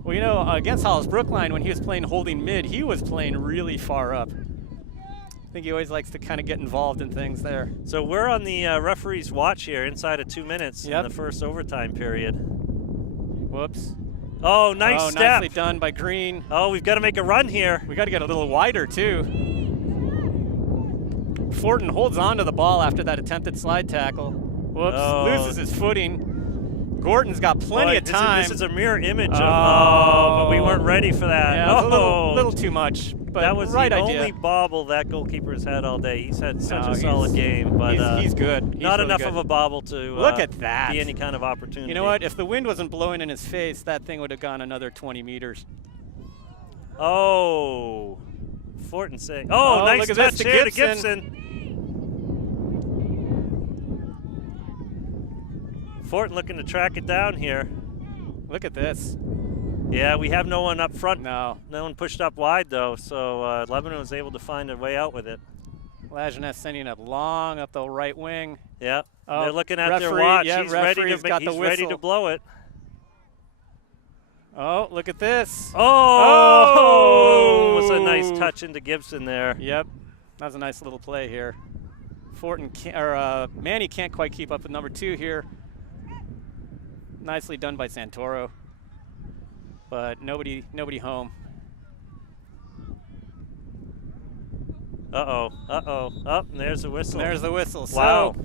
Well, you know, against Hollis Brookline, when he was playing holding mid, he was playing really far up. I think he always likes to kind of get involved in things there. So we're on the referee's watch here inside of 2 minutes in the first overtime period. Whoops. Oh, nice step. Nicely done by Green. Oh, we've got to make a run here. We got to get a little wider, too. Fortin holds on to the ball after that attempted slide tackle. Whoops, loses his footing. Gorton's got plenty of time. This is a mirror image of, but we weren't ready for that. Yeah, it was a little too much, but that was right the idea. only bobble that goalkeeper's had all day. He's had such a solid game, but he's good. He's not really enough good. of a bobble to look at that. Be any kind of opportunity. You know what? If the wind wasn't blowing in his face, that thing would have gone another 20 meters. Oh, Fortin saying, nice touch here to Gibson. Fortin looking to track it down here. Look at this. Yeah, we have no one up front. No. No one pushed up wide, though, so Lebanon was able to find a way out with it. Lajeunesse sending it long up the right wing. Yeah, oh, they're looking at referee, their watch. Yeah, he's ready to blow it. Oh, look at this. Oh! Was a nice touch into Gibson there. Yep, that was a nice little play here. Manny can't quite keep up with number 2 here. Nicely done by Santoro, but nobody home. Oh, there's the whistle. There's the whistle. Wow.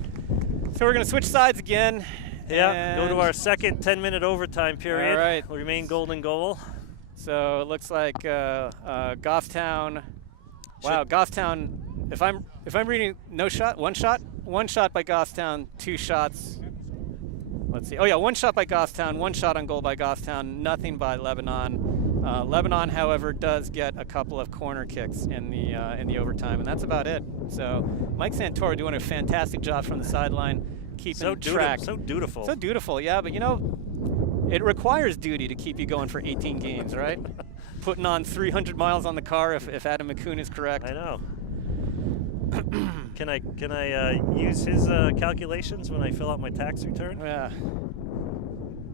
So we're going to switch sides again. Yeah, go to our second 10-minute overtime period. All right. We'll remain golden goal. So it looks like Goffstown. Wow, Goffstown. If I'm reading, one shot by Goffstown, 2 shots. Let's see. Oh yeah, 1 shot by Goffstown, 1 shot on goal by Goffstown, nothing by Lebanon. Lebanon, however, does get a couple of corner kicks in the overtime, and that's about it. So Mike Santoro doing a fantastic job from the sideline, keeping track. So dutiful. So dutiful, yeah. But you know, it requires duty to keep you going for 18 games, right? Putting on 300 miles on the car, if Adam McCoon is correct. I know. Can I use his calculations when I fill out my tax return? Yeah.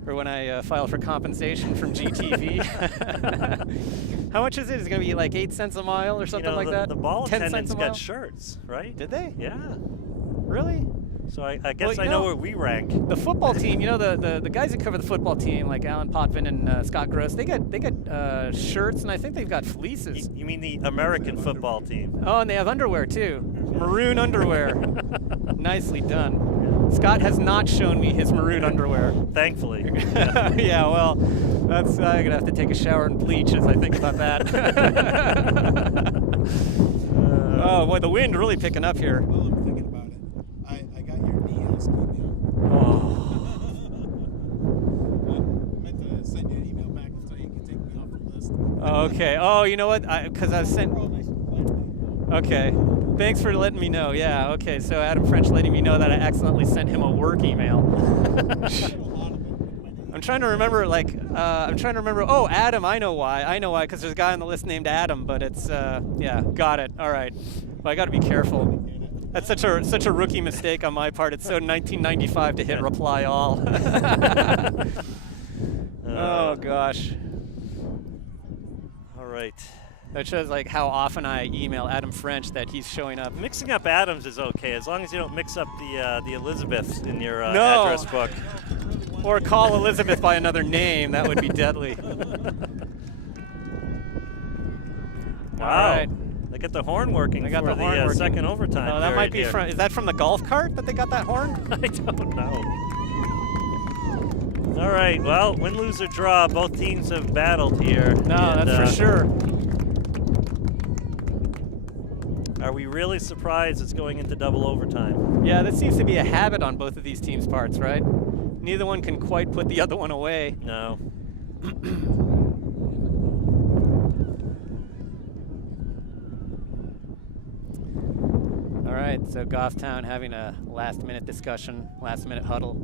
Or when I file for compensation from GTV. How much is it? Is it going to be like 8 cents a mile or something like that? The ball 10 attendants cents a mile? got shirts, right? Did they? Yeah. Really? So I guess Well, I know where we rank. The football team, you know, the guys who cover the football team, like Alan Potvin and Scott Gross, they get shirts, and I think they've got fleeces. You mean the American football team? Oh, and they have underwear too, maroon underwear. Nicely done. Scott has not shown me his maroon underwear. Thankfully. Yeah, well, I'm gonna have to take a shower and bleach as I think about that. Oh boy, the wind really picking up here. Well, I'm thinking about it. I got your Nias email. Oh. I meant to send you an email back and tell you can take me off the list. Okay. Oh, you know what? Because I was sent. Okay. Thanks for letting me know. Yeah. Okay. So Adam French letting me know that I accidentally sent him a work email. I'm trying to remember. Oh, Adam. I know why. Because there's a guy on the list named Adam. But it's yeah. Got it. All right. Well, I got to be careful. That's such a rookie mistake on my part. It's so 1995 to hit reply all. Oh gosh. All right. That shows like how often I email Adam French that he's showing up. Mixing up Adams is okay as long as you don't mix up the Elizabeth in your No. address book. Or call Elizabeth by another name. That would be deadly. Wow. All right. They got the horn working They got for the horn working. second overtime. Oh, that might be period from. Is that from the golf cart that they got that horn? here. I don't know. All right. Well, win, lose, or draw. Both teams have battled here. No, and, that's for sure. Are we really surprised it's going into double overtime? Yeah, that seems to be a habit on both of these teams' parts, right? Neither one can quite put the other one away. No. All right, so Goffstown having a last-minute discussion, last-minute huddle.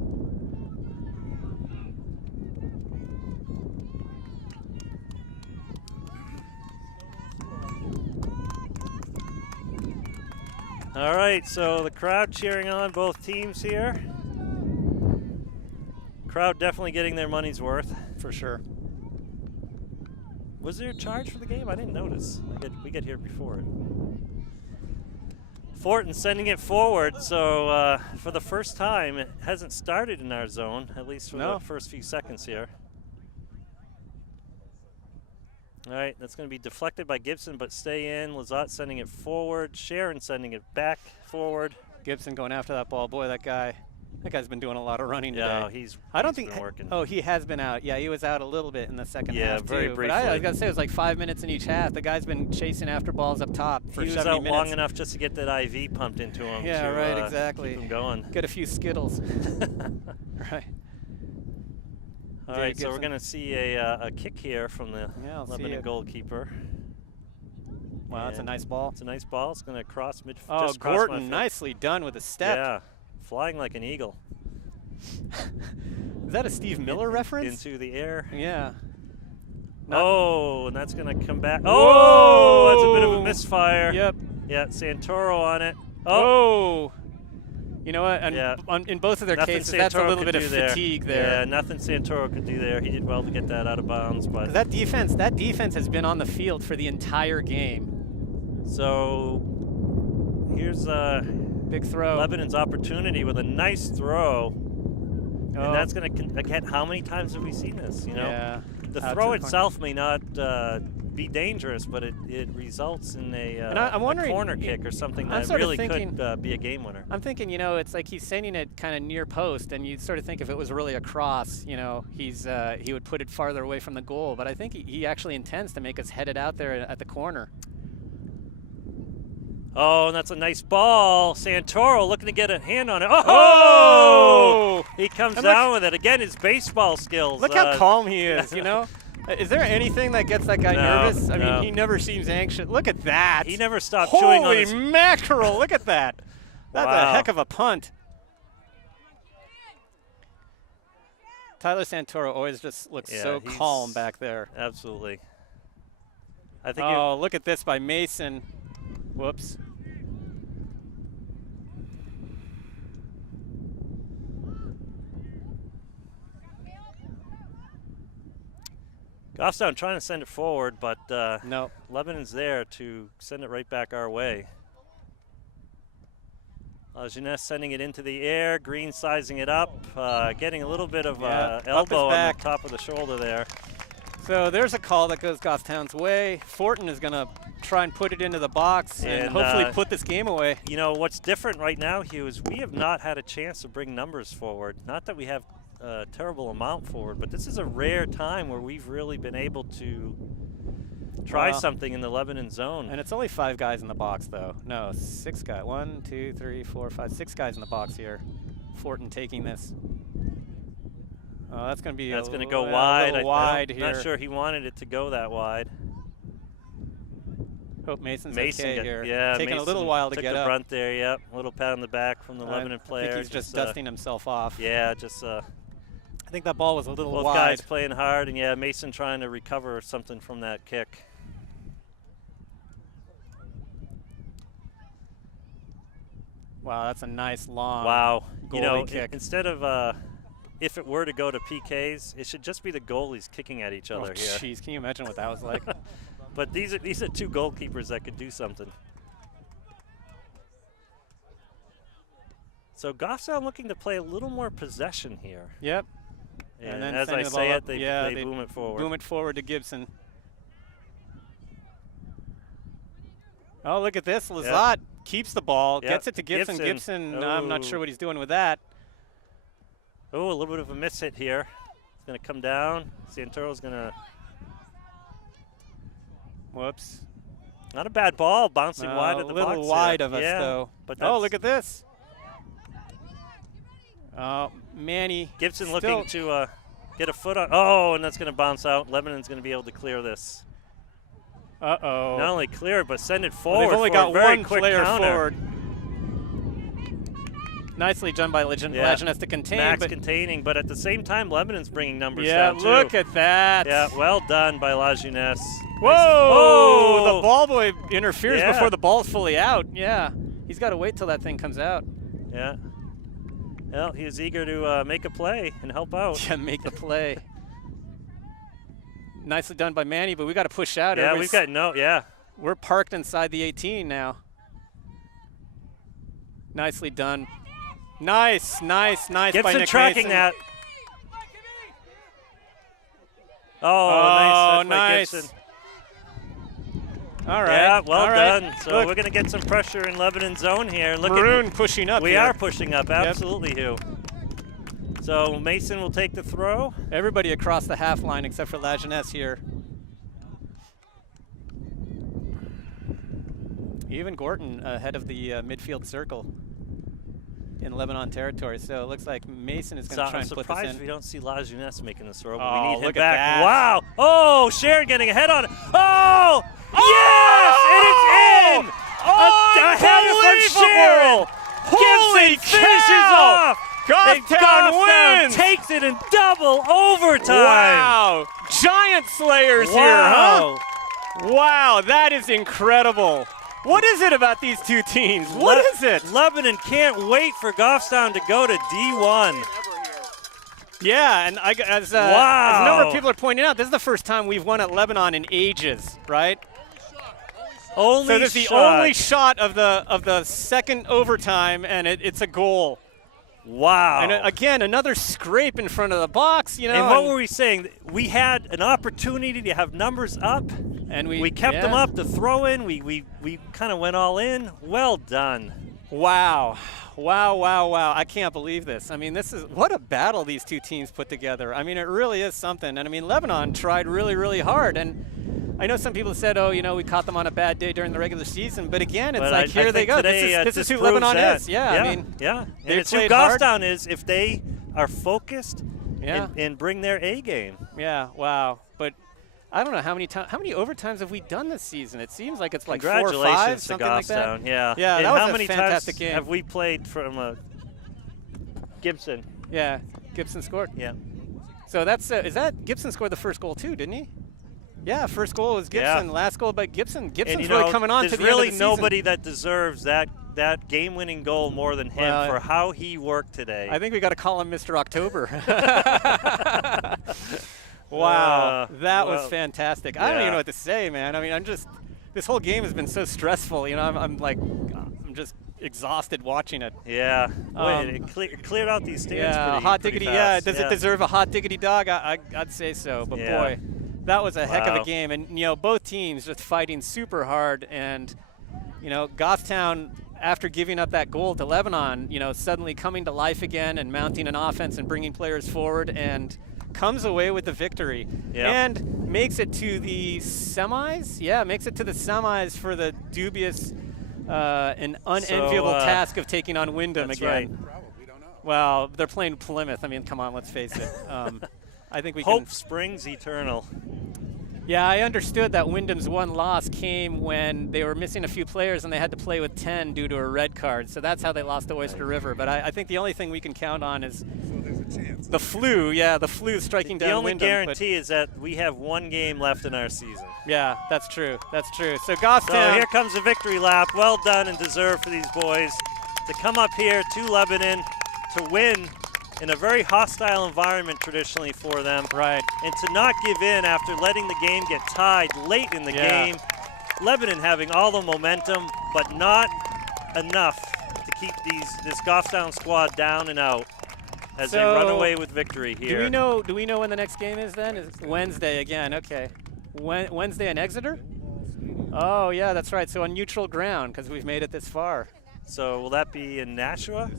All right, so the crowd cheering on both teams here. Crowd definitely getting their money's worth. For sure. Was there a charge for the game? I didn't notice. We get here before it. Fortin sending it forward, so for the first time, it hasn't started in our zone, at least for the first few seconds here. All right, that's going to be deflected by Gibson, but stay in. Lazat sending it forward. Sharon sending it back forward. Gibson going after that ball. Boy, that guy's been doing a lot of running Yeah, today. I don't think been working. Oh, he has been out. Yeah, he was out a little bit in the second half Yeah, very too. briefly. But I was gonna say it was like 5 minutes in each half. The guy's been chasing after balls up top for He was 70 out minutes. long enough just to get that IV pumped into him. Yeah, to, right, exactly. Keep him going. Get a few Skittles. Right. All right, so we're going to see a kick here from the Lebanon goalkeeper. Wow, that's a nice ball. It's a nice ball. It's going to cross mid. Oh, just cross Gordon, nicely done with a step. Yeah, flying like an eagle. Is that a Steve Miller reference? Into the air. Yeah. Oh, and that's going to come back. Oh, that's a bit of a misfire. Yep. Yeah, Santoro on it. Oh. You know what? And yeah. In both of their cases, that's a little bit of fatigue there. Yeah, nothing Santoro could do there. He did well to get that out of bounds, but that defense has been on the field for the entire game. So here's a big throw. Lebanon's opportunity with a nice throw. Oh. And that's going to, again, how many times have we seen this? You know, yeah. The throw itself may not be dangerous, but it results in a corner kick or something that really could be a game winner. I'm thinking, you know, it's like he's sending it kind of near post, and you sort of think if it was really a cross, you know, he would put it farther away from the goal. But I think he actually intends to make us head it out there at the corner. Oh, and that's a nice ball. Santoro looking to get a hand on it. Oh! He comes down with it. Again, his baseball skills. Look how calm he is, you know? Is there anything that gets that guy nervous? I mean, he never seems anxious. Look at that. He never stopped chewing on his... Holy mackerel, look at that. That's a heck of a punt. Tyler Santoro always just looks so calm back there. Absolutely. I think look at this by Mason. Whoops. Goffstown trying to send it forward, but no. Lebanon's there to send it right back our way. Jeunesse sending it into the air, Green sizing it up, getting a little bit of elbow on the top of the shoulder there. So there's a call that goes Goffstown's way. Fortin is going to try and put it into the box and hopefully put this game away. You know, what's different right now, Hugh, is we have not had a chance to bring numbers forward. Not that we have a terrible amount forward, but this is a rare time where we've really been able to try something in the Lebanon zone. And it's only 5 guys in the box, though. No, 6 guys. 1, 2, 3, 4, 5, 6 guys in the box here. Fortin taking this. Oh, that's going to be going to go wide. Wide here. Not sure he wanted it to go that wide. Hope Mason's okay here. Yeah, taking Mason a little while to took get the up. brunt there. Yep, a little pat on the back from the Lebanon player. I think he's just dusting himself off. Yeah, just. I think that ball was a little both wide. Both guys playing hard, and yeah, Mason trying to recover something from that kick. Wow, that's a nice long. Wow, you know, kick. Instead of if it were to go to PKs, it should just be the goalies kicking at each other here. Jeez, can you imagine what that was like? But these are 2 goalkeepers that could do something. So Goffstown looking to play a little more possession here. Yep. And then as I say it, they boom it forward. Boom it forward to Gibson. Oh, look at this. Lazat keeps the ball, gets it to Gibson. Gibson, I'm not sure what he's doing with that. Oh, a little bit of a miss hit here. It's going to come down. Santoro's going to... Whoops. Not a bad ball, bouncing wide at the box. A little wide of us, though. But look at this. Manny. Gibson looking to get a foot on. Oh, and that's going to bounce out. Lebanon's going to be able to clear this. Uh-oh. Not only clear it, but send it forward. They've only got very one quick player counter. forward. Nicely done by Lejeunesse to contain. Max containing, but at the same time, Lebanon's bringing numbers down, too. Yeah, look at that. Yeah, well done by La Jeunesse. Whoa! Oh, the ball boy interferes before the ball's fully out. Yeah, he's got to wait till that thing comes out. Yeah. Well, he was eager to make a play and help out. Yeah, make the play. Nicely done by Manny, but we got to push out. Yeah, we've got We're parked inside the 18 now. Nicely done. Nice Gibson by Nick tracking Mason. that. Oh, nice. Nice. Gibson. All right. Yeah, well done. So Look. we're going to get some pressure in Lebanon zone here. Look Maroon pushing up. We are pushing up, absolutely, Hugh. So Mason will take the throw. Everybody across the half line except for La Jeunesse here. Even Gorton ahead of the midfield circle in Lebanon territory. So it looks like Mason is going to try and put this in. I'm surprised we don't see La Jeunesse making this throw, but Oh, we need him look at back. that. Wow. Oh, Sharon getting ahead on it. Oh! Yes! And it's in! A header from Sharon! Holy Gibson finishes off! Goffstown wins! Takes it in double overtime! Wow! Giant Slayers here, huh? Wow, that is incredible. What is it about these two teams? What is it? Lebanon can't wait for Goffstown to go to D1. Yeah, and as a number of people are pointing out, this is the first time we've won at Lebanon in ages, right? So this is the only shot of the second overtime, and it's a goal. Wow. And again, another scrape in front of the box, you know. And what were we saying? We had an opportunity to have numbers up, and we kept them up. The throw in, we kind of went all in. Well done. Wow. Wow. I can't believe this. I mean, what a battle these two teams put together. I mean, it really is something. And I mean, Lebanon tried really, really hard. And I know some people said, oh, you know, we caught them on a bad day during the regular season. But again, it's like, here they go. Today, this is who Lebanon is. Yeah, I mean, yeah. They and it's who played hard. Goffstown is if they are focused and bring their A game. Yeah, wow. But I don't know how many overtimes have we done this season? It seems like it's like 4 or 5, Congratulations to something like that. Goffstown. Yeah. Yeah, and that was how a many fantastic times game. have we played from Gibson? Yeah, Gibson scored. Yeah. So that's is that Gibson scored the first goal too, didn't he? Yeah, first goal was Gibson. Yeah. Last goal by Gibson. Gibson's And, really coming on to there's the really end of the season. nobody that deserves that game-winning goal more than him Well, for how he worked today. I think we got to call him Mr. October. Wow, that was fantastic. I don't even know what to say, man. I mean, this whole game has been so stressful. You know, I'm just exhausted watching it. Yeah, it cleared out these stands hot pretty diggity. fast. Yeah, does it deserve a hot diggity dog? I'd say so. But boy, that was a heck of a game. And both teams just fighting super hard. And Goffstown, after giving up that goal to Lebanon, suddenly coming to life again and mounting an offense and bringing players forward and comes away with the victory and makes it to the semis. Yeah, makes it to the semis for the dubious and unenviable task of taking on Wyndham again. Right. Probably don't know. Well, they're playing Plymouth. I mean, come on, let's face it. I think we Hope can. springs eternal. Yeah, I understood that Wyndham's one loss came when they were missing a few players and they had to play with 10 due to a red card. So that's how they lost to Oyster River. But I think the only thing we can count on is So there's a chance. the flu. Yeah, the flu striking down The only Wyndham. guarantee is that we have one game left in our season. Yeah, that's true. That's true. So Goffstown. So here comes a victory lap. Well done and deserved for these boys to come up here to Lebanon to win in a very hostile environment traditionally for them. Right. And to not give in after letting the game get tied late in the game. Lebanon having all the momentum, but not enough to keep this Goffstown squad down and out as they run away with victory here. Do we know when the next game is then? It's Wednesday again. Okay. Wednesday in Exeter? Oh, yeah, that's right. So on neutral ground because we've made it this far. So will that be in Nashua?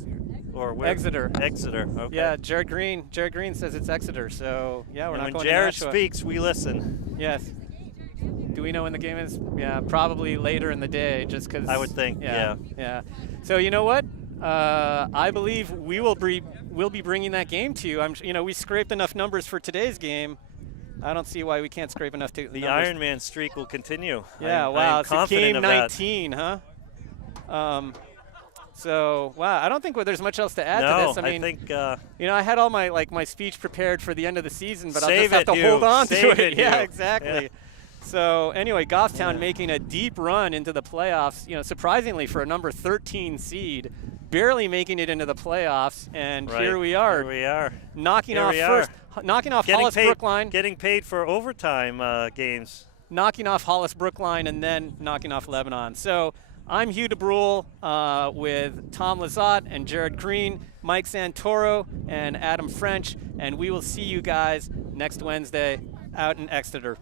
Or where? Exeter. Exeter, okay. Yeah, Jared Green says it's Exeter, so yeah, we're And not when going Jared to Nashua. speaks, we listen. Yes. Do we know when the game is? Yeah, probably later in the day, just because. I would think, yeah. So you know what? I believe we'll be bringing that game to you. We scraped enough numbers for today's game. I don't see why we can't scrape enough to. The Ironman streak will continue. Yeah, I am so confident game of 19, huh? So wow, I don't think there's much else to add to this. I mean, think I had all my speech prepared for the end of the season, but I'll Save just have it, to hold you. on Save to it. it, Yeah, you. exactly. Yeah. So anyway, Goffstown making a deep run into the playoffs. Surprisingly for a number 13 seed, barely making it into the playoffs, and here we are. Here we are. Knocking Here off we are. Hollis Brookline. Getting paid for overtime games. Knocking off Hollis Brookline, and then knocking off Lebanon. So I'm Hugh DeBrule with Tom Lizotte and Jared Green, Mike Santoro, and Adam French, and we will see you guys next Wednesday out in Exeter.